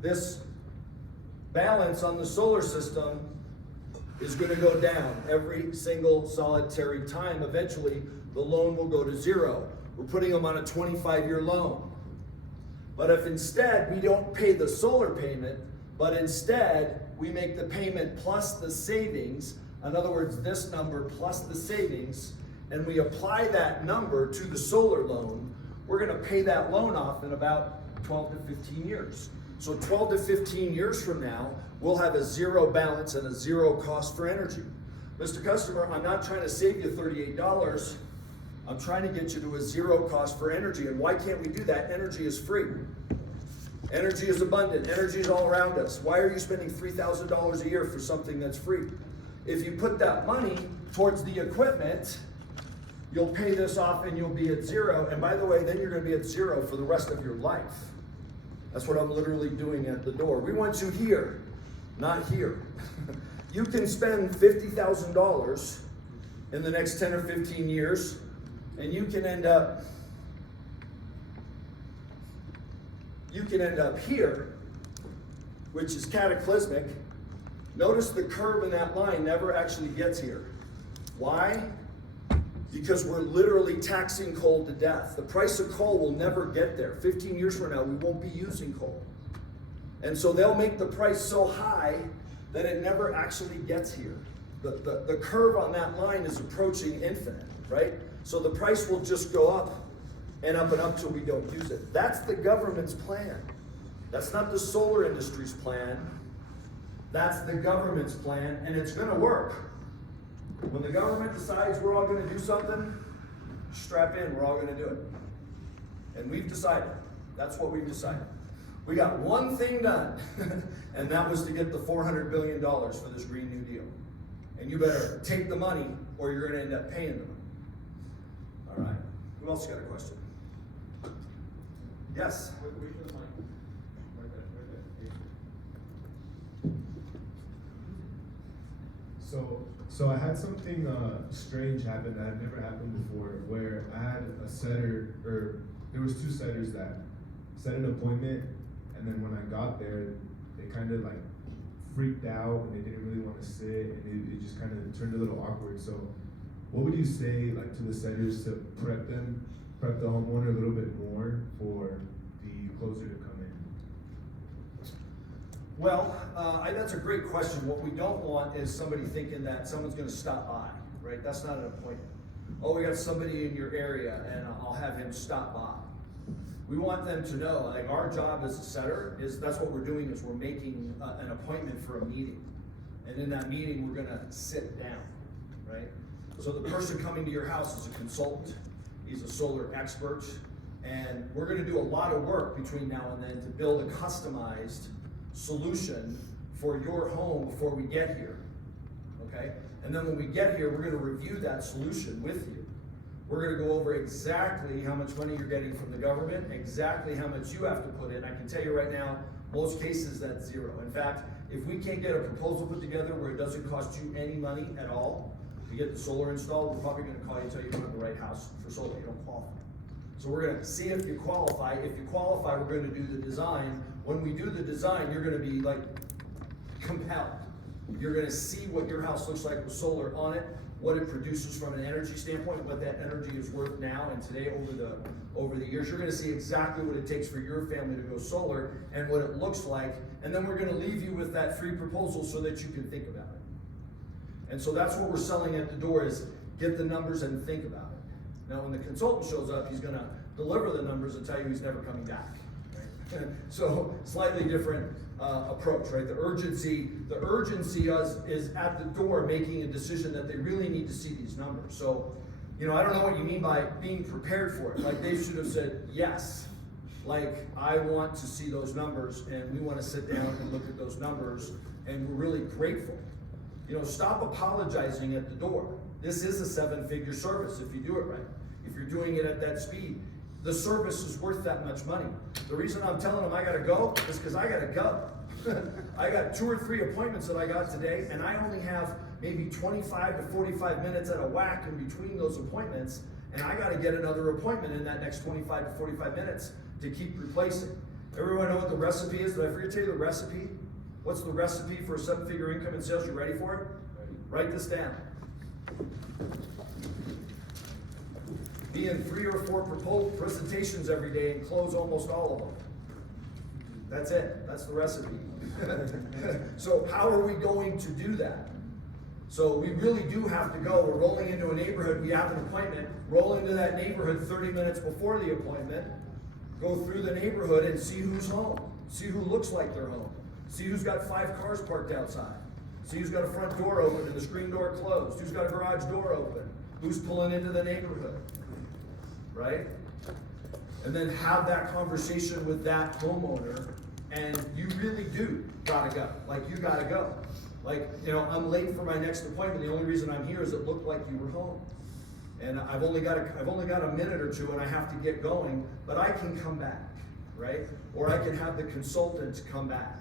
this balance on the solar system is going to go down every single solitary time. Eventually, the loan will go to zero. We're putting them on a 25-year loan. But if instead we don't pay the solar payment, but instead we make the payment plus the savings, in other words, this number plus the savings, and we apply that number to the solar loan, we're going to pay that loan off in about 12 to 15 years. So 12 to 15 years from now, we'll have a zero balance and a zero cost for energy. Mr. Customer, I'm not trying to save you $38. I'm trying to get you to a zero cost for energy. And why can't we do that? Energy is free. Energy is abundant. Energy is all around us. Why are you spending $3,000 a year for something that's free? If you put that money towards the equipment, you'll pay this off and you'll be at zero. And by the way, then you're going to be at zero for the rest of your life. That's what I'm literally doing at the door. We want you here, not here. You can spend $50,000 in the next 10 or 15 years, and you can end up here, which is cataclysmic. Notice the curve in that line never actually gets here. Why? Because we're literally taxing coal to death. The price of coal will never get there. 15 years from now, we won't be using coal. And so they'll make the price so high that it never actually gets here. The curve on that line is approaching infinite, right? So the price will just go up and up till we don't use it. That's the government's plan. That's not the solar industry's plan. That's the government's plan, and it's going to work. When the government decides we're all going to do something, strap in, we're all going to do it. And we've decided. That's what we've decided. We got one thing done, and that was to get the $400 billion for this Green New Deal. And you better take the money, or you're going to end up paying the money. All right. Who else got a question? Yes? So I had something strange happen that had never happened before, where I had a setter, or there was two setters that set an appointment, and then when I got there, they kind of like freaked out and they didn't really want to sit, and it just kind of turned a little awkward. So what would you say like to the setters to prep the homeowner a little bit more for the closer to come in? Well, that's a great question. What we don't want is somebody thinking that someone's gonna stop by, right? That's not an appointment. Oh, we got somebody in your area and I'll have him stop by. We want them to know, like, our job as a setter is, that's what we're doing, is we're making an appointment for a meeting. And in that meeting, we're gonna sit down, right? So the person coming to your house is a consultant. He's a solar expert. And we're gonna do a lot of work between now and then to build a customized solution for your home before we get here, okay? And then when we get here, we're gonna review that solution with you. We're gonna go over exactly how much money you're getting from the government, exactly how much you have to put in. I can tell you right now, most cases that's zero. In fact, if we can't get a proposal put together where it doesn't cost you any money at all to get the solar installed, we're probably gonna call you and tell you don't have the right house for solar, you don't qualify. So we're gonna see if you qualify. If you qualify, we're gonna do the design. When we do the design, you're gonna be like compelled. You're gonna see what your house looks like with solar on it, what it produces from an energy standpoint, what that energy is worth now and today over the years. You're gonna see exactly what it takes for your family to go solar and what it looks like. And then we're gonna leave you with that free proposal so that you can think about it. And so that's what we're selling at the door, is get the numbers and think about it. Now, when the consultant shows up, he's gonna deliver the numbers and tell you he's never coming back. Right? So, slightly different approach, right? The urgency is at the door making a decision that they really need to see these numbers. So, you know, I don't know what you mean by being prepared for it. Like, they should have said, yes, like, I want to see those numbers, and we want to sit down and look at those numbers, and we're really grateful. You know, stop apologizing at the door. This is a 7-figure service if you do it right. If you're doing it at that speed, the service is worth that much money. The reason I'm telling them I gotta go is because I gotta go. I got 2 or 3 appointments that I got today, and I only have maybe 25 to 45 minutes at a whack in between those appointments, and I gotta get another appointment in that next 25 to 45 minutes to keep replacing. Everyone know what the recipe is? Did I forget to tell you the recipe? What's the recipe for a 7-figure income in sales? You ready for it? Write this down. Be in 3 or 4 presentations every day and close almost all of them. That's it. That's the recipe. So how are we going to do that? So we really do have to go. We're rolling into a neighborhood. We have an appointment. Roll into that neighborhood 30 minutes before the appointment. Go through the neighborhood and see who's home. See who looks like they're home. See who's got 5 cars parked outside. See who's got a front door open and the screen door closed. Who's got a garage door open. Who's pulling into the neighborhood. Right? And then have that conversation with that homeowner, and you really do gotta go. Like, you gotta go. Like, you know, I'm late for my next appointment. The only reason I'm here is it looked like you were home. And I've only got a minute or two and I have to get going, but I can come back, right? Or I can have the consultant come back.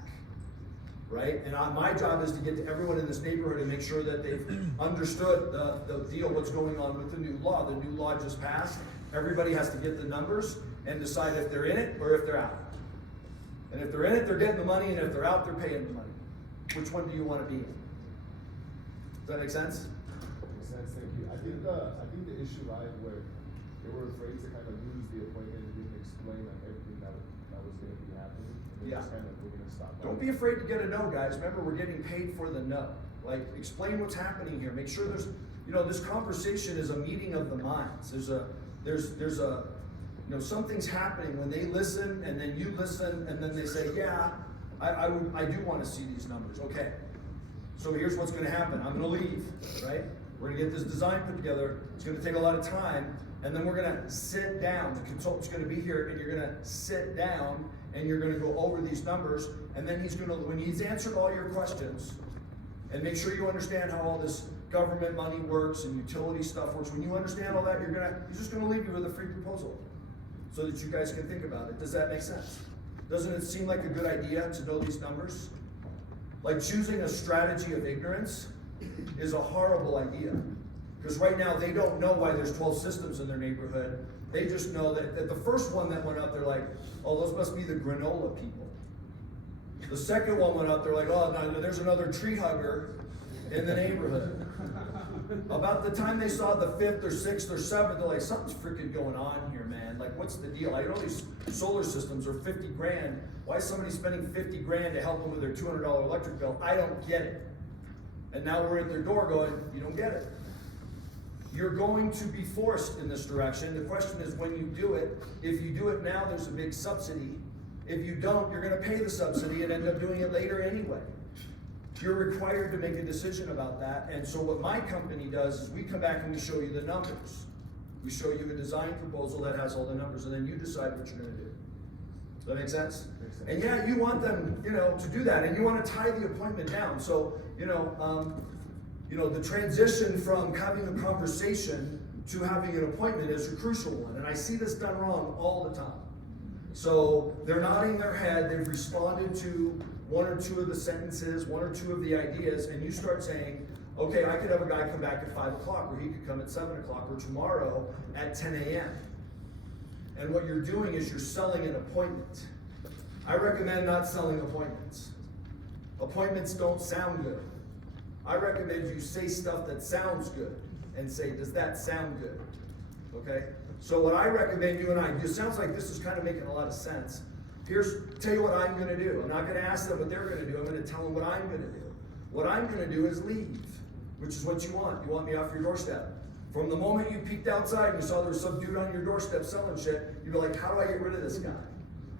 Right? And my job is to get to everyone in this neighborhood and make sure that they've understood the deal, what's going on with the new law. The new law just passed. Everybody has to get the numbers and decide if they're in it or if they're out. And if they're in it, they're getting the money, and if they're out, they're paying the money. Which one do you want to be in? Does that make sense? Makes sense, thank you. I think the issue lied where they were afraid to kind of lose the appointment and didn't explain like everything that was going to be happening. And they just kind of were going to stop. Don't be afraid to get a no, guys. Remember, we're getting paid for the no. Like, explain what's happening here. Make sure there's, you know, this conversation is a meeting of the minds. There's a, you know, something's happening when they listen, and then you listen, and then they say, yeah, I do want to see these numbers. Okay. So here's what's going to happen. I'm going to leave, right? We're going to get this design put together. It's going to take a lot of time, and then we're going to sit down. The consultant's going to be here, and you're going to sit down, and you're going to go over these numbers, and then he's going to, when he's answered all your questions, and make sure you understand how all this government money works and utility stuff works. When you understand all that, he's just going to leave you with a free proposal. so that you guys can think about it. Does that make sense? Doesn't it seem like a good idea to know these numbers? Like choosing a strategy of ignorance is a horrible idea. Because right now they don't know why there's 12 systems in their neighborhood. They just know that at the first one that went up, they're like, oh, those must be the granola people. The second one went up, they're like, oh, no, there's another tree hugger in the neighborhood. About the time they saw the 5th or 6th or 7th, they're like, something's freaking going on here, man. Like, what's the deal? I know these solar systems are 50 grand. Why is somebody spending 50 grand to help them with their $200 electric bill? I don't get it. And now we're at their door going, you don't get it. You're going to be forced in this direction. The question is when you do it. If you do it now, there's a big subsidy. If you don't, you're going to pay the subsidy and end up doing it later anyway. You're required to make a decision about that. And so what my company does is we come back and we show you the numbers. We show you a design proposal that has all the numbers, and then you decide what you're going to do. Does that make sense? And yeah, you want them, to do that, and you want to tie the appointment down. So, the transition from having a conversation to having an appointment is a crucial one, and I see this done wrong all the time. So they're nodding their head, they've responded to 1 or 2 of the sentences, 1 or 2 of the ideas, and you start saying, okay, I could have a guy come back at 5 o'clock, or he could come at 7 o'clock, or tomorrow at 10 a.m. And what you're doing is you're selling an appointment. I recommend not selling appointments. Appointments don't sound good. I recommend you say stuff that sounds good and say, does that sound good? Okay? So what I recommend you and I do, it sounds like this is kind of making a lot of sense. Tell you what I'm going to do. I'm not going to ask them what they're going to do. I'm going to tell them what I'm going to do. What I'm going to do is leave, which is what you want. You want me off your doorstep. From the moment you peeked outside and you saw there was some dude on your doorstep selling shit, you'd be like, how do I get rid of this guy?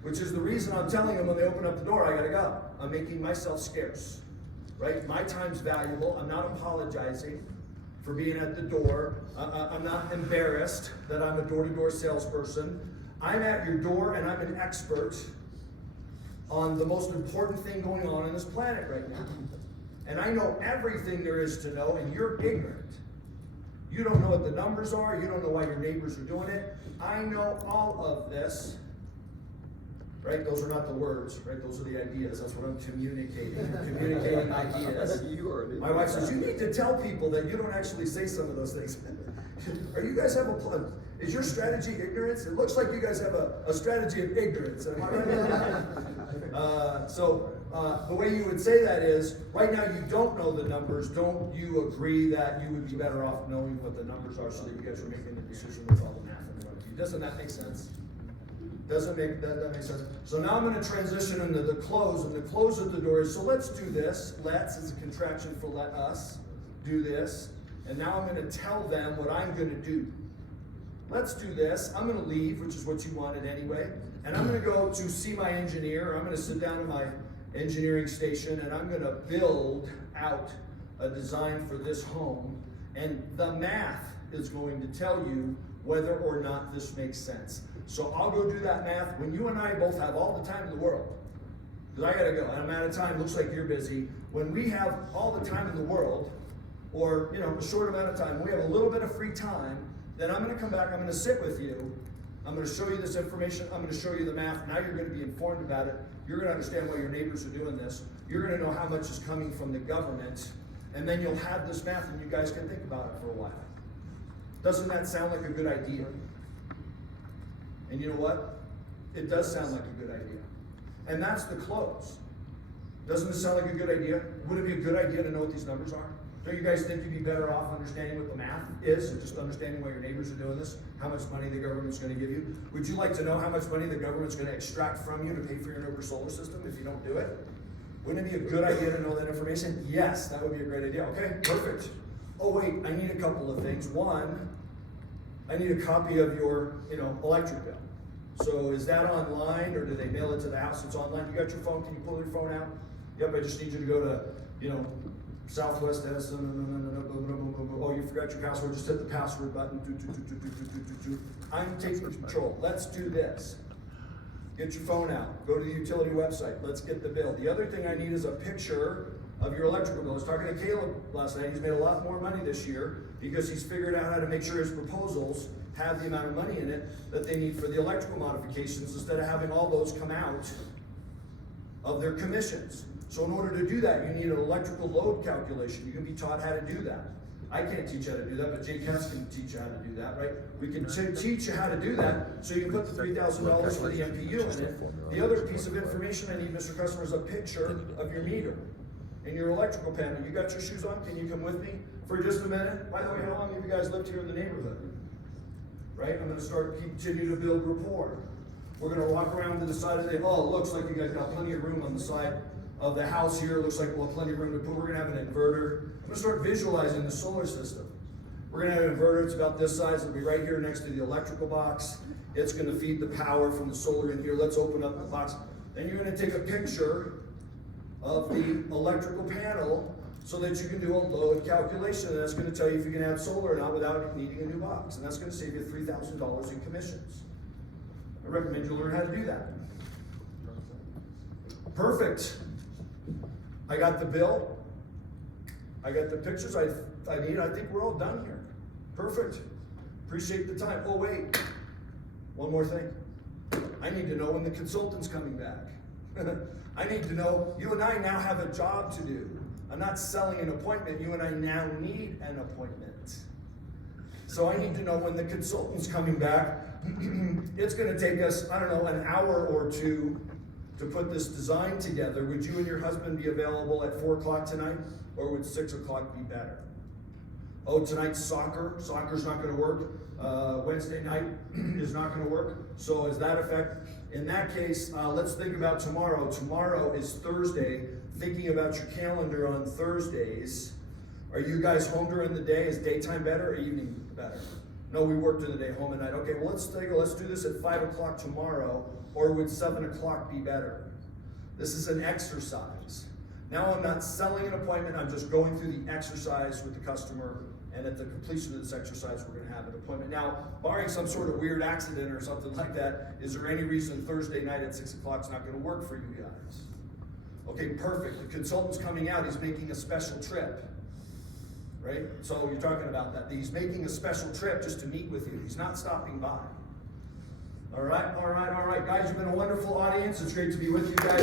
Which is the reason I'm telling them when they open up the door, I got to go. I'm making myself scarce. Right? My time's valuable. I'm not apologizing for being at the door. I'm not embarrassed that I'm a door-to-door salesperson. I'm at your door and I'm an expert on the most important thing going on this planet right now. And I know everything there is to know, and you're ignorant. You don't know what the numbers are. You don't know why your neighbors are doing it. I know all of this. Right? Those are not the words, right? Those are the ideas. That's what I'm communicating. I'm communicating ideas. My wife says, you need to tell people that you don't actually say some of those things. Are you guys have a plan? Is your strategy ignorance? It looks like you guys have a strategy of ignorance. Am I right? The way you would say that is, right now you don't know the numbers. Don't you agree that you would be better off knowing what the numbers are so that you guys are making the decision with all the math in front of you? Doesn't that make sense? Doesn't make that make sense? So now I'm going to transition into the close, and the close of the door is, so let's do this. Let's is a contraction for let us do this. And now I'm going to tell them what I'm going to do. Let's do this. I'm going to leave, which is what you wanted anyway. And I'm going to go to see my engineer. I'm going to sit down at my engineering station, and I'm going to build out a design for this home. And the math is going to tell you whether or not this makes sense. So I'll go do that math when you and I both have all the time in the world. Because I got to go, and I'm out of time. Looks like you're busy. When we have all the time in the world, or a short amount of time, we have a little bit of free time, then I'm going to come back, I'm going to sit with you, I'm going to show you this information, I'm going to show you the math. Now you're going to be informed about it. You're going to understand why your neighbors are doing this. You're going to know how much is coming from the government, and then you'll have this math and you guys can think about it for a while. Doesn't that sound like a good idea? And you know what? It does sound like a good idea. And that's the close. Doesn't it sound like a good idea? Would it be a good idea to know what these numbers are? Don't you guys think you'd be better off understanding what the math is and just understanding why your neighbors are doing this? How much money the government's going to give you? Would you like to know how much money the government's going to extract from you to pay for your neighbor's solar system if you don't do it? Wouldn't it be a good idea to know that information? Yes, that would be a great idea. Okay, perfect. Oh wait, I need a couple of things. One, I need a copy of your, electric bill. So is that online, or do they mail it to the house? It's online. You got your phone? Can you pull your phone out? Yep, I just need you to go to, Southwest Edison. Oh, you forgot your password. Just hit the password button. I'm taking control. Let's do this. Get your phone out. Go to the utility website. Let's get the bill. The other thing I need is a picture of your electrical bill. I was talking to Caleb last night. He's made a lot more money this year. because he's figured out how to make sure his proposals have the amount of money in it that they need for the electrical modifications, instead of having all those come out of their commissions. So in order to do that, you need an electrical load calculation. You can be taught how to do that. I can't teach you how to do that, but Jay Katz can teach you how to do that, right? We can teach you how to do that, so you can put the $3,000 for the MPU in it. The other piece of information I need, Mr. Customer, is a picture of your meter and your electrical panel. You got your shoes on? Can you come with me for just a minute? By the way, how long have you guys lived here in the neighborhood? Right? I'm gonna continue to build rapport. We're gonna walk around to the side of the, oh, it looks like you guys got plenty of room on the side of the house here. It looks like we'll have plenty of room to put. We're gonna have an inverter. I'm gonna start visualizing the solar system. We're gonna have an inverter. It's about this size. It'll be right here next to the electrical box. It's gonna feed the power from the solar in here. Let's open up the box. Then you're gonna take a picture of the electrical panel so that you can do a load calculation. And that's gonna tell you if you can add solar or not without needing a new box. And that's gonna save you $3,000 in commissions. I recommend you learn how to do that. Perfect. I got the bill. I got the pictures I need. I think we're all done here. Perfect. Appreciate the time. Oh, wait. One more thing. I need to know when the consultant's coming back. I need to know, you and I now have a job to do. I'm not selling an appointment. You and I now need an appointment. So I need to know when the consultant's coming back. It's gonna take us, I don't know, an hour or two to put this design together. Would you and your husband be available at 4 o'clock tonight? Or would 6 o'clock be better? Oh, tonight's soccer. Soccer's not gonna work. Wednesday night is not gonna work. So as that effect, in that case, let's think about tomorrow. Tomorrow is Thursday. Thinking about your calendar on Thursdays. Are you guys home during the day? Is daytime better or evening better? No, we work during the day, home at night. Okay, well let's do this at 5 o'clock tomorrow, or would 7 o'clock be better? This is an exercise. Now I'm not selling an appointment, I'm just going through the exercise with the customer, and at the completion of this exercise, we're gonna have an appointment. Now, barring some sort of weird accident or something like that, is there any reason Thursday night at 6 o'clock is not gonna work for you guys? Okay, perfect. The consultant's coming out, he's making a special trip. Right? So you're talking about that. He's making a special trip just to meet with you. He's not stopping by. All right. Guys, you've been a wonderful audience. It's great to be with you guys.